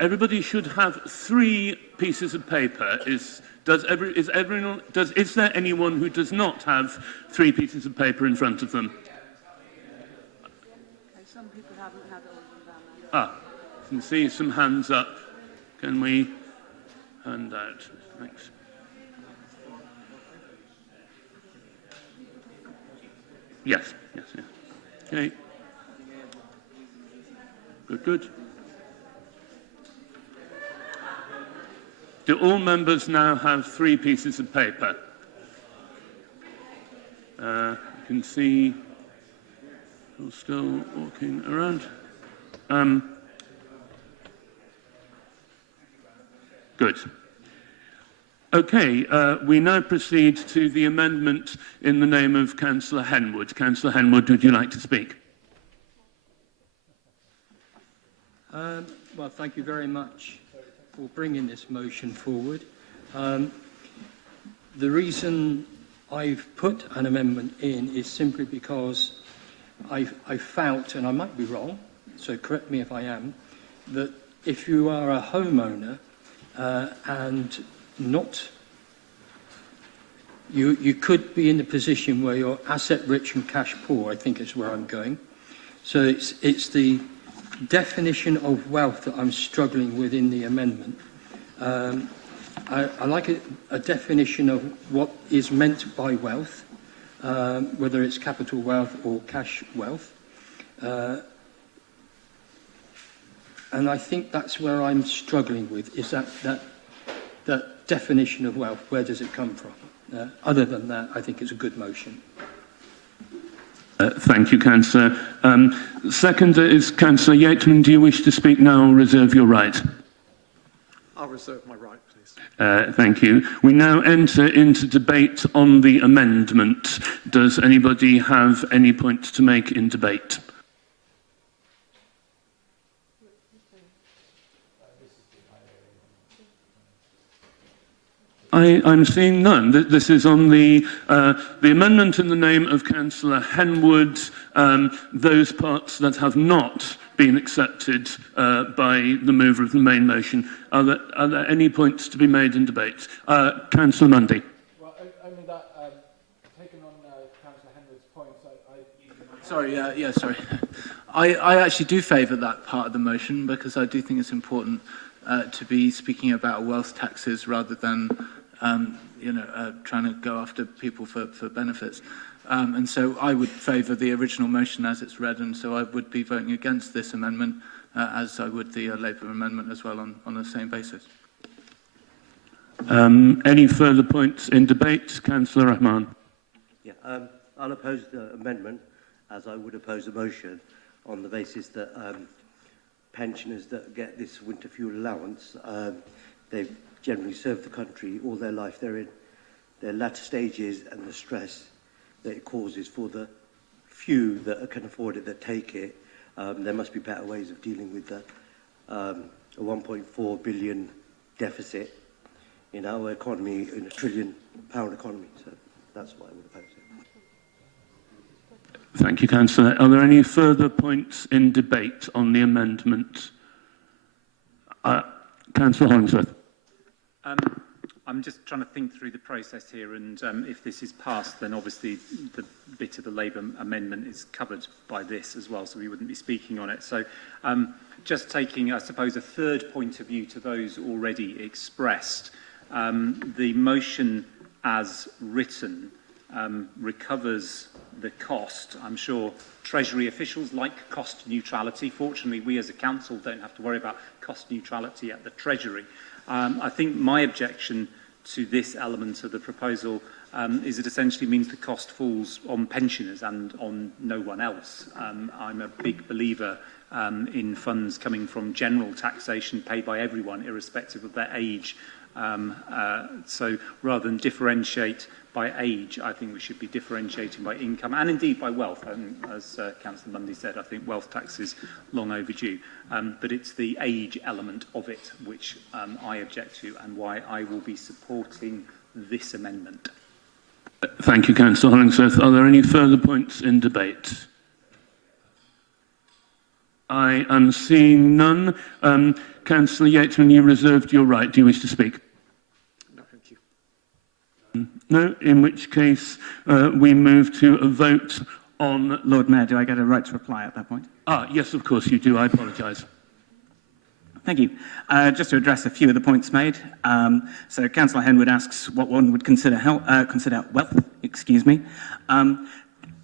Everybody should have 3 pieces of paper. Is there anyone who does not have 3 pieces of paper in front of them? Some people haven't had all of them down I there. can see some hands up. Can we hand out? Thanks. Yes. Okay. Good. Do all members now have 3 pieces of paper? You can see people still walking around. Good. Okay, we now proceed to the amendment in the name of Councillor Henwood. Councillor Henwood, would you like to speak? Well, thank you very much for bringing this motion forward. The reason I've put an amendment in is simply because I felt, and I might be wrong, so correct me if I am, that if you are a homeowner and not, you could be in a position where you're asset rich and cash poor, I think is where I'm going. So it's the definition of wealth that I'm struggling with in the amendment. I like a definition of what is meant by wealth, whether it's capital wealth or cash wealth. And I think that's where I'm struggling with, is that definition of wealth. Where does it come from? Other than that, I think it's a good motion. Thank you, Councillor. Second is Councillor Yateman. Do you wish to speak now or reserve your right? I'll reserve my right, please. Thank you. We now enter into debate on the amendment. Does anybody have any points to make in debate? I'm seeing none. This is on the amendment in the name of Councillor Henwood, those parts that have not been accepted by the mover of the main motion. Are there any points to be made in debate? Councillor Mundy. Well, only that, taking on Councillor Henwood's points, Sorry. I actually do favour that part of the motion because I do think it's important to be speaking about wealth taxes rather than trying to go after people for benefits. And so I would favour the original motion as it's read, and so I would be voting against this amendment, as I would the Labour amendment as well on the same basis. Any further points in debate? Councillor Rahman. Yeah, I'll oppose the amendment, as I would oppose the motion, on the basis that pensioners that get this winter fuel allowance, they've generally served the country all their life. They're in their latter stages, and the stress that it causes for the few that can afford it, that take it, there must be better ways of dealing with a 1.4 billion deficit in our economy, in £1 trillion economy. So that's why I would oppose it. Thank you, Councillor. Are there any further points in debate on the amendment? Councillor Hollingsworth. I'm just trying to think through the process here, and if this is passed, then obviously the bit of the Labour amendment is covered by this as well, so we wouldn't be speaking on it. So just taking, I suppose, a third point of view to those already expressed, the motion as written recovers the cost. I'm sure Treasury officials like cost neutrality. Fortunately, we as a council don't have to worry about cost neutrality at the Treasury. I think my objection to this element of the proposal is it essentially means the cost falls on pensioners and on no one else. I'm a big believer in funds coming from general taxation paid by everyone, irrespective of their age. So rather than differentiate by age, I think we should be differentiating by income and indeed by wealth. And as Councillor Mundy said, I think wealth tax is long overdue. But it's the age element of it which I object to, and why I will be supporting this amendment. Thank you, Councillor Hollingsworth. Are there any further points in debate? I am seeing none. Councillor Yateman, you reserved your right. Do you wish to speak? No, thank you. No, in which case we move to a vote on... Lord Mayor, do I get a right to reply at that point? Yes, of course you do. I apologise. Thank you. Just to address a few of the points made. So Councillor Henwood asks what one would consider wealth.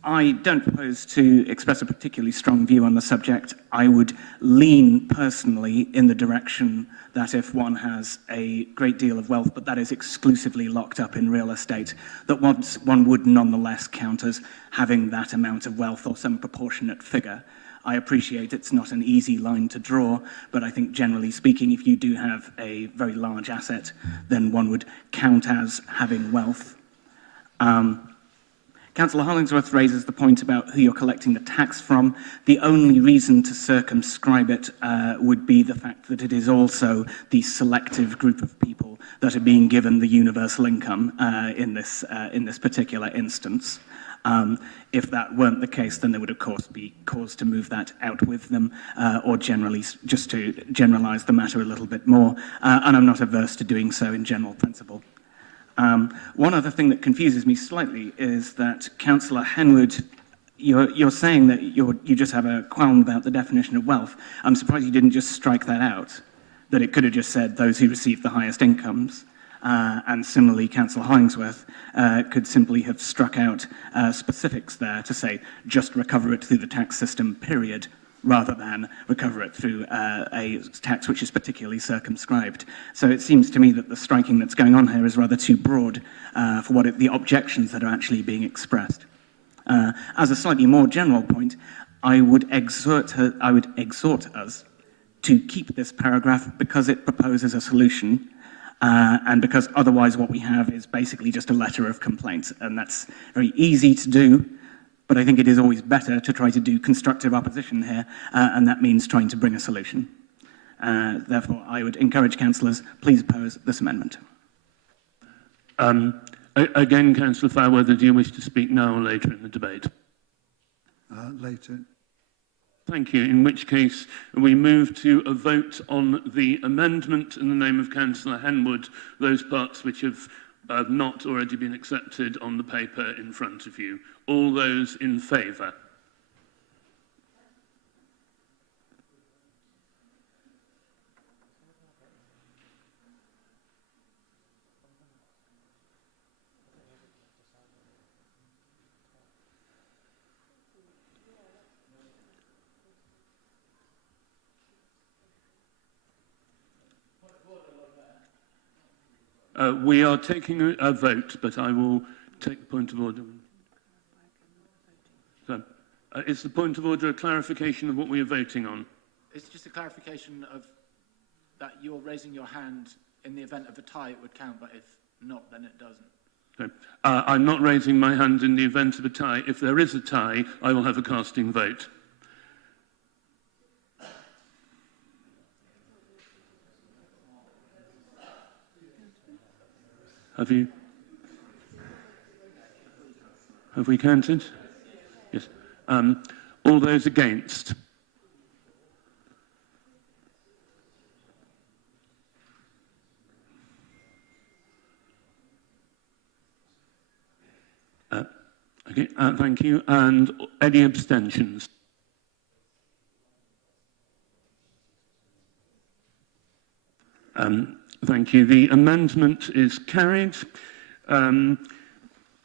I don't propose to express a particularly strong view on the subject. I would lean personally in the direction that if one has a great deal of wealth, but that is exclusively locked up in real estate, that one would nonetheless count as having that amount of wealth or some proportionate figure. I appreciate it's not an easy line to draw, but I think generally speaking, if you do have a very large asset, then one would count as having wealth. Councillor Hollingsworth raises the point about who you're collecting the tax from. The only reason to circumscribe it would be the fact that it is also the selective group of people that are being given the universal income in this particular instance. If that weren't the case, then there would, of course, be cause to move that out with them, or generally, just to generalise the matter a little bit more. And I'm not averse to doing so in general principle. One other thing that confuses me slightly is that Councillor Henwood, you're saying that you just have a qualm about the definition of wealth. I'm surprised you didn't just strike that out, that it could have just said those who receive the highest incomes. And similarly, Councillor Hollingsworth could simply have struck out specifics there to say just recover it through the tax system, period, rather than recover it through a tax which is particularly circumscribed. So it seems to me that the striking that's going on here is rather too broad for the objections that are actually being expressed. As a slightly more general point, I would exhort us to keep this paragraph because it proposes a solution, and because otherwise what we have is basically just a letter of complaint, and that's very easy to do. But I think it is always better to try to do constructive opposition here, and that means trying to bring a solution. Therefore, I would encourage councillors, please oppose this amendment. Again, Councillor Fairweather, do you wish to speak now or later in the debate? Later. Thank you, in which case we move to a vote on the amendment in the name of Councillor Henwood, those parts which have not already been accepted on the paper in front of you. All those in favour? We are taking a vote, but I will take the point of order. So, is the point of order a clarification of what we are voting on? It's just a clarification of that you're raising your hand in the event of a tie, it would count, but if not, then it doesn't. Okay. I'm not raising my hand in the event of a tie. If there is a tie, I will have a casting vote. Have we counted? Yes. All those against? Okay, thank you. And any abstentions? Thank you. The amendment is carried.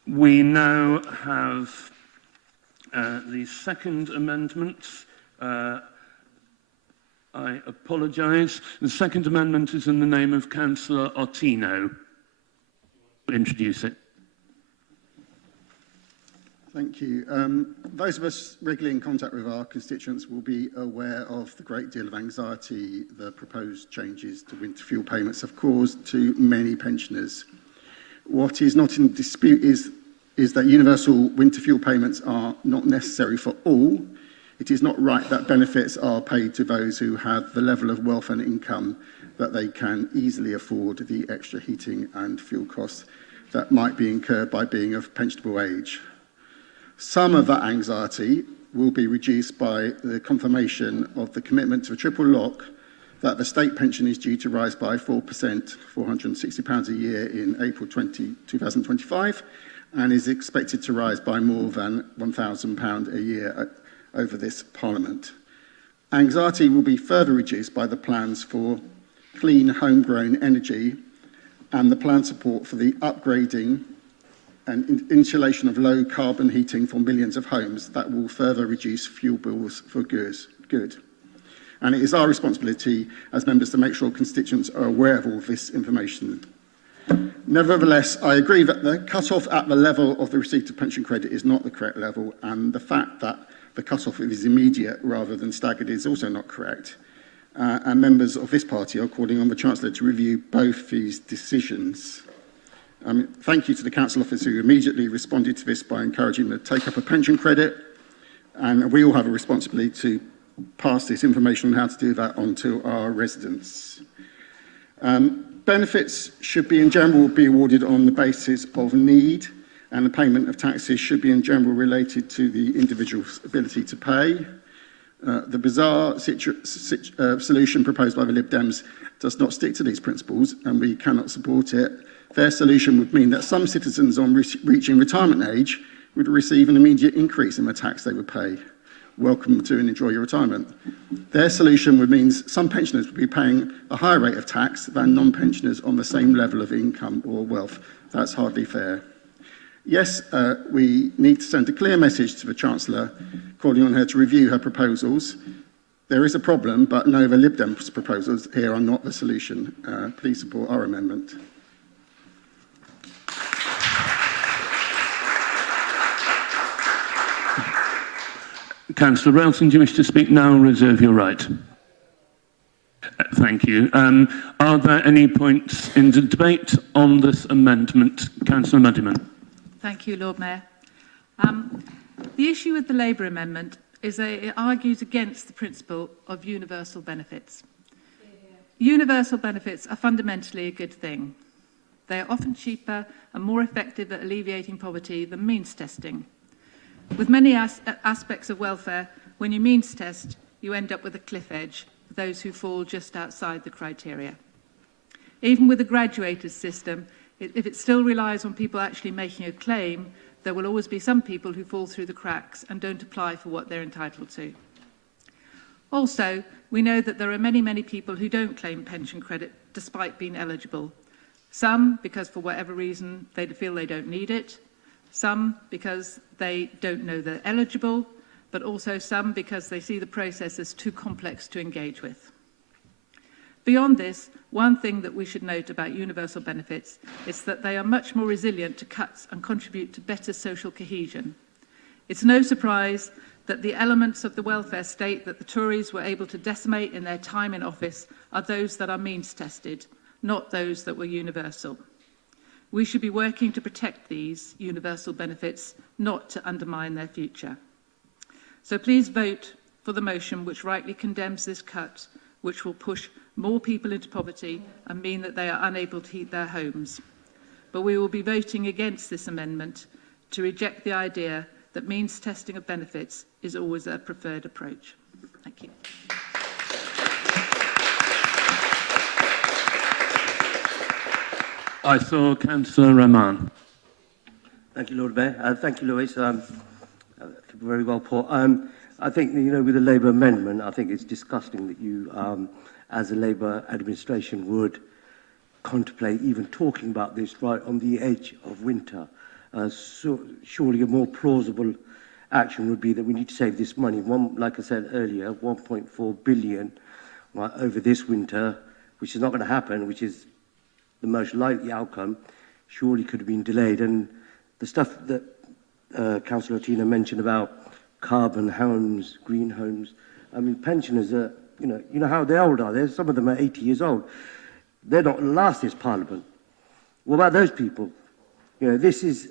We now have the second amendment. I apologise. The second amendment is in the name of Councillor Ottino. Introduce it. Thank you. Those of us regularly in contact with our constituents will be aware of the great deal of anxiety the proposed changes to winter fuel payments have caused to many pensioners. What is not in dispute is that universal winter fuel payments are not necessary for all. It is not right that benefits are paid to those who have the level of wealth and income that they can easily afford the extra heating and fuel costs that might be incurred by being of pensionable age. Some of that anxiety will be reduced by the confirmation of the commitment to a triple lock that the state pension is due to rise by 4%, £460 a year in April 2025, and is expected to rise by more than £1,000 a year over this Parliament. Anxiety will be further reduced by the plans for clean homegrown energy and the planned support for the upgrading and insulation of low carbon heating for millions of homes that will further reduce fuel bills for good. And it is our responsibility as members to make sure constituents are aware of all this information. Nevertheless, I agree that the cut-off at the level of the receipt of pension credit is not the correct level, and the fact that the cut-off is immediate rather than staggered is also not correct. And members of this party are calling on the Chancellor to review both these decisions. Thank you to the Council Officer who immediately responded to this by encouraging the take-up of pension credit, and we all have a responsibility to pass this information on how to do that on to our residents. Benefits should be in general be awarded on the basis of need, and the payment of taxes should be in general related to the individual's ability to pay. The bizarre solution proposed by the Lib Dems does not stick to these principles, and we cannot support it. Their solution would mean that some citizens on reaching retirement age would receive an immediate increase in the tax they would pay. Welcome to and enjoy your retirement. Their solution would mean some pensioners would be paying a higher rate of tax than non-pensioners on the same level of income or wealth. That's hardly fair. Yes, we need to send a clear message to the Chancellor, calling on her to review her proposals. There is a problem, but no, the Lib Dems proposals here are not the solution. Please support our amendment. Councillor Relton, do you wish to speak now or reserve your right? Thank you. Are there any points in the debate on this amendment? Councillor Muddyman. Thank you, Lord Mayor. The issue with the Labour amendment is that it argues against the principle of universal benefits. Universal benefits are fundamentally a good thing. They are often cheaper and more effective at alleviating poverty than means testing. With many aspects of welfare, when you means test, you end up with a cliff edge for those who fall just outside the criteria. Even with a graduated system, if it still relies on people actually making a claim, there will always be some people who fall through the cracks and don't apply for what they're entitled to. Also, we know that there are many, many people who don't claim pension credit despite being eligible. Some because for whatever reason they feel they don't need it, some because they don't know they're eligible, but also some because they see the process as too complex to engage with. Beyond this, one thing that we should note about universal benefits is that they are much more resilient to cuts and contribute to better social cohesion. It's no surprise that the elements of the welfare state that the Tories were able to decimate in their time in office are those that are means tested, not those that were universal. We should be working to protect these universal benefits, not to undermine their future. So please vote for the motion which rightly condemns this cut, which will push more people into poverty and mean that they are unable to heat their homes. But we will be voting against this amendment to reject the idea that means testing of benefits is always a preferred approach. Thank you. I saw Councillor Rahman. Thank you, Lord Mayor. Thank you, Louise. Very well put. I think, with the Labour amendment, I think it's disgusting that you, as a Labour administration, would contemplate even talking about this right on the edge of winter. Surely a more plausible action would be that we need to save this money. Like I said earlier, 1.4 billion over this winter, which is not going to happen, which is the most likely outcome, surely could have been delayed. And the stuff that Councillor Tina mentioned about carbon homes, green homes, I mean, pensioners are, you know how old are they? Some of them are 80 years old. They're not going to last this Parliament. What about those people? This is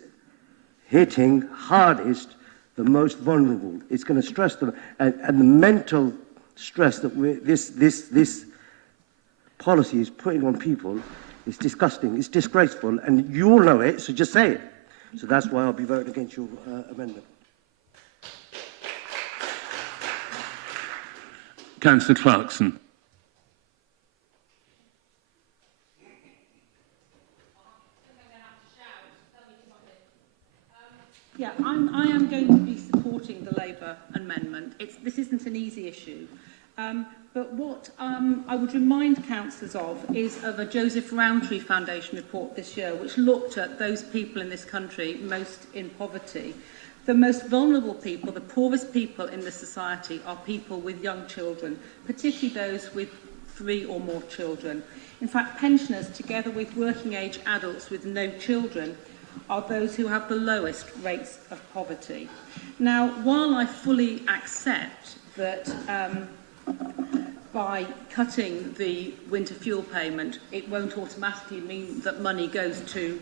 hitting hardest the most vulnerable. It's going to stress them. And the mental stress that this policy is putting on people is disgusting, it's disgraceful, and you all know it, so just say it. So that's why I'll be voting against your amendment. Councillor Clarkson. Yeah, I am going to be supporting the Labour amendment. This isn't an easy issue. But what I would remind councillors of is of a Joseph Rowntree Foundation report this year, which looked at those people in this country most in poverty. The most vulnerable people, the poorest people in this society, are people with young children, particularly those with 3 or more children. In fact, pensioners, together with working-age adults with no children, are those who have the lowest rates of poverty. Now, while I fully accept that by cutting the winter fuel payment, it won't automatically mean that money goes to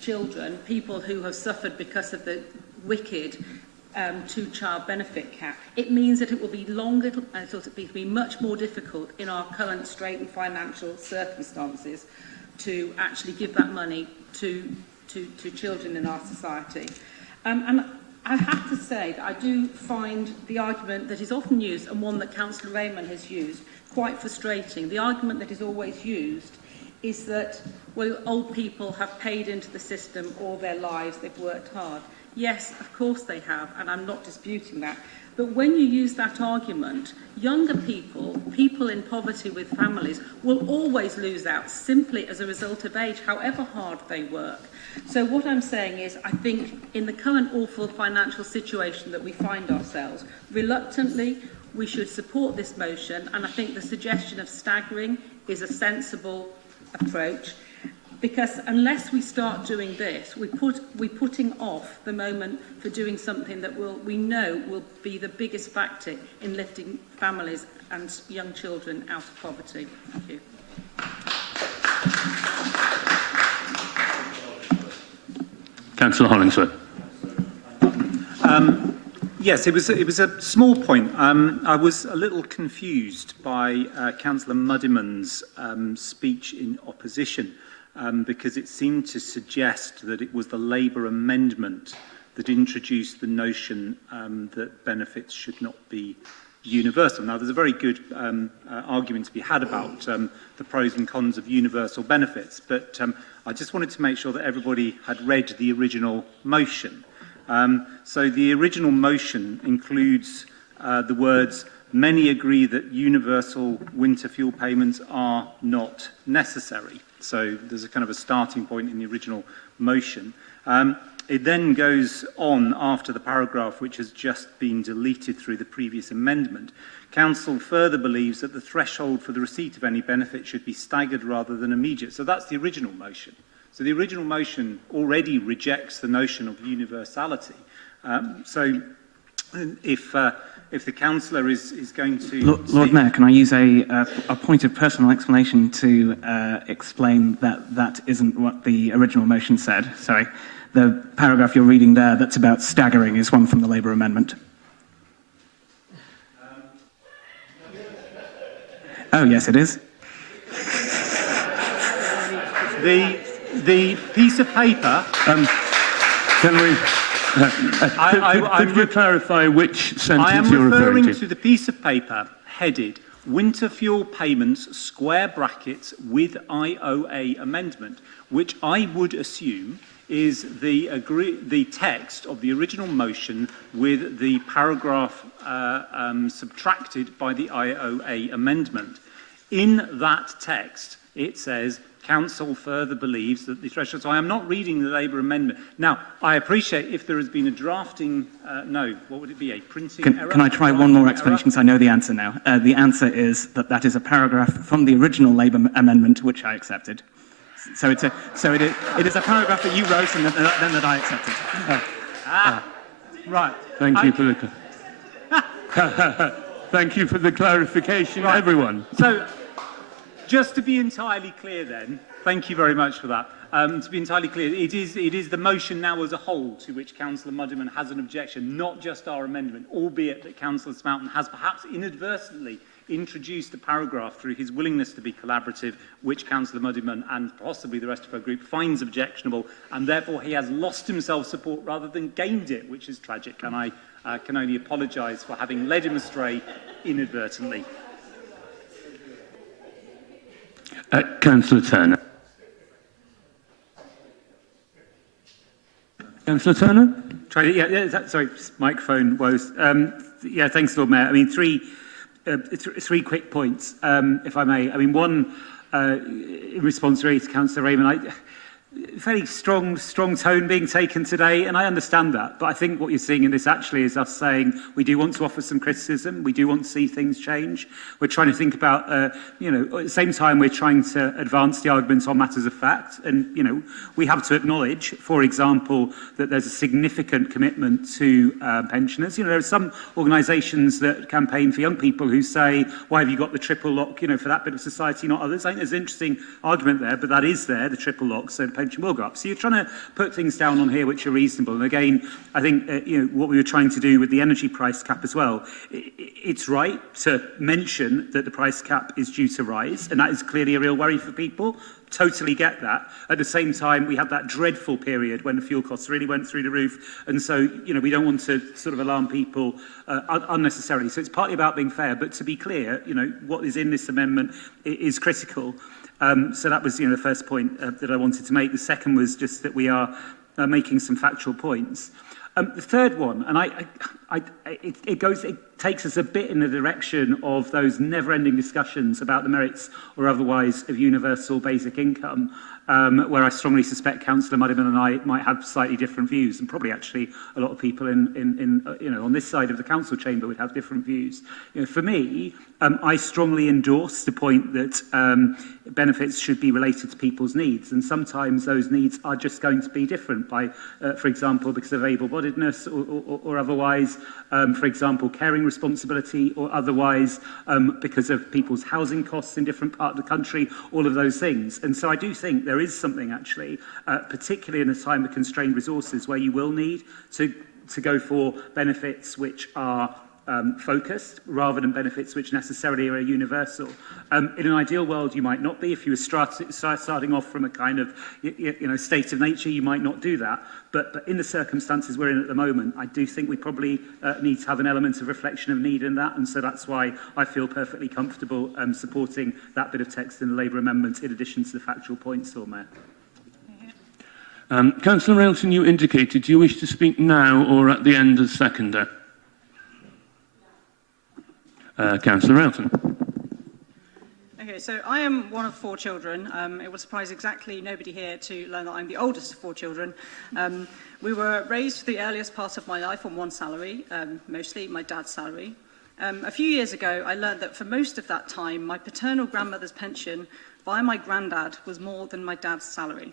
children, people who have suffered because of the wicked two-child benefit cap, it means that it will be longer and it will be much more difficult in our current straitened financial circumstances to actually give that money to children in our society. And I have to say that I do find the argument that is often used, and one that Councillor Raymond has used, quite frustrating. The argument that is always used is that, well, old people have paid into the system all their lives, they've worked hard. Yes, of course they have, and I'm not disputing that. But when you use that argument, younger people, people in poverty with families, will always lose out simply as a result of age, however hard they work. So what I'm saying is, I think in the current awful financial situation that we find ourselves, reluctantly, we should support this motion, and I think the suggestion of staggering is a sensible approach, because unless we start doing this, we're putting off the moment for doing something that we know will be the biggest factor in lifting families and young children out of poverty. Thank you. Councillor Hollingsworth. Yes, it was a small point. I was a little confused by Councillor Muddiman's speech in opposition, because it seemed to suggest that it was the Labour amendment that introduced the notion that benefits should not be universal. Now, there's a very good argument to be had about the pros and cons of universal benefits, but I just wanted to make sure that everybody had read the original motion. So the original motion includes the words, "Many agree that universal winter fuel payments are not necessary." So there's a kind of a starting point in the original motion. It then goes on after the paragraph which has just been deleted through the previous amendment. Council further believes that the threshold for the receipt of any benefit should be staggered rather than immediate. So that's the original motion. So the original motion already rejects the notion of universality. So if the councillor is going to... Lord Mayor, can I use a point of personal explanation to explain that that isn't what the original motion said? Sorry. The paragraph you're reading there that's about staggering is one from the Labour amendment. Oh, yes, it is. The piece of paper... Can we... could you clarify which sentence you're referring to? I am referring to the piece of paper headed Winter Fuel Payments, square brackets, with IOA amendment, which I would assume is the text of the original motion with the paragraph subtracted by the IOA amendment. In that text, it says, Council further believes that the threshold... So I am not reading the Labour amendment. Now, I appreciate if there has been a drafting... no, what would it be, a printing error? Can I try one more explanation, because I know the answer now? The answer is that that is a paragraph from the original Labour amendment, which I accepted. So it is a paragraph that you wrote and then that I accepted. Right. Thank you for the... Thank you for the clarification, right. Everyone. So, just to be entirely clear then, thank you very much for that. To be entirely clear, it is the motion now as a whole to which Councillor Muddiman has an objection, not just our amendment, albeit that Councillor Smelton has perhaps inadvertently introduced a paragraph through his willingness to be collaborative, which Councillor Muddiman and possibly the rest of her group finds objectionable, and therefore he has lost himself support rather than gained it, which is tragic, and I can only apologise for having led him astray inadvertently. Councillor Turner. Councillor Turner? Sorry, microphone woes. Yeah, thanks, Lord Mayor. I mean, three quick points, if I may. I mean, one, in response really to Councillor Raymond, fairly strong tone being taken today, and I understand that. But I think what you're seeing in this actually is us saying we do want to offer some criticism. We do want to see things change. We're trying to think about, at the same time, we're trying to advance the arguments on matters of fact. And, we have to acknowledge, for example, that there's a significant commitment to pensioners. There are some organisations that campaign for young people who say, why have you got the triple lock, for that bit of society, not others? I think there's an interesting argument there, but that is there, the triple lock, so the pension will go up. So you're trying to put things down on here which are reasonable. And again, I think, what we were trying to do with the energy price cap as well, it's right to mention that the price cap is due to rise, and that is clearly a real worry for people. Totally get that. At the same time, we had that dreadful period when the fuel costs really went through the roof. And so, we don't want to sort of alarm people unnecessarily. So it's partly about being fair. But to be clear, what is in this amendment is critical. So that was, the first point that I wanted to make. The second was just that we are making some factual points. The third one, and it takes us a bit in the direction of those never-ending discussions about the merits or otherwise of universal basic income, where I strongly suspect Councillor Muddiman and I might have slightly different views, and probably actually a lot of people on this side of the council chamber would have different views. For me, I strongly endorse the point that benefits should be related to people's needs, and sometimes those needs are just going to be different by, for example, because of able-bodiedness or otherwise, for example, caring responsibility or otherwise, because of people's housing costs in different parts of the country, all of those things. And so I do think there is something actually, particularly in a time of constrained resources, where you will need to go for benefits which are focused rather than benefits which necessarily are universal. In an ideal world, you might not be. If you were starting off from a kind of state of nature, you might not do that. But in the circumstances we're in at the moment, I do think we probably need to have an element of reflection of need in that. And so that's why I feel perfectly comfortable supporting that bit of text in the Labour amendment in addition to the factual points, Lord Mayor. Councillor Railton, you indicated, do you wish to speak now or at the end as seconder? Councillor Railton. Okay, so I am one of 4 children. It will surprise exactly nobody here to learn that I'm the oldest of 4 children. We were raised for the earliest part of my life on one salary, mostly my dad's salary. A few years ago, I learned that for most of that time, my paternal grandmother's pension via my granddad was more than my dad's salary.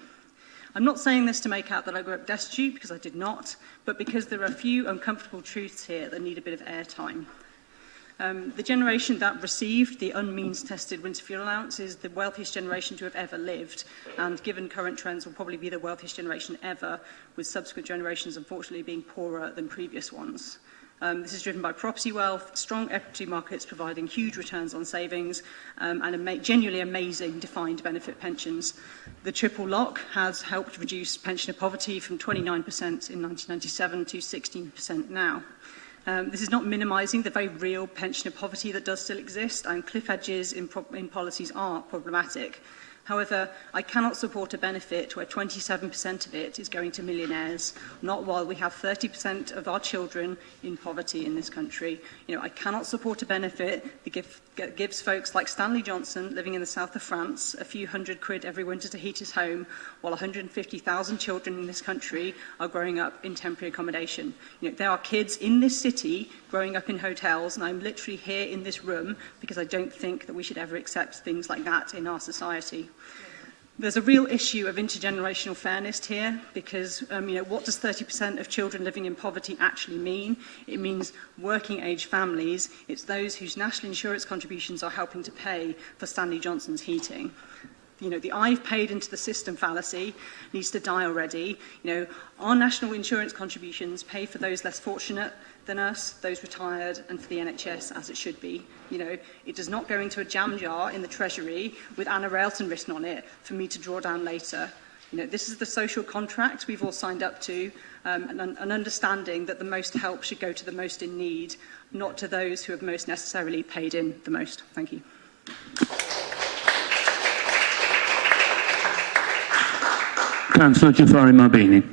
I'm not saying this to make out that I grew up destitute, because I did not, but because there are a few uncomfortable truths here that need a bit of airtime. The generation that received the unmeans-tested winter fuel allowance is the wealthiest generation to have ever lived, and given current trends will probably be the wealthiest generation ever, with subsequent generations unfortunately being poorer than previous ones. This is driven by property wealth, strong equity markets providing huge returns on savings, and genuinely amazing defined benefit pensions. The triple lock has helped reduce pensioner poverty from 29% in 1997 to 16% now. This is not minimising the very real pensioner poverty that does still exist, and cliff edges in policies are problematic. However, I cannot support a benefit where 27% of it is going to millionaires, not while we have 30% of our children in poverty in this country. I cannot support a benefit that gives folks like Stanley Johnson living in the south of France a few £100 every winter to heat his home, while 150,000 children in this country are growing up in temporary accommodation. There are kids in this city growing up in hotels, and I'm literally here in this room because I don't think that we should ever accept things like that in our society. There's a real issue of intergenerational fairness here because, what does 30% of children living in poverty actually mean? It means working age families. It's those whose national insurance contributions are helping to pay for Stanley Johnson's heating. The I've paid into the system fallacy needs to die already. Our national insurance contributions pay for those less fortunate than us, those retired, and for the NHS as it should be. It does not go into a jam jar in the Treasury with Anna Railton written on it for me to draw down later. This is the social contract we've all signed up to, an understanding that the most help should go to the most in need, not to those who have most necessarily paid in the most. Thank you. Councillor Jafari Mabini.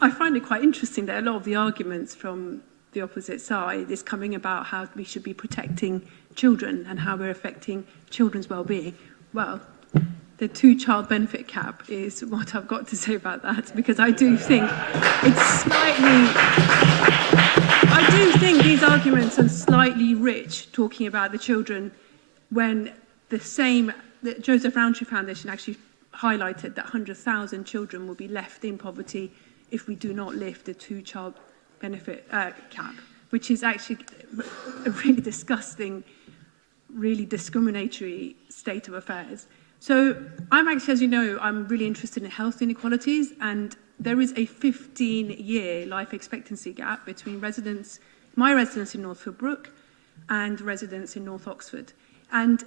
I find it quite interesting that a lot of the arguments from the opposite side is coming about how we should be protecting children and how we're affecting children's well-being. Well, the two-child benefit cap is what I've got to say about that, because I do think it's slightly... I do think these arguments are slightly rich, talking about the children, when the Joseph Rowntree Foundation actually highlighted that 100,000 children will be left in poverty if we do not lift the two-child benefit cap, which is actually a really disgusting, really discriminatory state of affairs. So I'm actually, as you know, I'm really interested in health inequalities, and there is a 15-year life expectancy gap between my residents in North Brook and residents in North Oxford. And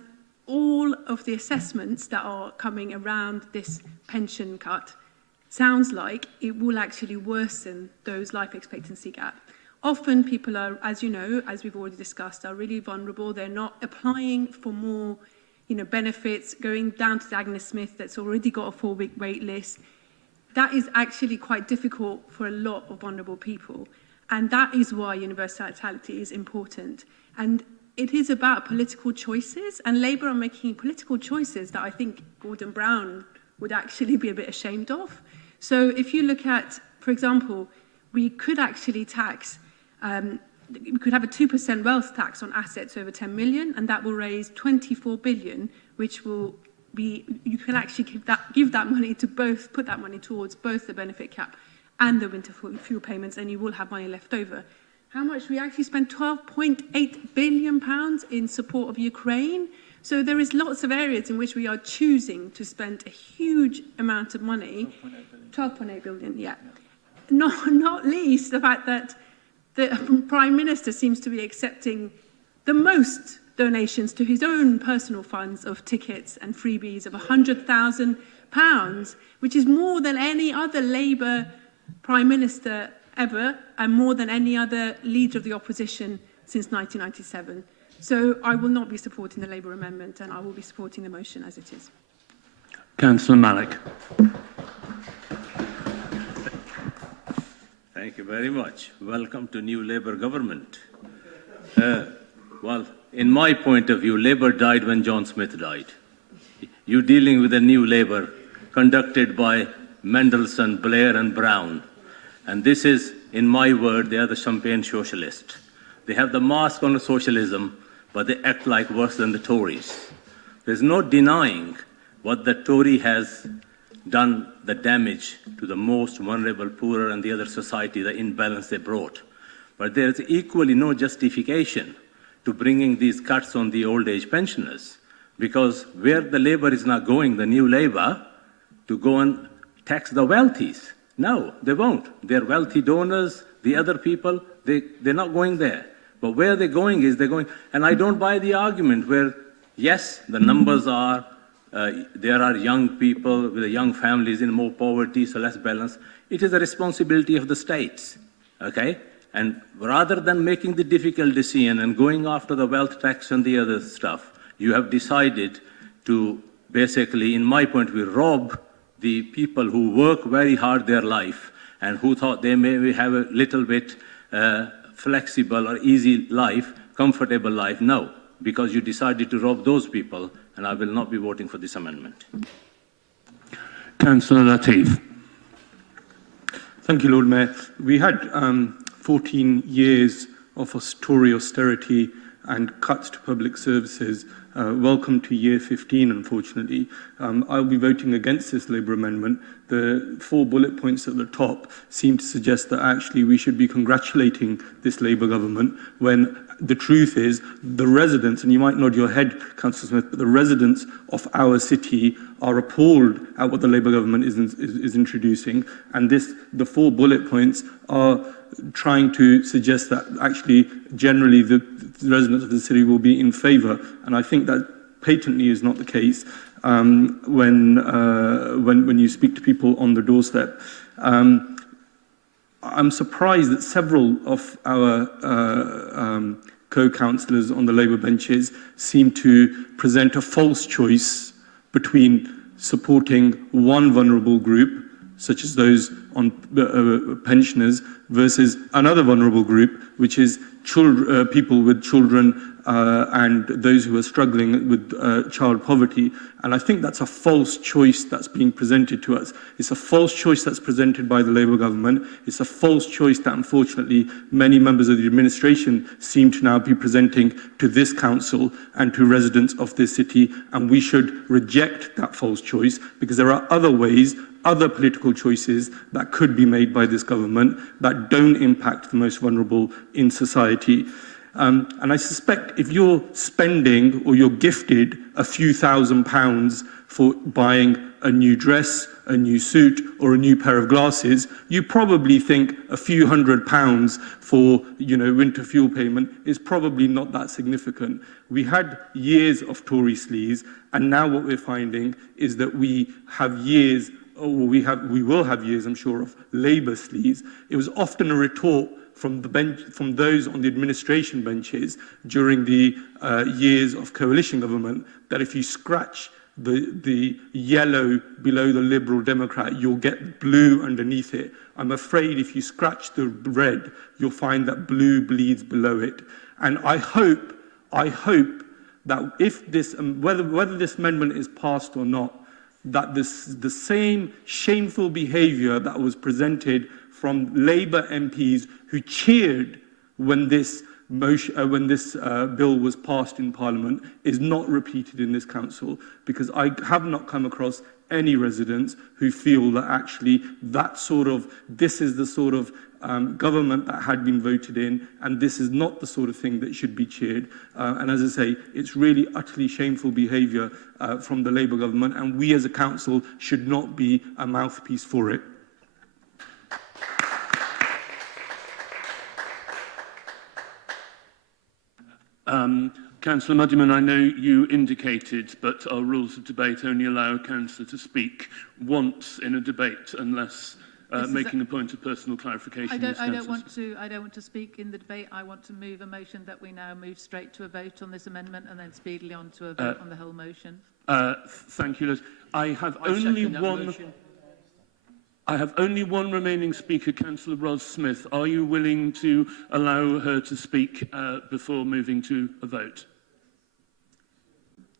all of the assessments that are coming around this pension cut sounds like it will actually worsen those life expectancy gap. Often people are, as you know, as we've already discussed, are really vulnerable. They're not applying for more benefits, going down to the Agnes Smith that's already got a 4-week wait list. That is actually quite difficult for a lot of vulnerable people. And that is why universality is important. And it is about political choices, and Labour are making political choices that I think Gordon Brown would actually be a bit ashamed of. So if you look at, for example, we could actually tax, we could have a 2% wealth tax on assets over 10 million, and that will raise 24 billion, which will be, you can actually give that money to both, put that money towards both the benefit cap and the winter fuel payments, and you will have money left over. How much? We actually spent £12.8 billion in support of Ukraine. So there is lots of areas in which we are choosing to spend a huge amount of money. 12.8 billion, yeah. Not least the fact that the Prime Minister seems to be accepting the most donations to his own personal funds of tickets and freebies of £100,000, which is more than any other Labour Prime Minister ever, and more than any other leader of the opposition since 1997. So I will not be supporting the Labour amendment, and I will be supporting the motion as it is. Councillor Malik. Thank you very much. Welcome to new Labour government. Well, in my point of view, Labour died when John Smith died. You're dealing with a new Labour conducted by Mendelssohn, Blair and Brown. And this is, in my word, they are the champagne socialists. They have the mask on socialism, but they act like worse than the Tories. There's no denying what the Tory has done, the damage to the most vulnerable, poorer and the other society, the imbalance they brought. But there is equally no justification to bringing these cuts on the old age pensioners, because where the Labour is now going, the new Labour, to go and tax the wealthies. No, they won't. They're wealthy donors, the other people, they're not going there. But where they're going is they're going, and I don't buy the argument where, yes, the numbers are, there are young people with young families in more poverty, so less balance. It is a responsibility of the states, okay? And rather than making the difficult decision and going after the wealth tax and the other stuff, you have decided to basically, in my point of view, rob the people who work very hard their life and who thought they may have a little bit flexible or easy life, comfortable life. No, because you decided to rob those people, and I will not be voting for this amendment. Councillor Latif. Thank you, Lord Mayor. We had 14 years of Tory austerity and cuts to public services. Welcome to year 15, unfortunately. I'll be voting against this Labour amendment. The 4 bullet points at the top seem to suggest that actually we should be congratulating this Labour government, when the truth is the residents, and you might nod your head, Councillor Smith, but the residents of our city are appalled at what the Labour government is introducing. And the 4 bullet points are trying to suggest that actually generally the residents of the city will be in favour, and I think that patently is not the case when you speak to people on the doorstep. I'm surprised that several of our co-councillors on the Labour benches seem to present a false choice between supporting one vulnerable group, such as those on pensioners, versus another vulnerable group, which is people with children and those who are struggling with child poverty. And I think that's a false choice that's being presented to us. It's a false choice that's presented by the Labour government. It's a false choice that unfortunately many members of the administration seem to now be presenting to this council and to residents of this city. And we should reject that false choice, because there are other ways, other political choices that could be made by this government that don't impact the most vulnerable in society. And I suspect if you're spending or you're gifted a few £1,000s for buying a new dress, a new suit, or a new pair of glasses, you probably think a few £100 for, winter fuel payment is probably not that significant. We had years of Tory sleaze, and now what we're finding is that we have years, or we will have years, I'm sure, of Labour sleaze. It was often a retort from those on the administration benches during the years of coalition government, that if you scratch the yellow below the Liberal Democrat, you'll get blue underneath it. I'm afraid if you scratch the red, you'll find that blue bleeds below it. And I hope that if this, whether this amendment is passed or not, that the same shameful behaviour that was presented from Labour MPs who cheered when this bill was passed in Parliament is not repeated in this council, because I have not come across any residents who feel that actually this is the sort of government that had been voted in, and this is not the sort of thing that should be cheered. And as I say, it's really utterly shameful behaviour from the Labour government, and we as a council should not be a mouthpiece for it. Councillor Muddiman, I know you indicated, but our rules of debate only allow a councillor to speak once in a debate, unless making a point of personal clarification. I don't want to speak in the debate. I want to move a motion that we now move straight to a vote on this amendment, and then speedily on to a vote on the whole motion. Thank you, Liz. I have only one remaining speaker, Councillor Ros Smith. Are you willing to allow her to speak before moving to a vote?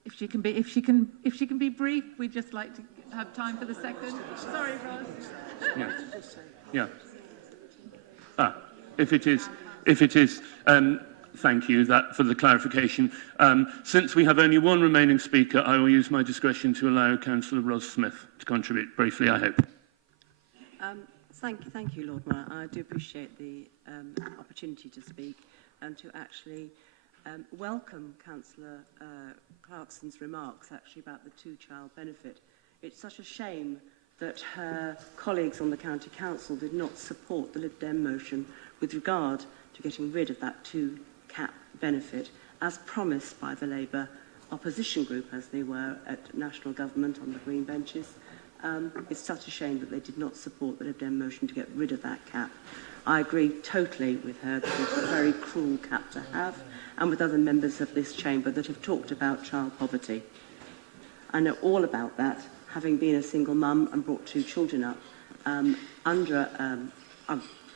If she can be brief, we'd just like to have time for the second. Sorry, Ros. Yeah. If it is, thank you for the clarification. Since we have only one remaining speaker, I will use my discretion to allow Councillor Ros Smith to contribute briefly, I hope. Thank you, Lord Mayor. I do appreciate the opportunity to speak and to actually welcome Councillor Clarkson's remarks actually about the two-child benefit. It's such a shame that her colleagues on the County Council did not support the Lib Dem motion with regard to getting rid of that two-cap benefit, as promised by the Labour opposition group, as they were at national government on the Green benches. It's such a shame that they did not support the Lib Dem motion to get rid of that cap. I agree totally with her that it's a very cruel cap to have, and with other members of this chamber that have talked about child poverty. I know all about that, having been a single mum and brought two children up. I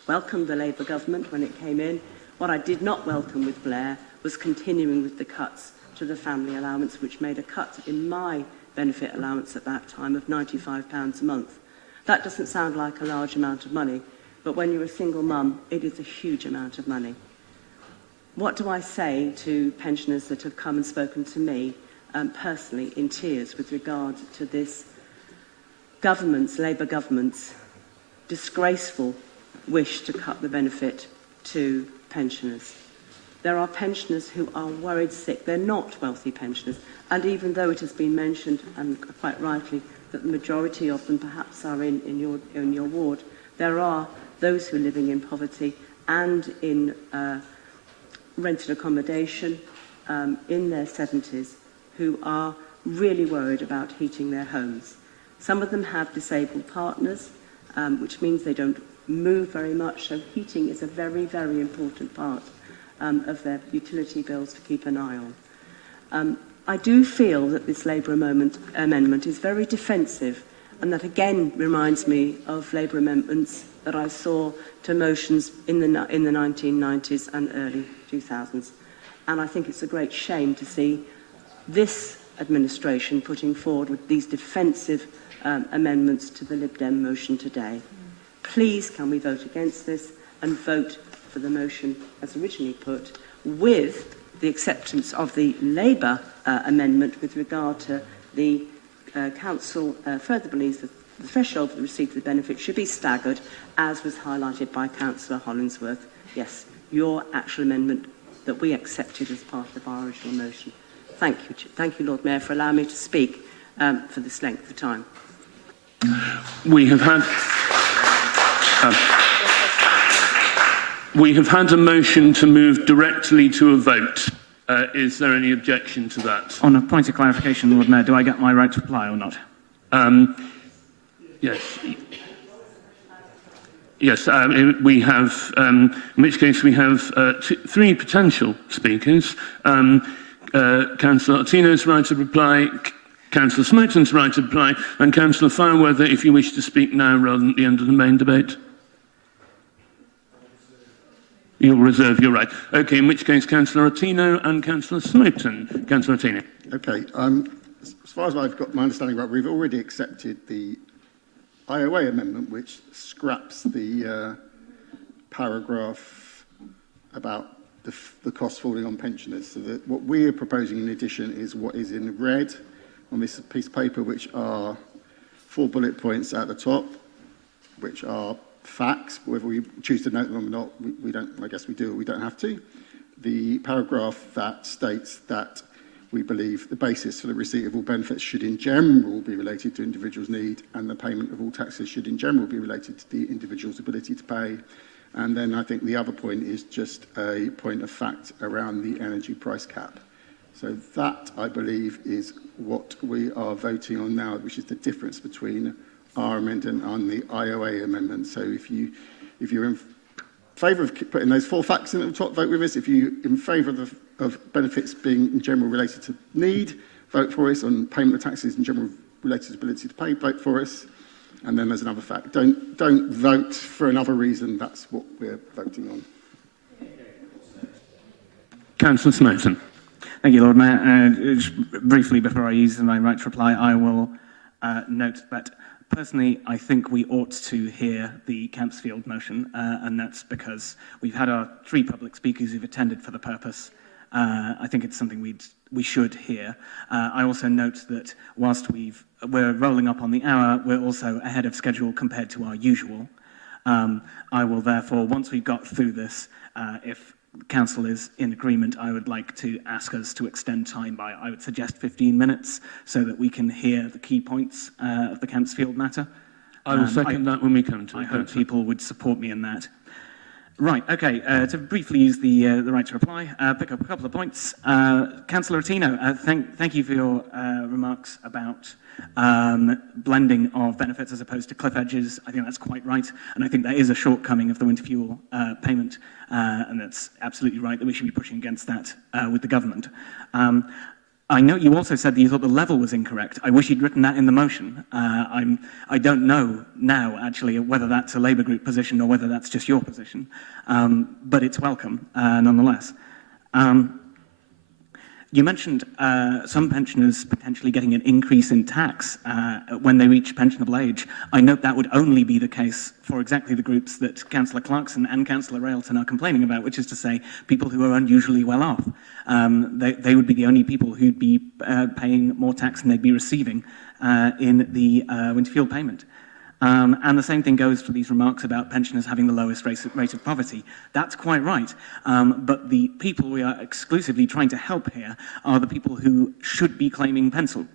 welcomed the Labour government when it came in. What I did not welcome with Blair was continuing with the cuts to the family allowance, which made a cut in my benefit allowance at that time of £95 a month. That doesn't sound like a large amount of money, but when you're a single mum, it is a huge amount of money. What do I say to pensioners that have come and spoken to me personally in tears with regard to this Labour government's disgraceful wish to cut the benefit to pensioners? There are pensioners who are worried sick. They're not wealthy pensioners. And even though it has been mentioned, and quite rightly, that the majority of them perhaps are in your ward, there are those who are living in poverty and in rented accommodation in their 70s who are really worried about heating their homes. Some of them have disabled partners, which means they don't move very much, so heating is a very, very important part of their utility bills to keep an eye on. I do feel that this Labour amendment is very defensive, and that again reminds me of Labour amendments that I saw to motions in the 1990s and early 2000s. And I think it's a great shame to see this administration putting forward with these defensive amendments to the Lib Dem motion today. Please, can we vote against this and vote for the motion as originally put, with the acceptance of the Labour amendment with regard to the Council further believes that the threshold for the receipt of the benefit should be staggered, as was highlighted by Councillor Hollingsworth. Yes, your actual amendment that we accepted as part of our original motion. Thank you, Lord Mayor, for allowing me to speak for this length of time. We have had a motion to move directly to a vote. Is there any objection to that? On a point of clarification, Lord Mayor, do I get my right to reply or not? Yes. Yes, we have, in which case we have three potential speakers. Councillor Ottino's right to reply, Councillor Smoton's right to reply, and Councillor Fireweather, if you wish to speak now rather than at the end of the main debate. You'll reserve your right. Okay, in which case Councillor Ottino and Councillor Smoton. Councillor Ottino. Okay, as far as I've got my understanding about, we've already accepted the IOA amendment, which scraps the paragraph about the cost falling on pensioners. So that what we are proposing in addition is what is in red on this piece of paper, which are 4 bullet points at the top, which are facts. Whether we choose to note them or not, we don't. I guess we do, or we don't have to. The paragraph that states that we believe the basis for the receipt of all benefits should in general be related to individuals' need, and the payment of all taxes should in general be related to the individual's ability to pay. And then I think the other point is just a point of fact around the energy price cap. So that, I believe, is what we are voting on now, which is the difference between our amendment and the IOA amendment. So if you're in favour of putting those 4 facts in at the top, vote with us. If you're in favour of benefits being in general related to need, vote for us. On payment of taxes in general related to ability to pay, vote for us. And then there's another fact. Don't vote for another reason. That's what we're voting on. Councillor Smoton. Thank you, Lord Mayor. Just briefly, before I use my right to reply, I will note that personally, I think we ought to hear the Campsfield motion, and that's because we've had our 3 public speakers who've attended for the purpose. I think it's something we should hear. I also note that whilst we're rolling up on the hour, we're also ahead of schedule compared to our usual. I will therefore, once we've got through this, if Council is in agreement, I would like to ask us to extend time by, I would suggest, 15 minutes, so that we can hear the key points of the Campsfield matter. I will second that when we come to it. I hope people would support me in that. Right, okay, to briefly use the right to reply, pick up a couple of points. Councillor Ottino, thank you for your remarks about blending of benefits as opposed to cliff edges. I think that's quite right, and I think that is a shortcoming of the winter fuel payment, and that's absolutely right that we should be pushing against that with the government. I know you also said that you thought the level was incorrect. I wish you'd written that in the motion. I don't know now, actually, whether that's a Labour group position or whether that's just your position, but it's welcome, nonetheless. You mentioned some pensioners potentially getting an increase in tax when they reach pensionable age. I note that would only be the case for exactly the groups that Councillor Clarkson and Councillor Railton are complaining about, which is to say people who are unusually well off. They would be the only people who'd be paying more tax than they'd be receiving in the winter fuel payment. And the same thing goes for these remarks about pensioners having the lowest rate of poverty. That's quite right. But the people we are exclusively trying to help here are the people who should be claiming pension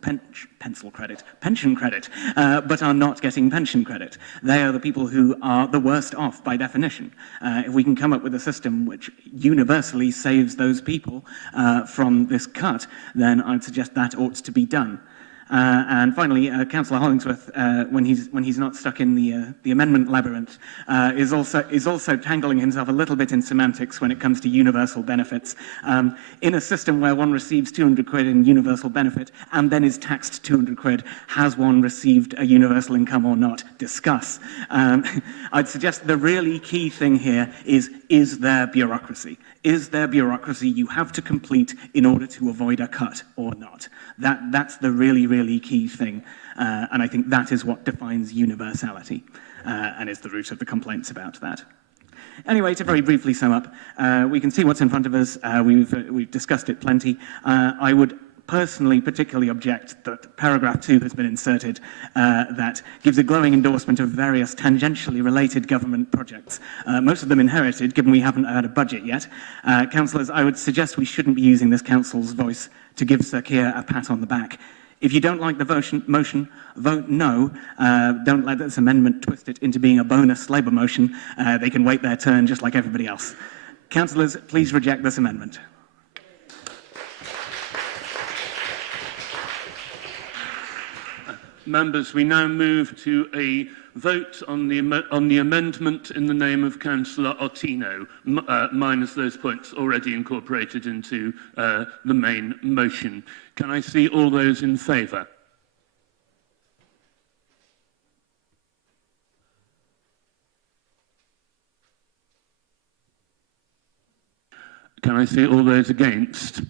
credit, but are not getting pension credit. They are the people who are the worst off by definition. If we can come up with a system which universally saves those people from this cut, then I'd suggest that ought to be done. And finally, Councillor Hollingsworth, when he's not stuck in the amendment labyrinth, is also tangling himself a little bit in semantics when it comes to universal benefits. In a system where one receives 200 quid in universal benefit and then is taxed 200 quid, has one received a universal income or not? Discuss. I'd suggest the really key thing here is there bureaucracy? Is there bureaucracy you have to complete in order to avoid a cut or not? That's the really, really key thing. And I think that is what defines universality and is the root of the complaints about that. Anyway, to very briefly sum up, we can see what's in front of us. We've discussed it plenty. I would personally particularly object that paragraph 2 has been inserted that gives a glowing endorsement of various tangentially related government projects, most of them inherited, given we haven't had a budget yet. Councillors, I would suggest we shouldn't be using this council's voice to give Sir Keir a pat on the back. If you don't like the motion, vote no. Don't let this amendment twist it into being a bonus Labour motion. They can wait their turn just like everybody else. Councillors, please reject this amendment. Members, we now move to a vote on the amendment in the name of Councillor Ottino, minus those points already incorporated into the main motion. Can I see all those in favour? Can I see all those against?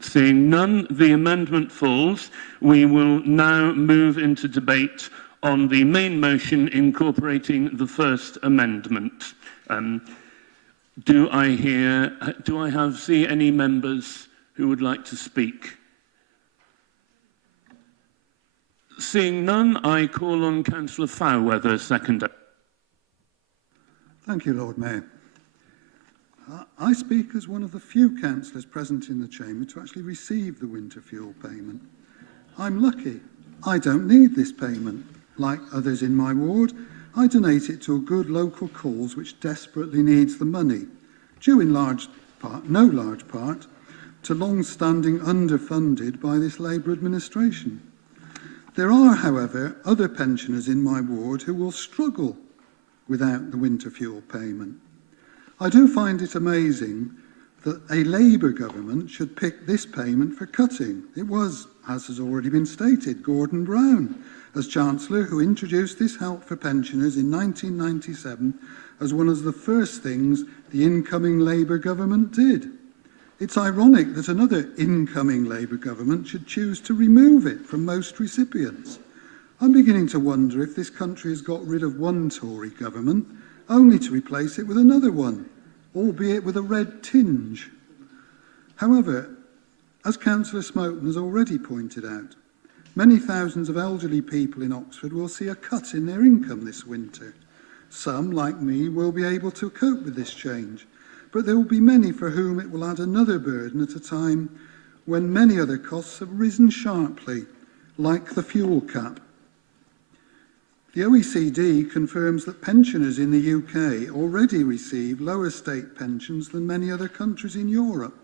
Seeing none, the amendment falls. We will now move into debate on the main motion incorporating the first amendment. Do I see any members who would like to speak? Seeing none, I call on Councillor Fairweather, seconder. Thank you, Lord Mayor. I speak as one of the few councillors present in the chamber to actually receive the winter fuel payment. I'm lucky. I don't need this payment. Like others in my ward, I donate it to a good local cause which desperately needs the money, due in no large part, to long-standing underfunded by this Labour administration. There are, however, other pensioners in my ward who will struggle without the winter fuel payment. I do find it amazing that a Labour government should pick this payment for cutting. It was, as has already been stated, Gordon Brown, as Chancellor, who introduced this help for pensioners in 1997 as one of the first things the incoming Labour government did. It's ironic that another incoming Labour government should choose to remove it from most recipients. I'm beginning to wonder if this country has got rid of one Tory government only to replace it with another one, albeit with a red tinge. However, as Councillor Smoten has already pointed out, many thousands of elderly people in Oxford will see a cut in their income this winter. Some, like me, will be able to cope with this change, but there will be many for whom it will add another burden at a time when many other costs have risen sharply, like the fuel cap. The OECD confirms that pensioners in the UK already receive lower state pensions than many other countries in Europe,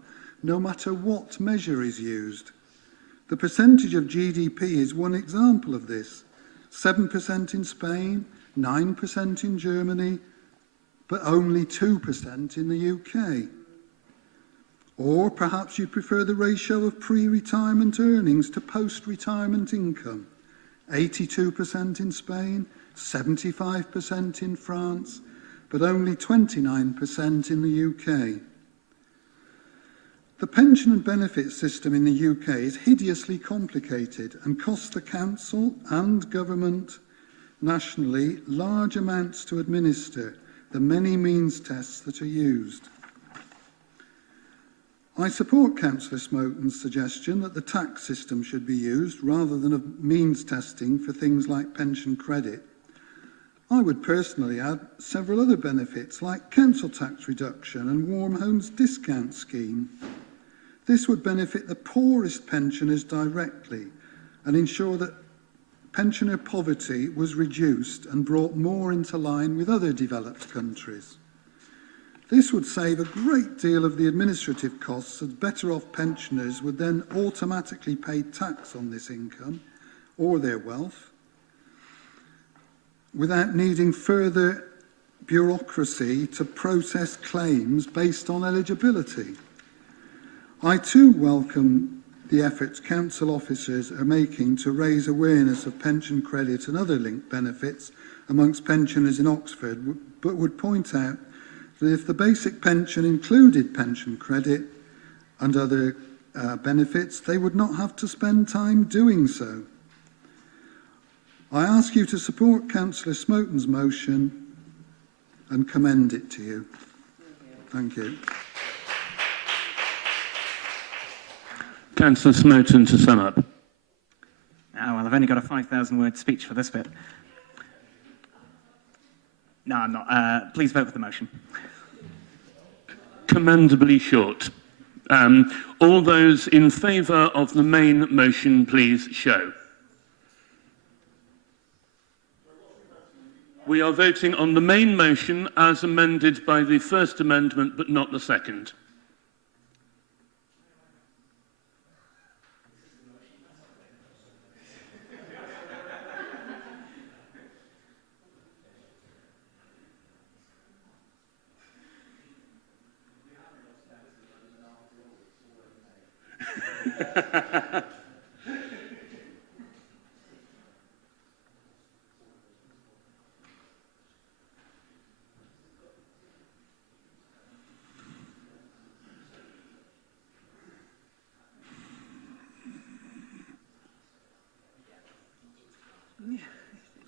no matter what measure is used. The percentage of GDP is one example of this. 7% in Spain, 9% in Germany, but only 2% in the UK. Or perhaps you prefer the ratio of pre-retirement earnings to post-retirement income. 82% in Spain, 75% in France, but only 29% in the UK. The pension and benefit system in the UK is hideously complicated and costs the council and government nationally large amounts to administer the many means tests that are used. I support Councillor Smoton's suggestion that the tax system should be used rather than a means testing for things like pension credit. I would personally add several other benefits like council tax reduction and warm homes discount scheme. This would benefit the poorest pensioners directly and ensure that pensioner poverty was reduced and brought more into line with other developed countries. This would save a great deal of the administrative costs, as better off pensioners would then automatically pay tax on this income or their wealth without needing further bureaucracy to process claims based on eligibility. I too welcome the efforts council officers are making to raise awareness of pension credit and other linked benefits amongst pensioners in Oxford, but would point out that if the basic pension included pension credit and other benefits, they would not have to spend time doing so. I ask you to support Councillor Smoton's motion and commend it to you. Thank you. Councillor Smoton to sum up. Oh, well, I've only got a 5,000-word speech for this bit. No, I'm not. Please vote for the motion. Commendably short. All those in favour of the main motion, please show. We are voting on the main motion as amended by the first amendment, but not the second.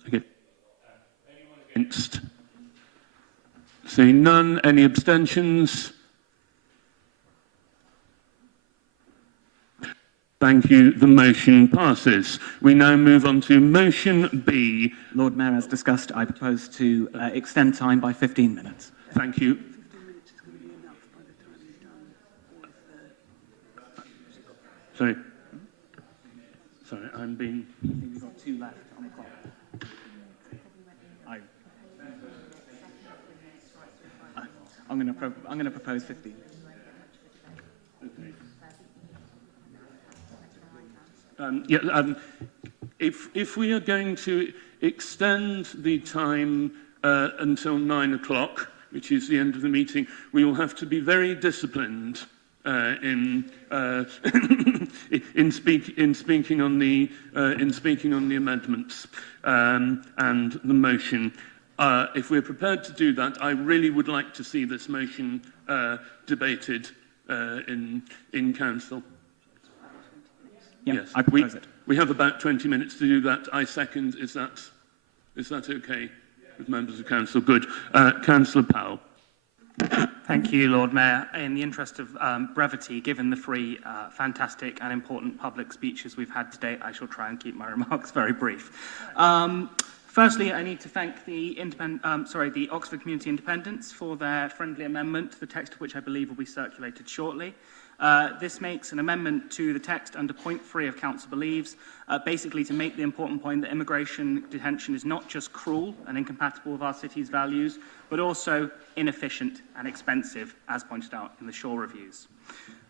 Okay. Anyone against? Seeing none, any abstentions? Thank you. The motion passes. We now move on to motion B. Lord Mayor, as discussed, I propose to extend time by 15 minutes. Thank you. Sorry. Sorry, I'm being... I think we've got 2 left on the clock. I'm going to propose 15. If we are going to extend the time until 9 o'clock, which is the end of the meeting, we will have to be very disciplined in speaking on the amendments and the motion. If we're prepared to do that, I really would like to see this motion debated in council. Yeah, yes, I propose it. We have about 20 minutes to do that. I second. Is that okay with members of council? Good. Councillor Powell. Thank you, Lord Mayor. In the interest of brevity, given the 3 fantastic and important public speeches we've had today, I shall try and keep my remarks very brief. Firstly, I need to thank the Oxford Community Independents for their friendly amendment, the text of which I believe will be circulated shortly. This makes an amendment to the text under point 3 of Council believes, basically to make the important point that immigration detention is not just cruel and incompatible with our city's values, but also inefficient and expensive, as pointed out in the Shaw reviews.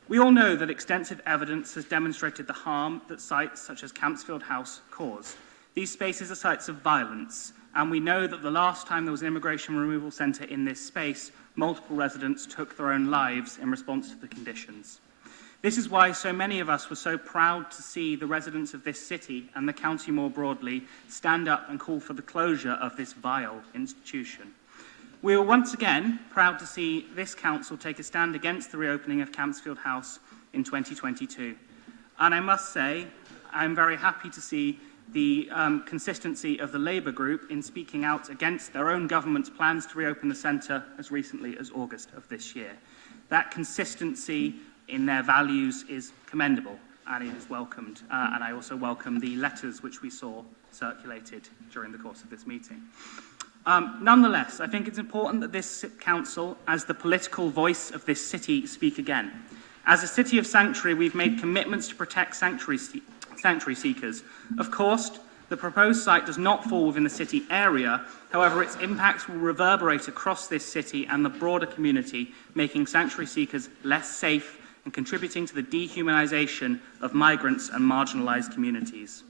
We all know that extensive evidence has demonstrated the harm that sites such as Campsfield House cause. These spaces are sites of violence, and we know that the last time there was an immigration removal centre in this space, multiple residents took their own lives in response to the conditions. This is why so many of us were so proud to see the residents of this city and the county more broadly stand up and call for the closure of this vile institution. We were once again proud to see this council take a stand against the reopening of Campsfield House in 2022. And I must say, I'm very happy to see the consistency of the Labour group in speaking out against their own government's plans to reopen the centre as recently as August of this year. That consistency in their values is commendable and it is welcomed. And I also welcome the letters which we saw circulated during the course of this meeting. Nonetheless, I think it's important that this council, as the political voice of this city, speak again. As a city of sanctuary, we've made commitments to protect sanctuary seekers. Of course, the proposed site does not fall within the city area. However, its impacts will reverberate across this city and the broader community, making sanctuary seekers less safe and contributing to the dehumanisation of migrants and marginalised communities.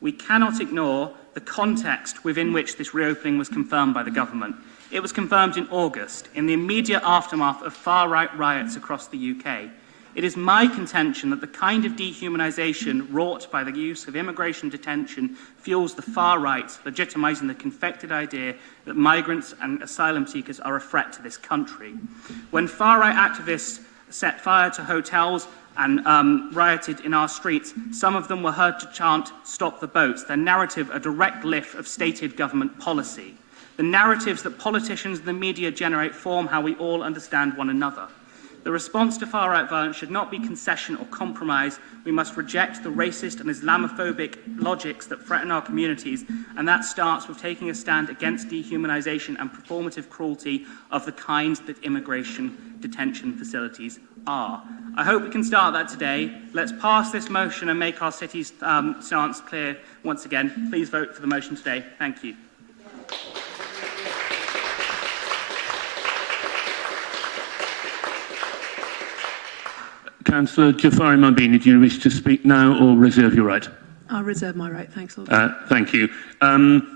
We cannot ignore the context within which this reopening was confirmed by the government. It was confirmed in August, in the immediate aftermath of far-right riots across the UK. It is my contention that the kind of dehumanisation wrought by the use of immigration detention fuels the far right, legitimising the confected idea that migrants and asylum seekers are a threat to this country. When far-right activists set fire to hotels and rioted in our streets, some of them were heard to chant, "Stop the boats," their narrative a direct lift of stated government policy. The narratives that politicians and the media generate form how we all understand one another. The response to far-right violence should not be concession or compromise. We must reject the racist and Islamophobic logics that threaten our communities, and that starts with taking a stand against dehumanisation and performative cruelty of the kinds that immigration detention facilities are. I hope we can start that today. Let's pass this motion and make our city's stance clear once again. Please vote for the motion today. Thank you. Councillor Jafari Mabini, do you wish to speak now or reserve your right? I'll reserve my right. Thanks, Lord. Thank you. I'm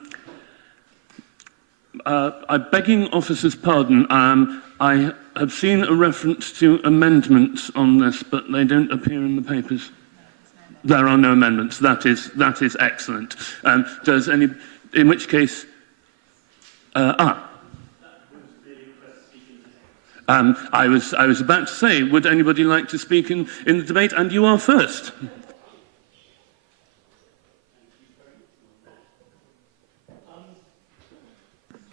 begging officers' pardon. I have seen a reference to amendments on this, but they don't appear in the papers. There are no amendments. That is excellent. Does any? In which case, I was about to say, would anybody like to speak in the debate? And you are first.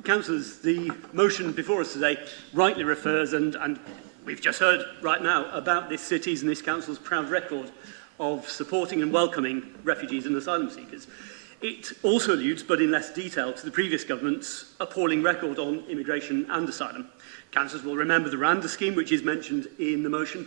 Councillors, the motion before us today rightly refers, and we've just heard right now, about this city's and this council's proud record of supporting and welcoming refugees and asylum seekers. It also alludes, but in less detail, to the previous government's appalling record on immigration and asylum. Councillors will remember the Randa scheme, which is mentioned in the motion.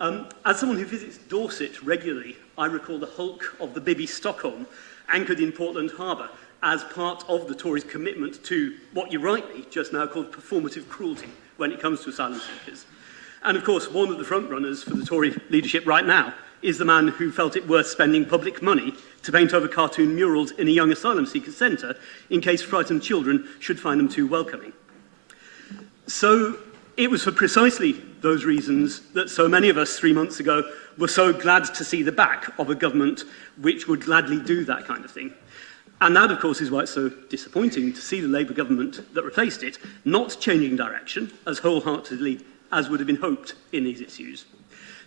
As someone who visits Dorset regularly, I recall the hulk of the Bibby Stockholm, anchored in Portland Harbour, as part of the Tories' commitment to what you rightly just now called performative cruelty when it comes to asylum seekers. And of course, one of the front runners for the Tory leadership right now is the man who felt it worth spending public money to paint over cartoon murals in a young asylum seeker centre in case frightened children should find them too welcoming. So it was for precisely those reasons that so many of us 3 months ago were so glad to see the back of a government which would gladly do that kind of thing. And that, of course, is why it's so disappointing to see the Labour government that replaced it not changing direction as wholeheartedly as would have been hoped in these issues.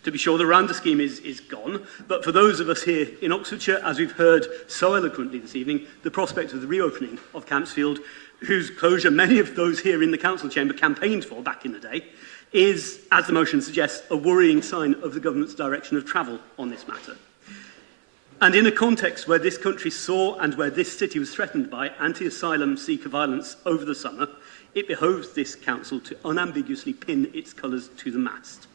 To be sure, the Randa scheme is gone, but for those of us here in Oxfordshire, as we've heard so eloquently this evening, the prospect of the reopening of Campsfield, whose closure many of those here in the council chamber campaigned for back in the day, is, as the motion suggests, a worrying sign of the government's direction of travel on this matter. And in a context where this country saw and where this city was threatened by anti-asylum seeker violence over the summer, it behoves this council to unambiguously pin its colours to the mast.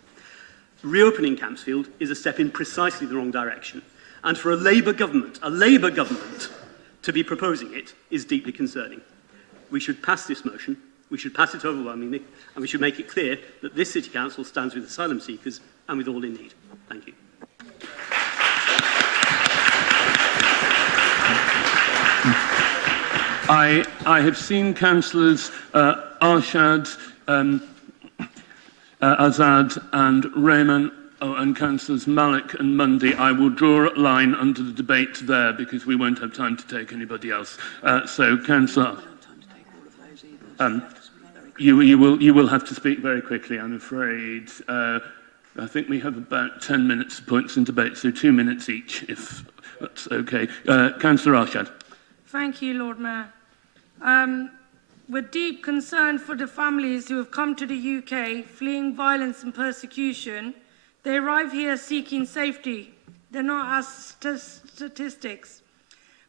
Reopening Campsfield is a step in precisely the wrong direction, and for a Labour government, to be proposing it is deeply concerning. We should pass this motion, we should pass it overwhelmingly, and we should make it clear that this City Council stands with asylum seekers and with all in need. Thank you. I have seen councillors Arshad, Azad and Raymond and councillors Malik and Mundy. I will draw a line under the debate there because we won't have time to take anybody else. So, councillor, you will have to speak very quickly, I'm afraid. I think we have about 10 minutes of points in debate, so 2 minutes each, if that's okay. Councillor Arshad. Thank you, Lord Mayor. With deep concern for the families who have come to the UK fleeing violence and persecution, They arrive here seeking safety. They're not as statistics,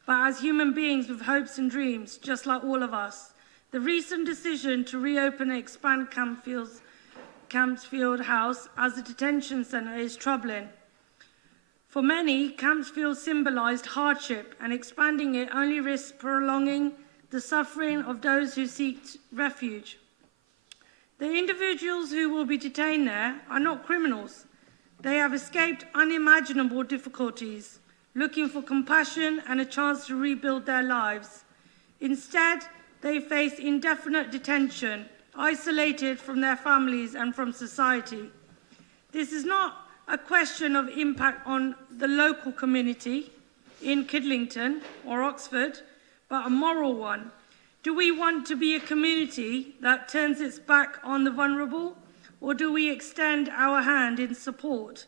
but as human beings with hopes and dreams, just like all of us. The recent decision to reopen and expand Campsfield House as a detention centre is troubling. For many, Campsfield symbolised hardship, and expanding it only risks prolonging the suffering of those who seek refuge. The individuals who will be detained there are not criminals. They have escaped unimaginable difficulties, looking for compassion and a chance to rebuild their lives. Instead, they face indefinite detention, isolated from their families and from society. This is not a question of impact on the local community in Kidlington or Oxford, but a moral one. Do we want to be a community that turns its back on the vulnerable, or do we extend our hand in support,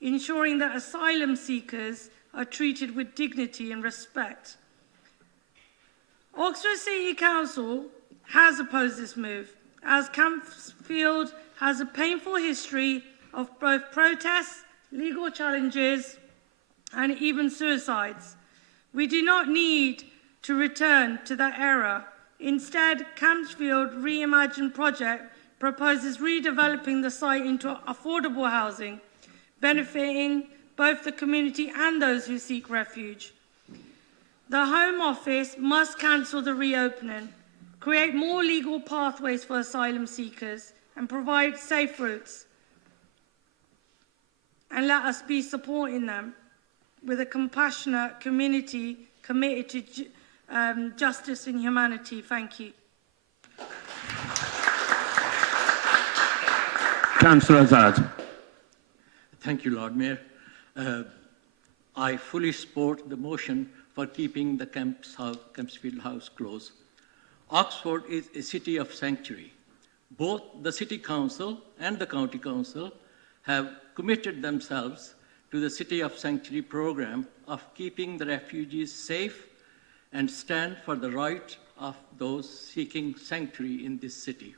ensuring that asylum seekers are treated with dignity and respect? Oxford City Council has opposed this move, as Campsfield has a painful history of both protests, legal challenges, and even suicides. We do not need to return to that era. Instead, Campsfield Reimagined project proposes redeveloping the site into affordable housing, benefiting both the community and those who seek refuge. The Home Office must cancel the reopening, create more legal pathways for asylum seekers, and provide safe routes. And let us be supporting them with a compassionate community committed to justice and humanity. Thank you. Councillor Azad. Thank you, Lord Mayor. I fully support the motion for keeping the Campsfield House closed. Oxford is a city of sanctuary. Both the City Council and the County Council have committed themselves to the City of Sanctuary program of keeping the refugees safe and stand for the right of those seeking sanctuary in this city.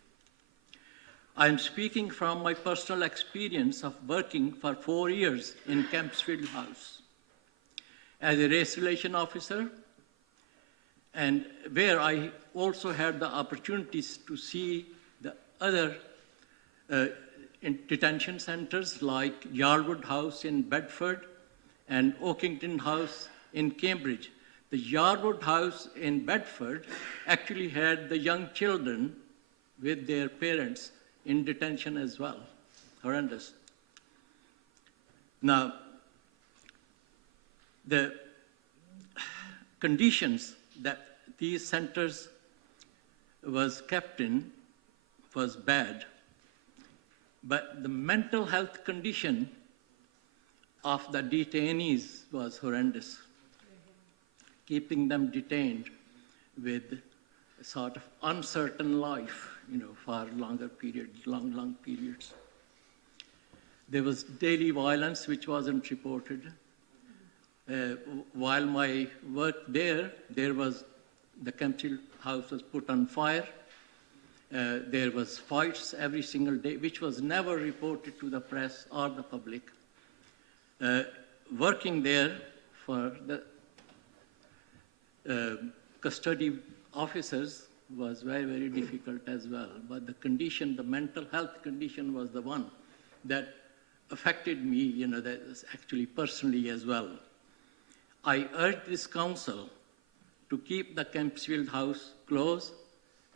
I am speaking from my personal experience of working for 4 years in Campsfield House as a race relation officer, and where I also had the opportunities to see the other in detention centers like Yarwood House in Bedford and Oakington House in Cambridge. The Yarwood House in Bedford actually had the young children with their parents in detention as well. Horrendous. Now, the conditions that these centers was kept in was bad, but the mental health condition of the detainees was horrendous, keeping them detained with a sort of uncertain life, for longer periods, long periods. There was daily violence which wasn't reported. While my work there was the Campsfield House was put on fire. There was fights every single day, which was never reported to the press or the public. Working there for the custody officers was very, very difficult as well. But the condition, the mental health condition was the one that affected me, that was actually personally as well. I urge this council to keep the Campsfield House closed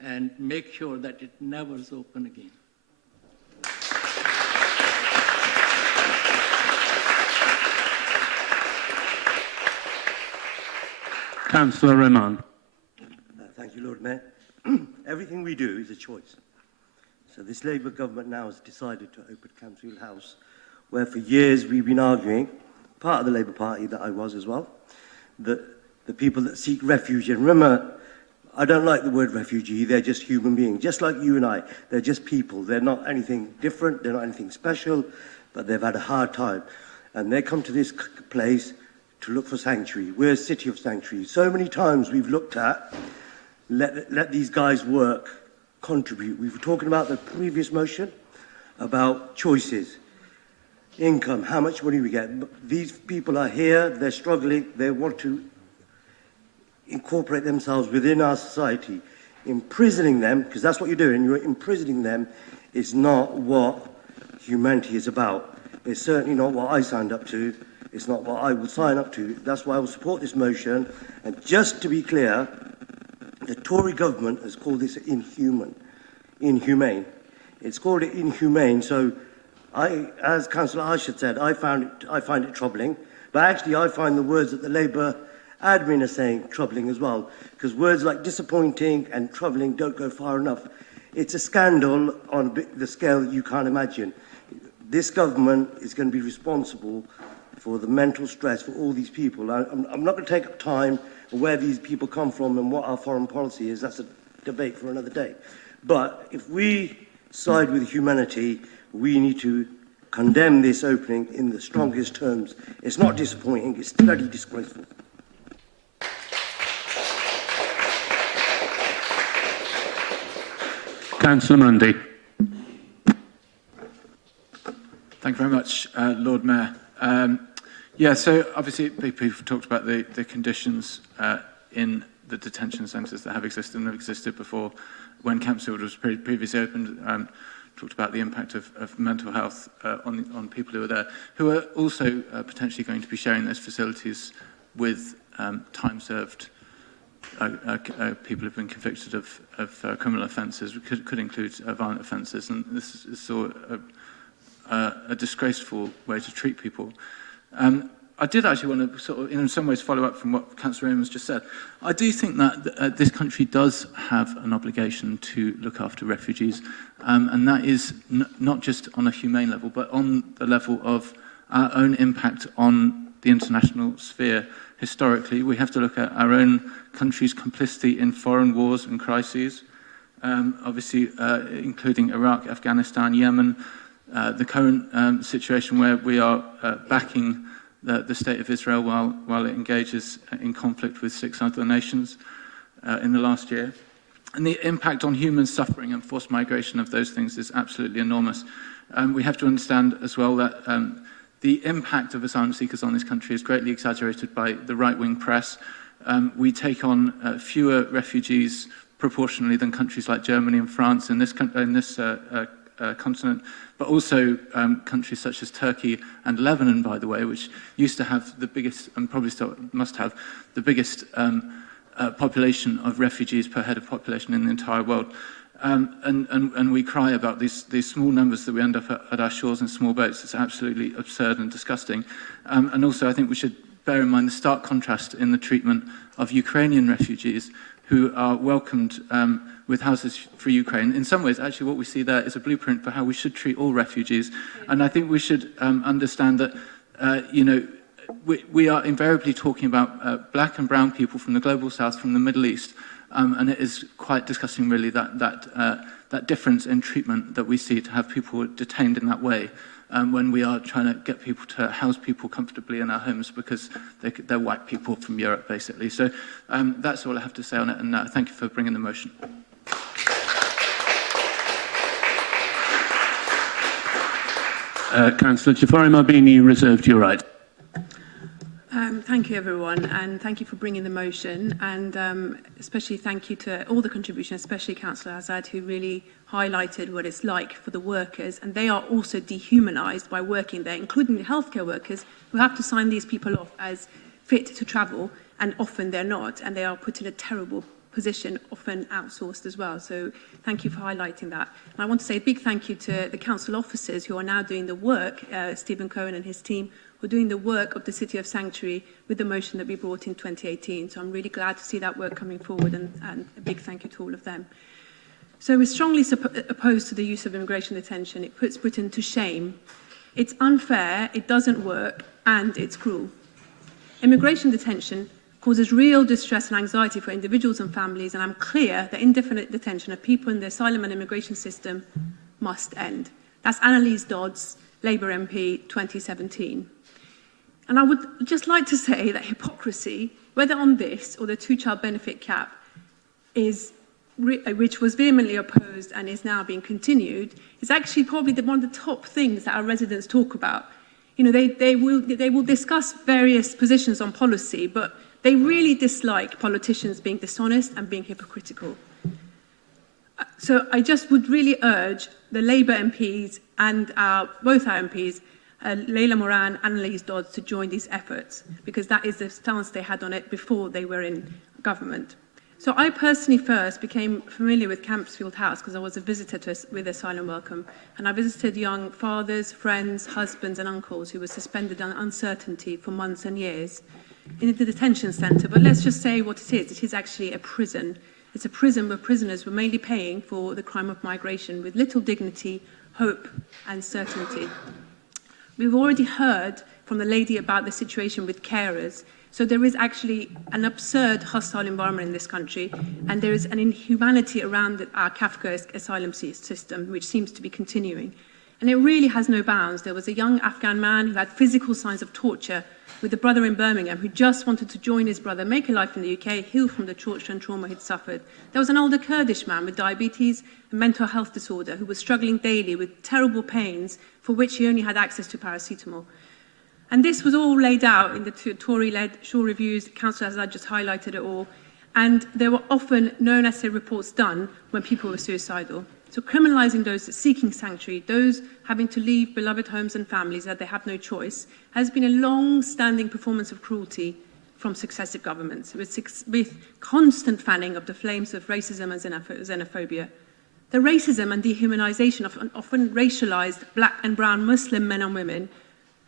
and make sure that it never is open again. Councillor Rehman. Thank you, Lord Mayor. Everything we do is a choice. So this Labour government now has decided to open Campsfield House, where for years we've been arguing, part of the Labour Party that I was as well, that the people that seek refuge, and remember, I don't like the word refugee, they're just human beings, just like you and I. They're just people. They're not anything different, they're not anything special, but they've had a hard time. And they come to this place to look for sanctuary. We're a city of sanctuary. So many times we've looked at, let these guys work, contribute. We were talking about the previous motion, about choices. income, how much money we get. These people are here, they're struggling, they want to incorporate themselves within our society. Imprisoning them, because that's what you're doing, you're imprisoning them, is not what humanity is about. It's certainly not what I signed up to. It's not what I will sign up to. That's why I will support this motion. And just to be clear, the Tory government has called this inhumane. It's called it inhumane. So, as Councillor Ashford said, I find it troubling. But actually, I find the words that the Labour admin are saying troubling as well, because words like disappointing and troubling don't go far enough. It's a scandal on the scale that you can't imagine. This government is going to be responsible for the mental stress for all these people. I'm not going to take up time on where these people come from and what our foreign policy is. That's a debate for another day. But if we side with humanity, we need to condemn this opening in the strongest terms. It's not disappointing, it's bloody disgraceful. Councillor Mundy. Thank you very much, Lord Mayor. So obviously people have talked about the conditions in the detention centres that have existed and have existed before when Campsfield was previously opened. Talked about the impact of mental health on people who are there, who are also potentially going to be sharing those facilities with time-served people who've been convicted of criminal offences, could include violent offences, and this is a disgraceful way to treat people. I did actually want to sort of, in some ways, follow up from what Councillor Amos just said. I do think that this country does have an obligation to look after refugees, and that is not just on a humane level, but on the level of our own impact on the international sphere. Historically, we have to look at our own country's complicity in foreign wars and crises, obviously including Iraq, Afghanistan, Yemen, the current situation where we are backing the State of Israel while it engages in conflict with 6 other nations in the last year. And the impact on human suffering and forced migration of those things is absolutely enormous. We have to understand as well that the impact of asylum seekers on this country is greatly exaggerated by the right-wing press. We take on fewer refugees proportionally than countries like Germany and France in this continent, but also countries such as Turkey and Lebanon, by the way, which used to have the biggest, and probably still must have, the biggest population of refugees per head of population in the entire world. And we cry about these small numbers that we end up at our shores in small boats. It's absolutely absurd and disgusting. And also, I think we should bear in mind the stark contrast in the treatment of Ukrainian refugees who are welcomed with houses for Ukraine. In some ways, actually, what we see there is a blueprint for how we should treat all refugees. And I think we should understand that, we are invariably talking about black and brown people from the global south, from the Middle East, and it is quite disgusting, really, that difference in treatment that we see to have people detained in that way when we are trying to get people to house people comfortably in our homes because they're white people from Europe, basically. So that's all I have to say on it, and thank you for bringing the motion. Councillor Jafari Mabini, reserved your right. Thank you, everyone, and thank you for bringing the motion, and especially thank you to all the contributions, especially Councillor Azad, who really highlighted what it's like for the workers, and they are also dehumanised by working there, including the healthcare workers who have to sign these people off as fit to travel, and often they're not, and they are put in a terrible position, often outsourced as well. So thank you for highlighting that. And I want to say a big thank you to the council officers who are now doing the work, Stephen Cohen and his team, who are doing the work of the City of Sanctuary with the motion that we brought in 2018. So I'm really glad to see that work coming forward, and a big thank you to all of them. So we're strongly opposed to the use of immigration detention. It puts Britain to shame. It's unfair, it doesn't work, and it's cruel. Immigration detention causes real distress and anxiety for individuals and families, and I'm clear that indefinite detention of people in the asylum and immigration system must end. That's Annalise Dodds, Labour MP, 2017. And I would just like to say that hypocrisy, whether on this or the two-child benefit cap, which was vehemently opposed and is now being continued, is actually probably one of the top things that our residents talk about. You know, they will discuss various positions on policy, but they really dislike politicians being dishonest and being hypocritical. So I just would really urge the Labour MPs and both our MPs, Leila Moran and Annalise Dodds, to join these efforts, because that is the stance they had on it before they were in government. So I personally first became familiar with Campsfield House because I was a visitor with Asylum Welcome, and I visited young fathers, friends, husbands and uncles who were suspended on uncertainty for months and years in the detention centre. But let's just say what it is. It is actually a prison. It's a prison where prisoners were mainly paying for the crime of migration with little dignity, hope and certainty. We've already heard from the lady about the situation with carers. So there is actually an absurd hostile environment in this country, and there is an inhumanity around our Kafkaesque asylum system, which seems to be continuing. And it really has no bounds. There was a young Afghan man who had physical signs of torture with a brother in Birmingham who just wanted to join his brother, make a life in the UK, heal from the torture and trauma he'd suffered. There was an older Kurdish man with diabetes and mental health disorder who was struggling daily with terrible pains for which he only had access to paracetamol. And this was all laid out in the Tory-led Shaw reviews. Councillor Azad just highlighted it all. And there were often no necessary reports done when people were suicidal. So criminalising those seeking sanctuary, those having to leave beloved homes and families that they have no choice, has been a long-standing performance of cruelty from successive governments, with constant fanning of the flames of racism and xenophobia. The racism and dehumanisation of often racialised black and brown Muslim men and women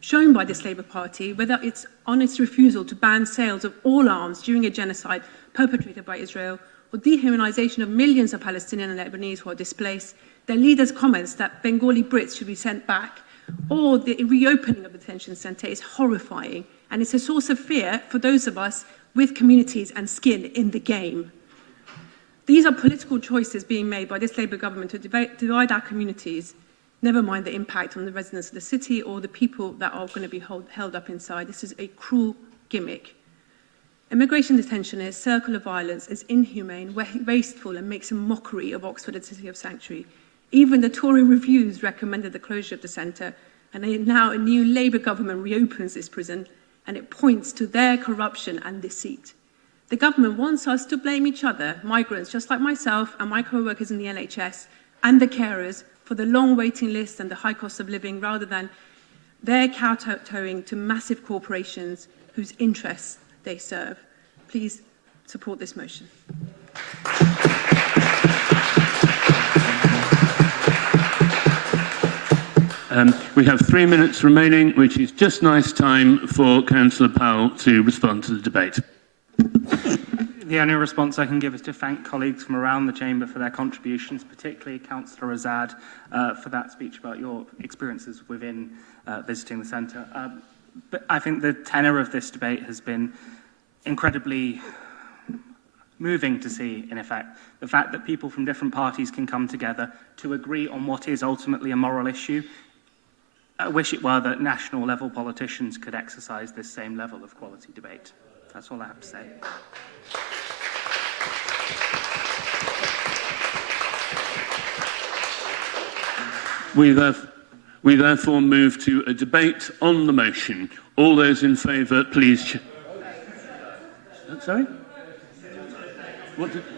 shown by this Labour Party, whether it's on its refusal to ban sales of all arms during a genocide perpetrated by Israel, or dehumanisation of millions of Palestinian and Lebanese who are displaced, their leaders' comments that Bengali Brits should be sent back, or the reopening of the detention centre is horrifying, and it's a source of fear for those of us with communities and skin in the game. These are political choices being made by this Labour government to divide our communities, never mind the impact on the residents of the city or the people that are going to be held up inside. This is a cruel gimmick. Immigration detention is a circle of violence, is inhumane, wasteful, and makes a mockery of Oxford as a city of sanctuary. Even the Tory reviews recommended the closure of the centre, and now a new Labour government reopens this prison, and it points to their corruption and deceit. The government wants us to blame each other, migrants just like myself and my co-workers in the NHS, and the carers, for the long waiting lists and the high cost of living, rather than their kowtowing to massive corporations whose interests they serve. Please support this motion. We have 3 minutes remaining, which is just nice time for Councillor Powell to respond to the debate. The only response I can give is to thank colleagues from around the Chamber for their contributions, particularly Councillor Azad for that speech about your experiences within visiting the centre. But I think the tenor of this debate has been incredibly moving to see, in effect, the fact that people from different parties can come together to agree on what is ultimately a moral issue. I wish it were that national level politicians could exercise this same level of quality debate. That's all I have to say. We therefore move to a debate on the motion. All those in favour, please. Sorry?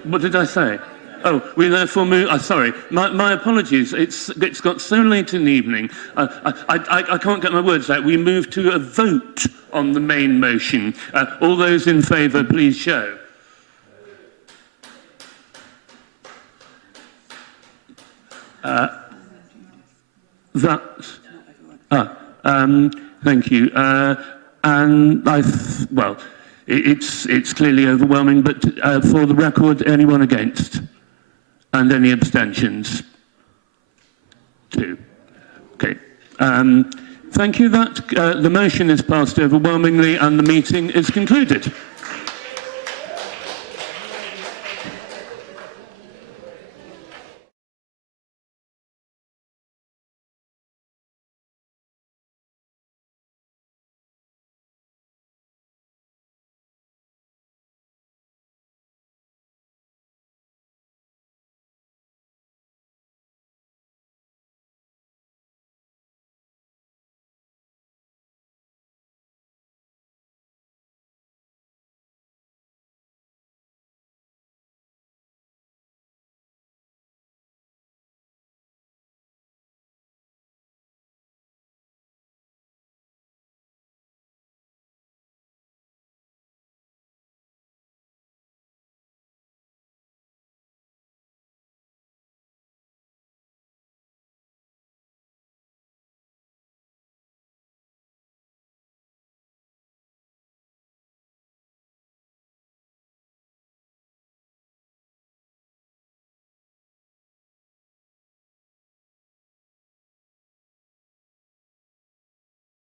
What did I say? Oh, we therefore move. Sorry, my apologies. It's got so late in the evening. I can't get my words out. We move to a vote on the main motion. All those in favour, please show. Thank you. And well, it's clearly overwhelming, but for the record, anyone against? And any abstentions? 2. Okay. Thank you. The motion is passed overwhelmingly and the meeting is concluded.